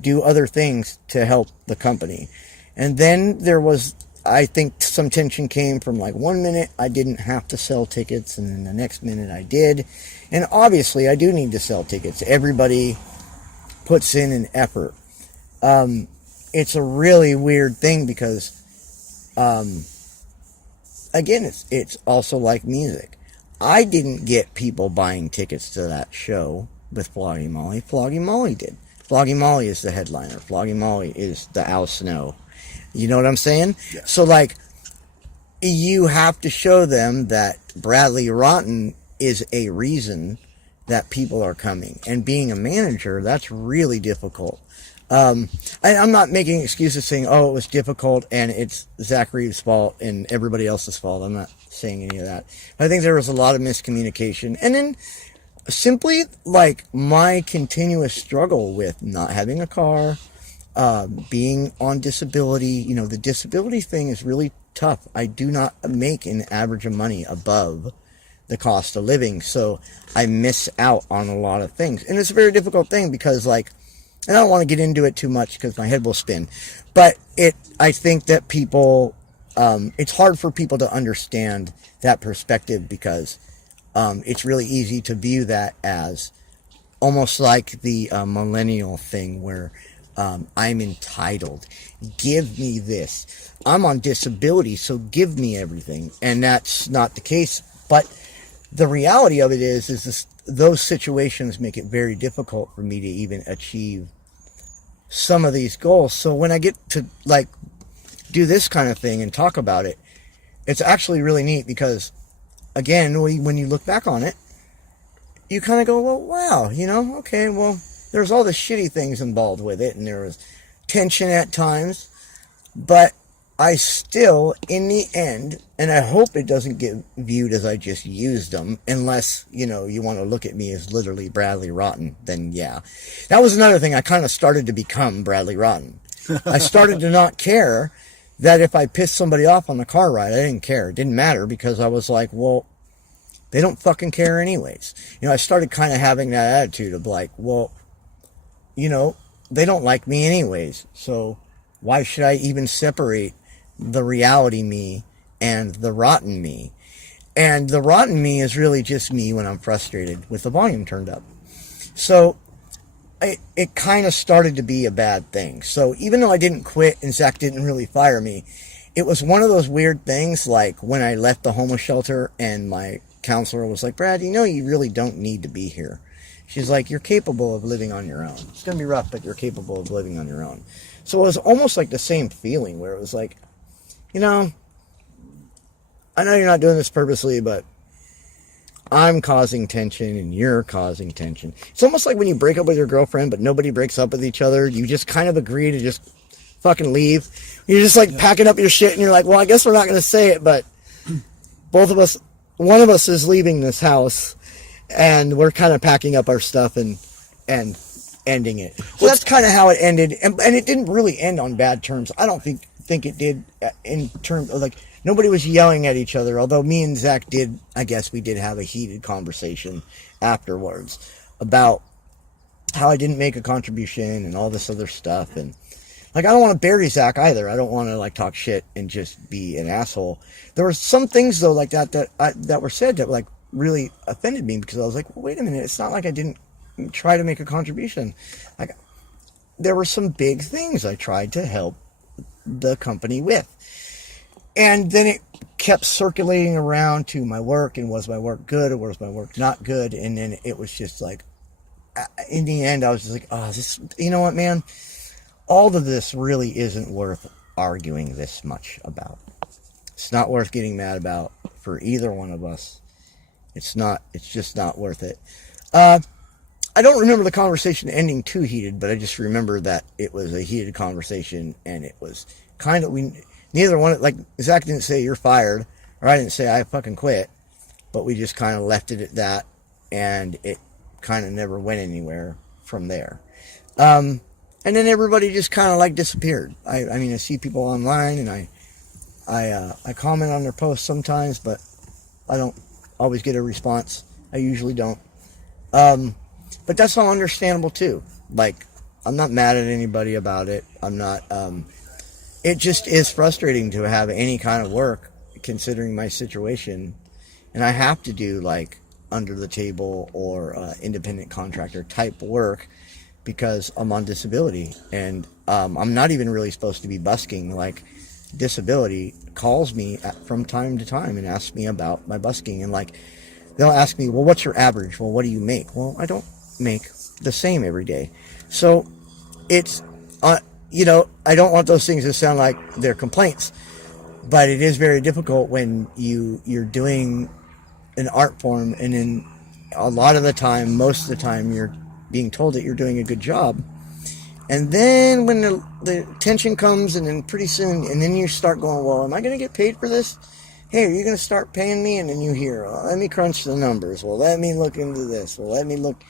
do other things to help the company. And then there was I think some tension came from like 1 minute I didn't have to sell tickets, and then the next minute I did. And obviously I do need to sell tickets. Everybody puts in an effort. It's a really weird thing because, again, it's also like music. I didn't get people buying tickets to that show with Flogging Molly. Flogging Molly did. Flogging Molly is the headliner. Flogging Molly is the Al Snow. You know what I'm saying? Yeah. So, like, you have to show them that Bradley Rotten is a reason that people are coming. And being a manager, that's really difficult. I'm not making excuses saying, oh, it was difficult and it's Zack Reeb's fault and everybody else's fault. I'm not saying any of that. But I think there was a lot of miscommunication. And then simply, like, my continuous struggle with not having a car, being on disability. You know, the disability thing is really tough. I do not make an average of money above the cost of living, so I miss out on a lot of things. And it's a very difficult thing because, like, and I don't want to get into it too much because my head will spin, but I think that people, it's hard for people to understand that perspective because it's really easy to view that as almost like the millennial thing where I'm entitled. Give me this. I'm on disability, so give me everything. And that's not the case. But the reality of it is those situations make it very difficult for me to even achieve some of these goals. So when I get to, like, do this kind of thing and talk about it, it's actually really neat because, again, when you look back on it, you kind of go, well, wow, you know, okay, well, there's all the shitty things involved with it, and there was tension at times, but I still, in the end, and I hope it doesn't get viewed as I just used them, unless, you know, you want to look at me as literally Bradley Rotten, then yeah. That was another thing. I kind of started to become Bradley Rotten. I started to not care that if I pissed somebody off on the car ride, I didn't care. It didn't matter because I was like, well, they don't fucking care anyways. You know, I started kind of having that attitude of like, well, you know, they don't like me anyways, so why should I even separate the reality me and the rotten me? And the rotten me is really just me when I'm frustrated with the volume turned up. So it kind of started to be a bad thing. So even though I didn't quit and Zack didn't really fire me, it was one of those weird things, like when I left the homeless shelter and my counselor was like, Brad, you know, you really don't need to be here. She's like, you're capable of living on your own. It's going to be rough, but you're capable of living on your own. So it was almost like the same feeling where it was like, you know, I know you're not doing this purposely, but I'm causing tension and you're causing tension. It's almost like when you break up with your girlfriend, but nobody breaks up with each other. You just kind of agree to just fucking leave. You're just like packing up your shit and you're like, well, I guess we're not going to say it, but both of us, one of us is leaving this house and we're kind of packing up our stuff and ending it. So that's kind of how it ended. And it didn't really end on bad terms. I don't think it did in terms of, like, nobody was yelling at each other, although me and Zack did, I guess we did have a heated conversation afterwards about how I didn't make a contribution and all this other stuff. And, like, I don't want to bury Zack either. I don't want to, like, talk shit and just be an asshole. There were some things, though, like that were said that, like, really offended me because I was like, well, wait a minute. It's not like I didn't try to make a contribution. Like, there were some big things I tried to help the company with. And then it kept circulating around to my work, and was my work good or was my work not good? And then it was just like, in the end, I was just like, oh, this, you know what, man? All of this really isn't worth arguing this much about. It's not worth getting mad about for either one of us. It's just not worth it. I don't remember the conversation ending too heated, but I just remember that it was a heated conversation, and it was kind of, neither one, like, Zack didn't say you're fired, or I didn't say I fucking quit, but we just kind of left it at that, and it kind of never went anywhere from there. And then everybody just kind of, like, disappeared. I mean, I see people online, and I comment on their posts sometimes, but I don't always get a response. I usually don't. But that's all understandable too. Like, I'm not mad at anybody about it. I'm not, it just is frustrating to have any kind of work considering my situation, and I have to do like under the table or independent contractor type work because I'm on disability, and I'm not even really supposed to be busking. Like, disability calls me from time to time and asks me about my busking, and like they'll ask me, well, what's your average? Well, what do you make? Well, I don't make the same every day. So it's I don't want those things to sound like they're complaints, but it is very difficult when you're doing an art form, and then a lot of the time, most of the time, you're being told that you're doing a good job. And then when the tension comes, and then pretty soon, and then you start going, well, am I going to get paid for this? Hey, are you going to start paying me? And then you hear, well, let me crunch the numbers. Well, let me look into this. Well, let me look.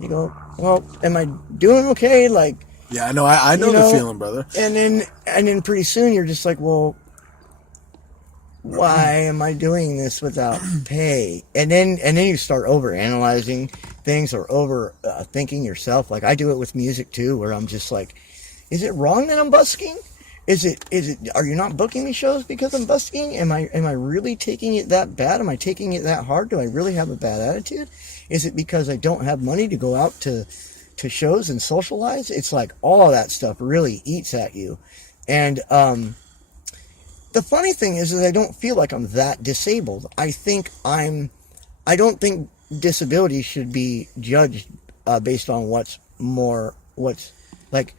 You go, well, am I doing okay? Like, yeah, I know. I know the feeling, brother. And then pretty soon you're just like, well, why am I doing this without pay? And then you start over analyzing things or over thinking yourself. Like, I do it with music too, where I'm just like, is it wrong that I'm busking? Is it are you not booking me shows because I'm busking? Am I really taking it that bad? Am I taking it that hard? Do I really have a bad attitude? Is it because I don't have money to go out to shows and socialize? It's like all that stuff really eats at you. And the funny thing is I don't feel like I'm that disabled. I don't think disability should be judged based on what's like,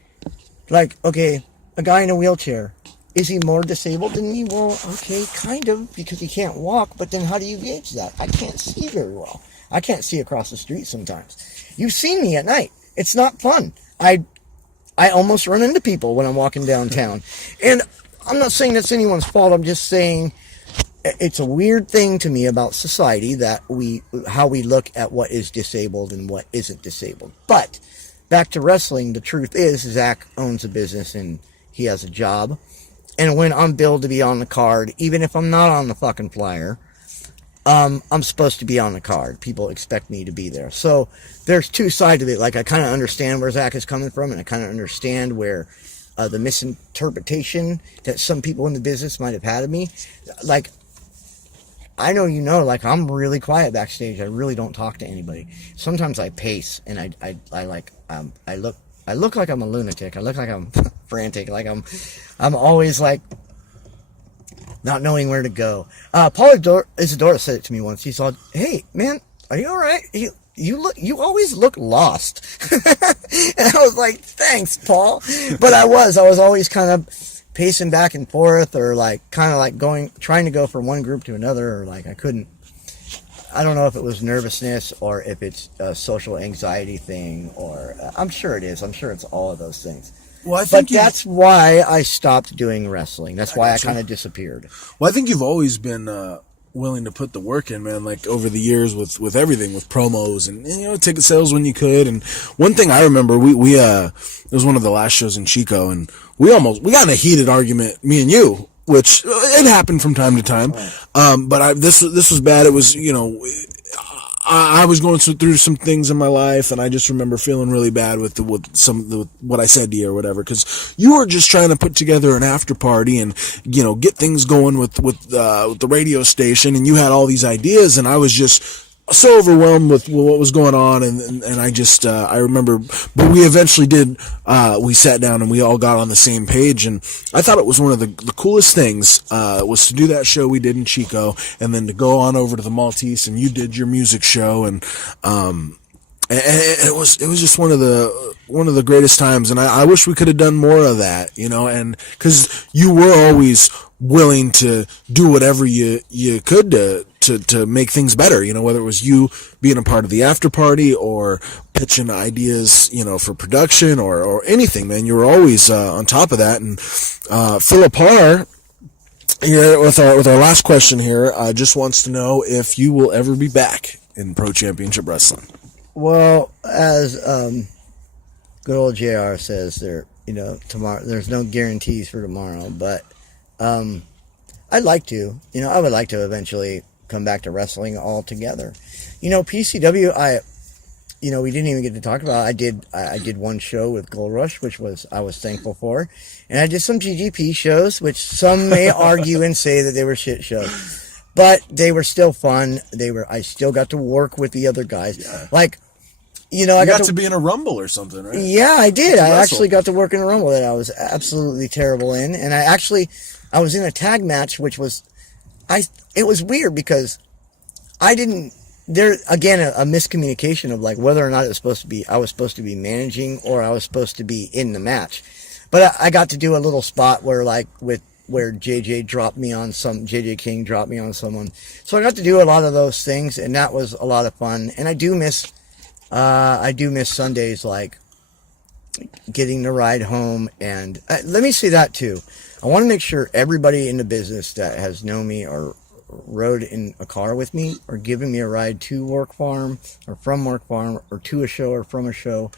okay, a guy in a wheelchair, is he more disabled than me? Well, okay, kind of, because he can't walk, but then how do you gauge that? I can't see very well. I can't see across the street sometimes. You've seen me at night. It's not fun. I almost run into people when I'm walking downtown. And I'm not saying that's anyone's fault. I'm just saying it's a weird thing to me about society that how we look at what is disabled and what isn't disabled. But back to wrestling, the truth is Zack owns a business and he has a job. And when I'm billed to be on the card, even if I'm not on the fucking flyer, I'm supposed to be on the card. People expect me to be there. So there's two sides of it. Like, I kind of understand where Zack is coming from, and I kind of understand where the misinterpretation that some people in the business might have had of me. Like, I know, like, I'm really quiet backstage. I really don't talk to anybody. Sometimes I pace, and I look like I'm a lunatic. I look like I'm frantic. Like I'm always like not knowing where to go. Isadora said it to me once. She said, "Hey, man, are you all right? You always look lost." And I was like, "Thanks, Paul." But I was always kind of pacing back and forth, or like kind of like trying to go from one group to another, or like I couldn't. I don't know if it was nervousness or if it's a social anxiety thing, or I'm sure it is. I'm sure it's all of those things. Well, that's why I stopped doing wrestling. That's why I kind of disappeared. Well, I think you've always been willing to put the work in, man, like over the years with everything, with promos and ticket sales when you could. And one thing I remember, we it was one of the last shows in Chico, and we got in a heated argument, me and you, which it happened from time to time. But this was bad. It was, I was going through some things in my life, and I just remember feeling really bad with what I said to you or whatever, because you were just trying to put together an after party and get things going with the radio station, and you had all these ideas, and I was just so overwhelmed with what was going on, and I just I remember, but we eventually did. We sat down and we all got on the same page, and I thought it was one of the coolest things was to do that show we did in Chico, and then to go on over to the Maltese, and you did your music show, and it was just one of the greatest times, and I wish we could have done more of that, and because you were always willing to do whatever you could to make things better, whether it was you being a part of the after party or pitching ideas, for production or anything, man. You were always on top of that. And Philip Parr here with our last question here just wants to know if you will ever be back in Pro Championship Wrestling. Well, as good old JR says, tomorrow there's no guarantees for tomorrow, but I'd like to. I would like to eventually come back to wrestling altogether. PCW, we didn't even get to talk about. I did one show with Gold Rush, which I was thankful for, and I did some GGP shows, which some may argue and say that they were shit shows, but they were still fun. I still got to work with the other guys, like. I got to be in a Rumble or something, right? Yeah, I did. I actually got to work in a Rumble that I was absolutely terrible in, and I was in a tag match, which was, it was weird because there again a miscommunication of like whether or not I was supposed to be managing or I was supposed to be in the match, but I got to do a little spot where JJ King dropped me on someone, so I got to do a lot of those things, and that was a lot of fun, and I do miss Sundays, like getting the ride home. And let me say that too. I want to make sure everybody in the business that has known me or rode in a car with me or given me a ride to Work Farm or from Work Farm or to a show or from a show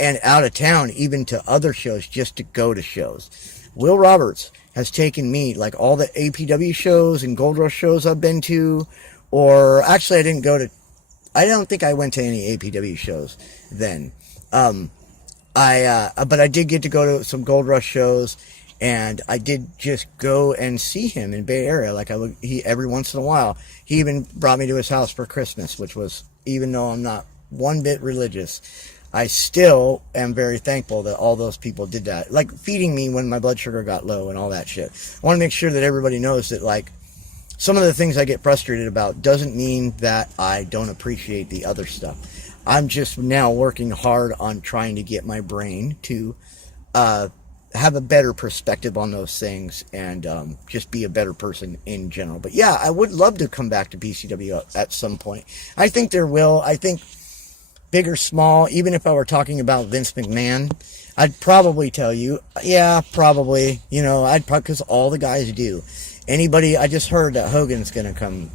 and out of town, even to other shows, just to go to shows. Will Roberts has taken me, like all the APW shows and Gold Rush shows I've been to, or actually I don't think I went to any APW shows then. But I did get to go to some Gold Rush shows, and I did just go and see him in Bay Area. Like every once in a while, he even brought me to his house for Christmas, which was, even though I'm not one bit religious, I still am very thankful that all those people did that. Like feeding me when my blood sugar got low and all that shit. I want to make sure that everybody knows that, like, some of the things I get frustrated about doesn't mean that I don't appreciate the other stuff. I'm just now working hard on trying to get my brain to have a better perspective on those things and just be a better person in general. But yeah, I would love to come back to PCW at some point. I think there will. I think big or small, even if I were talking about Vince McMahon, I'd probably tell you, yeah, probably. Because all the guys do. I just heard that Hogan's gonna come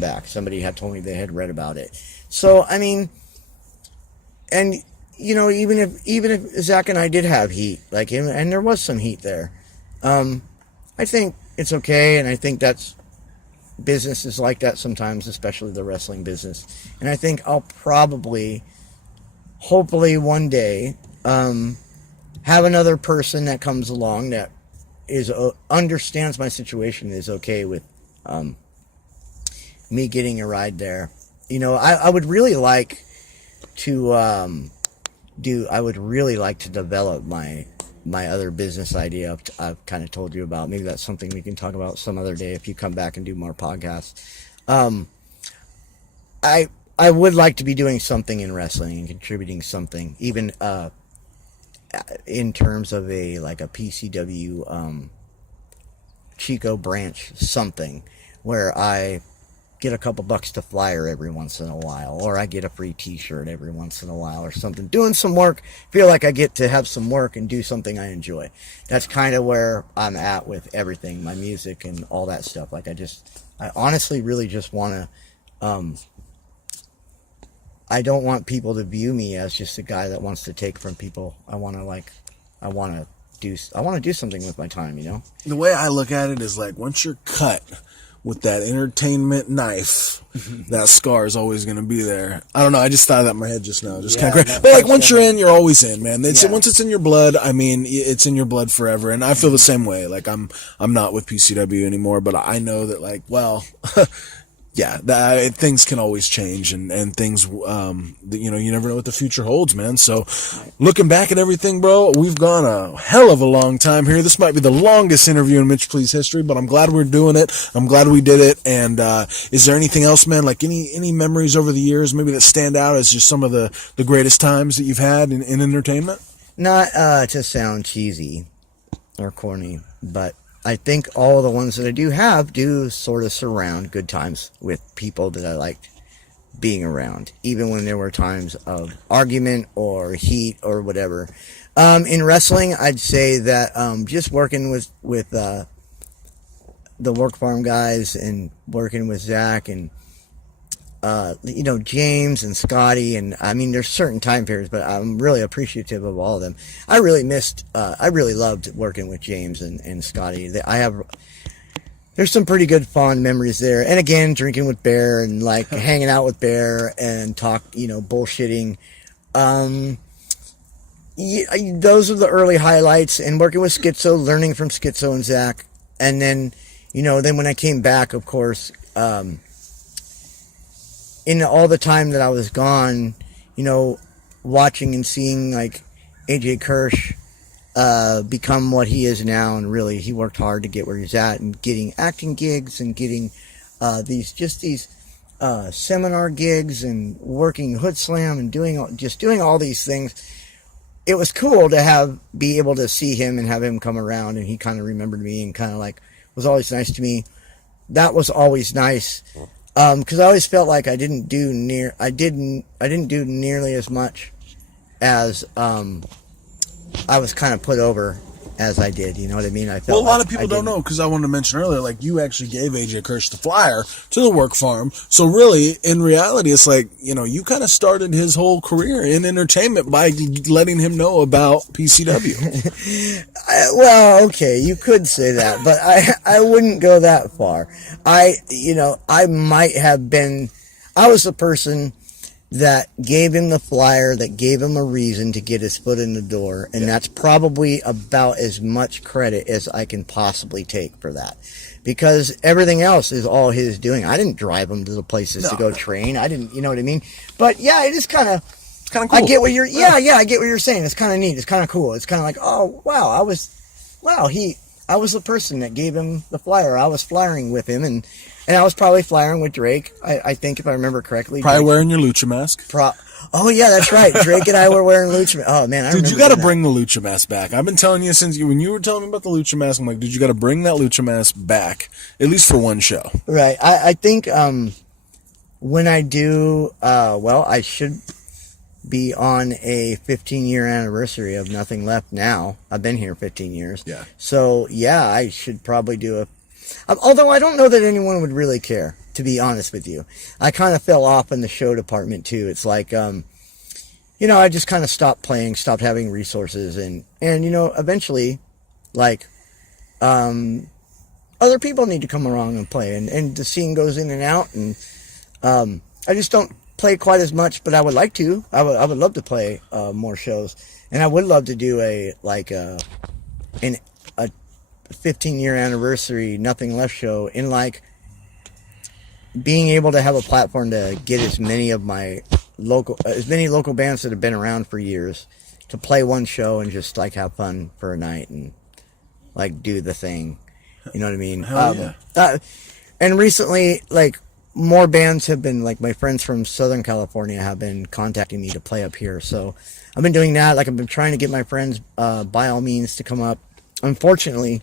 back. Somebody had told me they had read about it. So I mean, and even if Zack and I did have heat, like him, and there was some heat there, I think it's okay, and I think that's business is like that sometimes, especially the wrestling business. And I think I'll probably, hopefully one day, have another person that comes along that understands my situation, is okay with me getting a ride there. I would really like to develop my other business idea I've kind of told you about. Maybe that's something we can talk about some other day if you come back and do more podcasts. I would like to be doing something in wrestling and contributing something, even in terms of a PCW Chico branch, something where I get a couple bucks to flyer every once in a while, or I get a free t-shirt every once in a while or something. Doing some work, feel like I get to have some work and do something I enjoy. That's kind of where I'm at with everything, my music and all that stuff. Like I honestly really just want to, I don't want people to view me as just a guy that wants to take from people. I want to do something with my time, The way I look at it is like, once you're cut with that entertainment knife, that scar is always going to be there. I don't know. I just thought of that in my head just now. Just kind of crazy. But like, once you're in, you're always in, man. Once it's in your blood, I mean, it's in your blood forever. And I feel the same way. Like, I'm not with PCW anymore, but I know that, like, well, yeah, things can always change, and things, you never know what the future holds, man. So, looking back at everything, bro, we've gone a hell of a long time here. This might be the longest interview in Mitch Please history, but I'm glad we're doing it. I'm glad we did it. And is there anything else, man? Like any memories over the years, maybe that stand out as just some of the greatest times that you've had in entertainment? Not to sound cheesy or corny, but I think all the ones that I do have do sort of surround good times with people that I liked being around, even when there were times of argument or heat or whatever. In wrestling, I'd say that just working with the Work Farm guys and working with Zack and James and Scotty, and I mean, there's certain time periods, but I'm really appreciative of all of them. I really loved working with James and Scotty. There's some pretty good fond memories there. And again, drinking with Bear and like hanging out with Bear and bullshitting those are the early highlights, and working with Skitzo, learning from Skitzo and Zack. And then, then when I came back, of course, in all the time that I was gone, watching and seeing like AJ Kirsch become what he is now, and really he worked hard to get where he's at, and getting acting gigs and getting these seminar gigs and working Hood Slam and doing all these things. It was cool to be able to see him and have him come around, and he kind of remembered me and kind of like was always nice to me. That was always nice, because I always felt like I didn't do nearly as much as I was kind of put over as I did. You know what I mean? I felt a lot of people don't know, because I wanted to mention earlier, like, you actually gave AJ Kirsch the flyer to the work farm. So really, in reality, it's like, you kind of started his whole career in entertainment by letting him know about PCW. Well, okay, you could say that, but I wouldn't go that far. I was the person that gave him the flyer, that gave him a reason to get his foot in the door, and that's probably about as much credit as I can possibly take for that, because everything else is all his doing. I didn't drive him to the places to go train. I didn't, you know what I mean? But yeah, it is kind of cool. I get what you're, I get what you're saying. It's kind of neat. It's kind of cool. It's kind of like, oh wow, I was the person that gave him the flyer. I was flyering with him, and I was probably flying with Drake, I think, if I remember correctly. Probably wearing your lucha mask. Oh, yeah, that's right. Drake and I were wearing lucha masks. Oh, man, I remember. Dude, you got to bring the lucha mask back. I've been telling you when you were telling me about the lucha mask, I'm like, dude, you got to bring that lucha mask back, at least for one show. Right. I think when I do, I should be on a 15-year anniversary of Nothing Left now. I've been here 15 years. Yeah. So, yeah, I should probably do although I don't know that anyone would really care, to be honest with you. I kind of fell off in the show department, too. It's like, I just kind of stopped playing, stopped having resources, and eventually, like, other people need to come along and play, and the scene goes in and out, and I just don't play quite as much, but I would like to. I would love to play more shows, and I would love to do a 15-year anniversary Nothing Left show, in like being able to have a platform to get as many local bands that have been around for years to play one show and just like have fun for a night and like do the thing. You know what I mean? Hell yeah. And recently, like, more bands have been, like, my friends from Southern California have been contacting me to play up here. So I've been doing that. Like, I've been trying to get my friends, by all means, to come up. Unfortunately,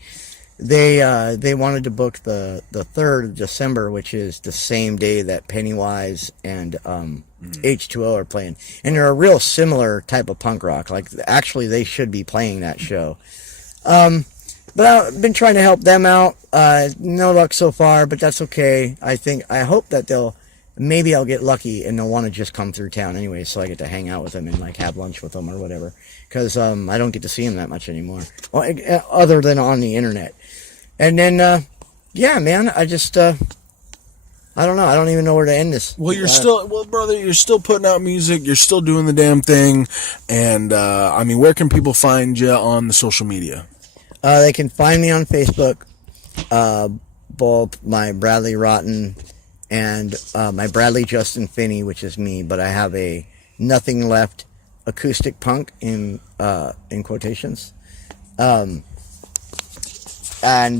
they wanted to book the 3rd of December, which is the same day that Pennywise and H2O are playing. And they're a real similar type of punk rock. Like, actually, they should be playing that show. But I've been trying to help them out. No luck so far, but that's okay. I hope that maybe I'll get lucky and they'll want to just come through town anyway, so I get to hang out with them and like have lunch with them or whatever. Because I don't get to see them that much anymore, other than on the internet. And then, yeah, man, I just, I don't know. I don't even know where to end this. Well, brother, you're still putting out music. You're still doing the damn thing. And, where can people find you on the social media? They can find me on Facebook, both my Bradley Rotten and my Bradley Justin Finney, which is me, but I have a Nothing Left acoustic punk in quotations. And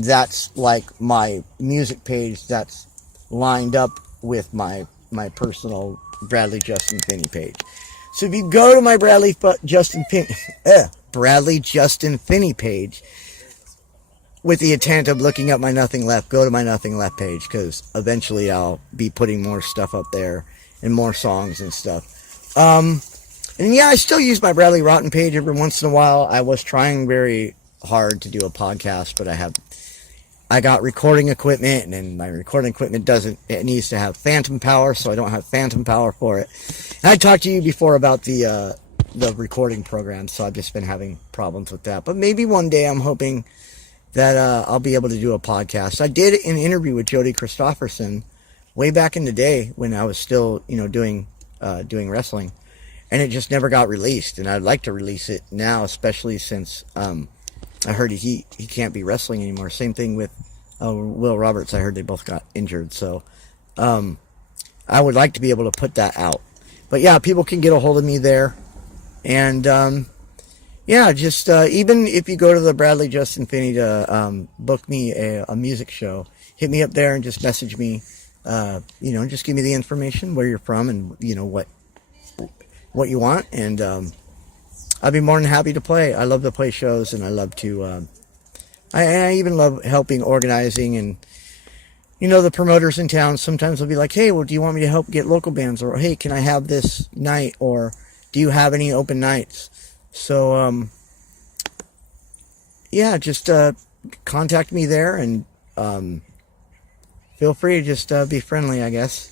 that's like my music page that's lined up with my personal Bradley Justin Finney page. So if you go to my Bradley Justin Finney page, with the intent of looking up my Nothing Left, go to my Nothing Left page, because eventually I'll be putting more stuff up there and more songs and stuff. And yeah, I still use my Bradley Rotten page every once in a while. I was trying very hard to do a podcast, but I got recording equipment, and my recording equipment it needs to have phantom power, so I don't have phantom power for it. And I talked to you before about the recording program, so I've just been having problems with that. But maybe one day I'm hoping that I'll be able to do a podcast. I did an interview with Jody Christofferson way back in the day when I was still, doing wrestling. and it just never got released. And I'd like to release it now, especially since I heard he can't be wrestling anymore. Same thing with Will Roberts. I heard they both got injured. So I would like to be able to put that out. But yeah, people can get a hold of me there. And yeah, just even if you go to the Bradley Justin Finney to book me a music show, hit me up there and just message me. Just give me the information, where you're from, and what you want, and I'd be more than happy to play. I love to play shows, and I love to. I even love helping organizing, and the promoters in town. Sometimes they'll be like, "Hey, well, do you want me to help get local bands?" Or, "Hey, can I have this night?" Or, "Do you have any open nights?" So, yeah, just contact me there, and feel free to just be friendly, I guess.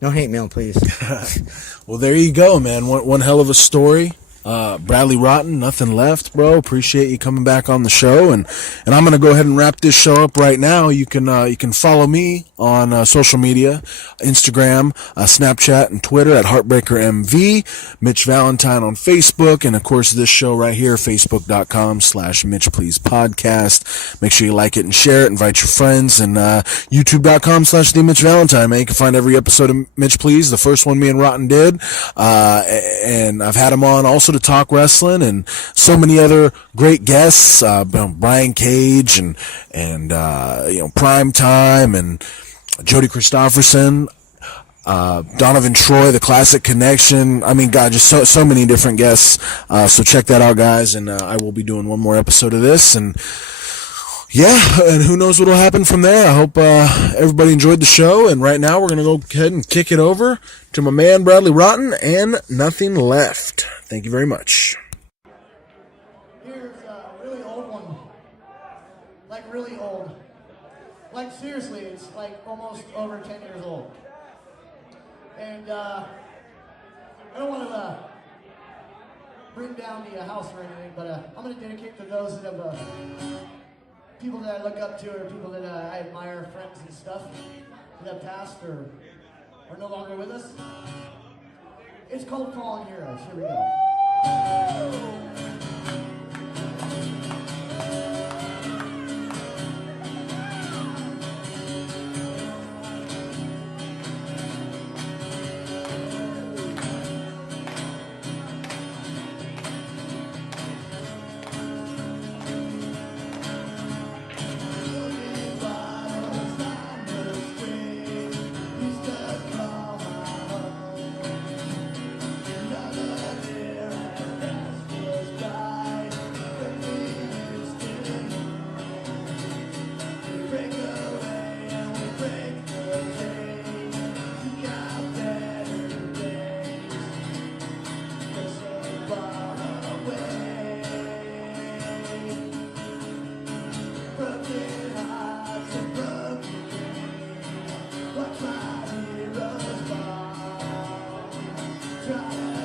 No hate mail, please. Well, there you go, man. One hell of a story. Bradley Rotten, nothing left, bro. Appreciate you coming back on the show, and I'm gonna go ahead and wrap this show up right now. You can follow me on social media, Instagram, Snapchat, and Twitter at HeartbreakerMV. Mitch Valentine on Facebook, and of course this show right here, Facebook.com/Mitch Please Podcast. Make sure you like it and share it. Invite your friends, and YouTube.com/The Mitch Valentine. Man, you can find every episode of Mitch Please. The first one me and Rotten did, and I've had him on also to talk wrestling, and so many other great guests, Brian Cage and Prime Time and Jody Christopherson, Donovan Troi, the Classic Connection. I mean, God, just so many different guests. So check that out, guys, and I will be doing one more episode of this, and yeah, and who knows what will happen from there. I hope everybody enjoyed the show, and right now we're going to go ahead and kick it over to my man Bradley Rotten and Nothing Left. Thank you very much. Here's a really old one. Like really old. Like seriously, it's like almost over 10 years old. And I don't want to bring down the house or anything, but I'm going to dedicate to those that have people that I look up to, or people that I admire, friends and stuff that have passed or are no longer with us. It's called Fallen Heroes. Here we go. Try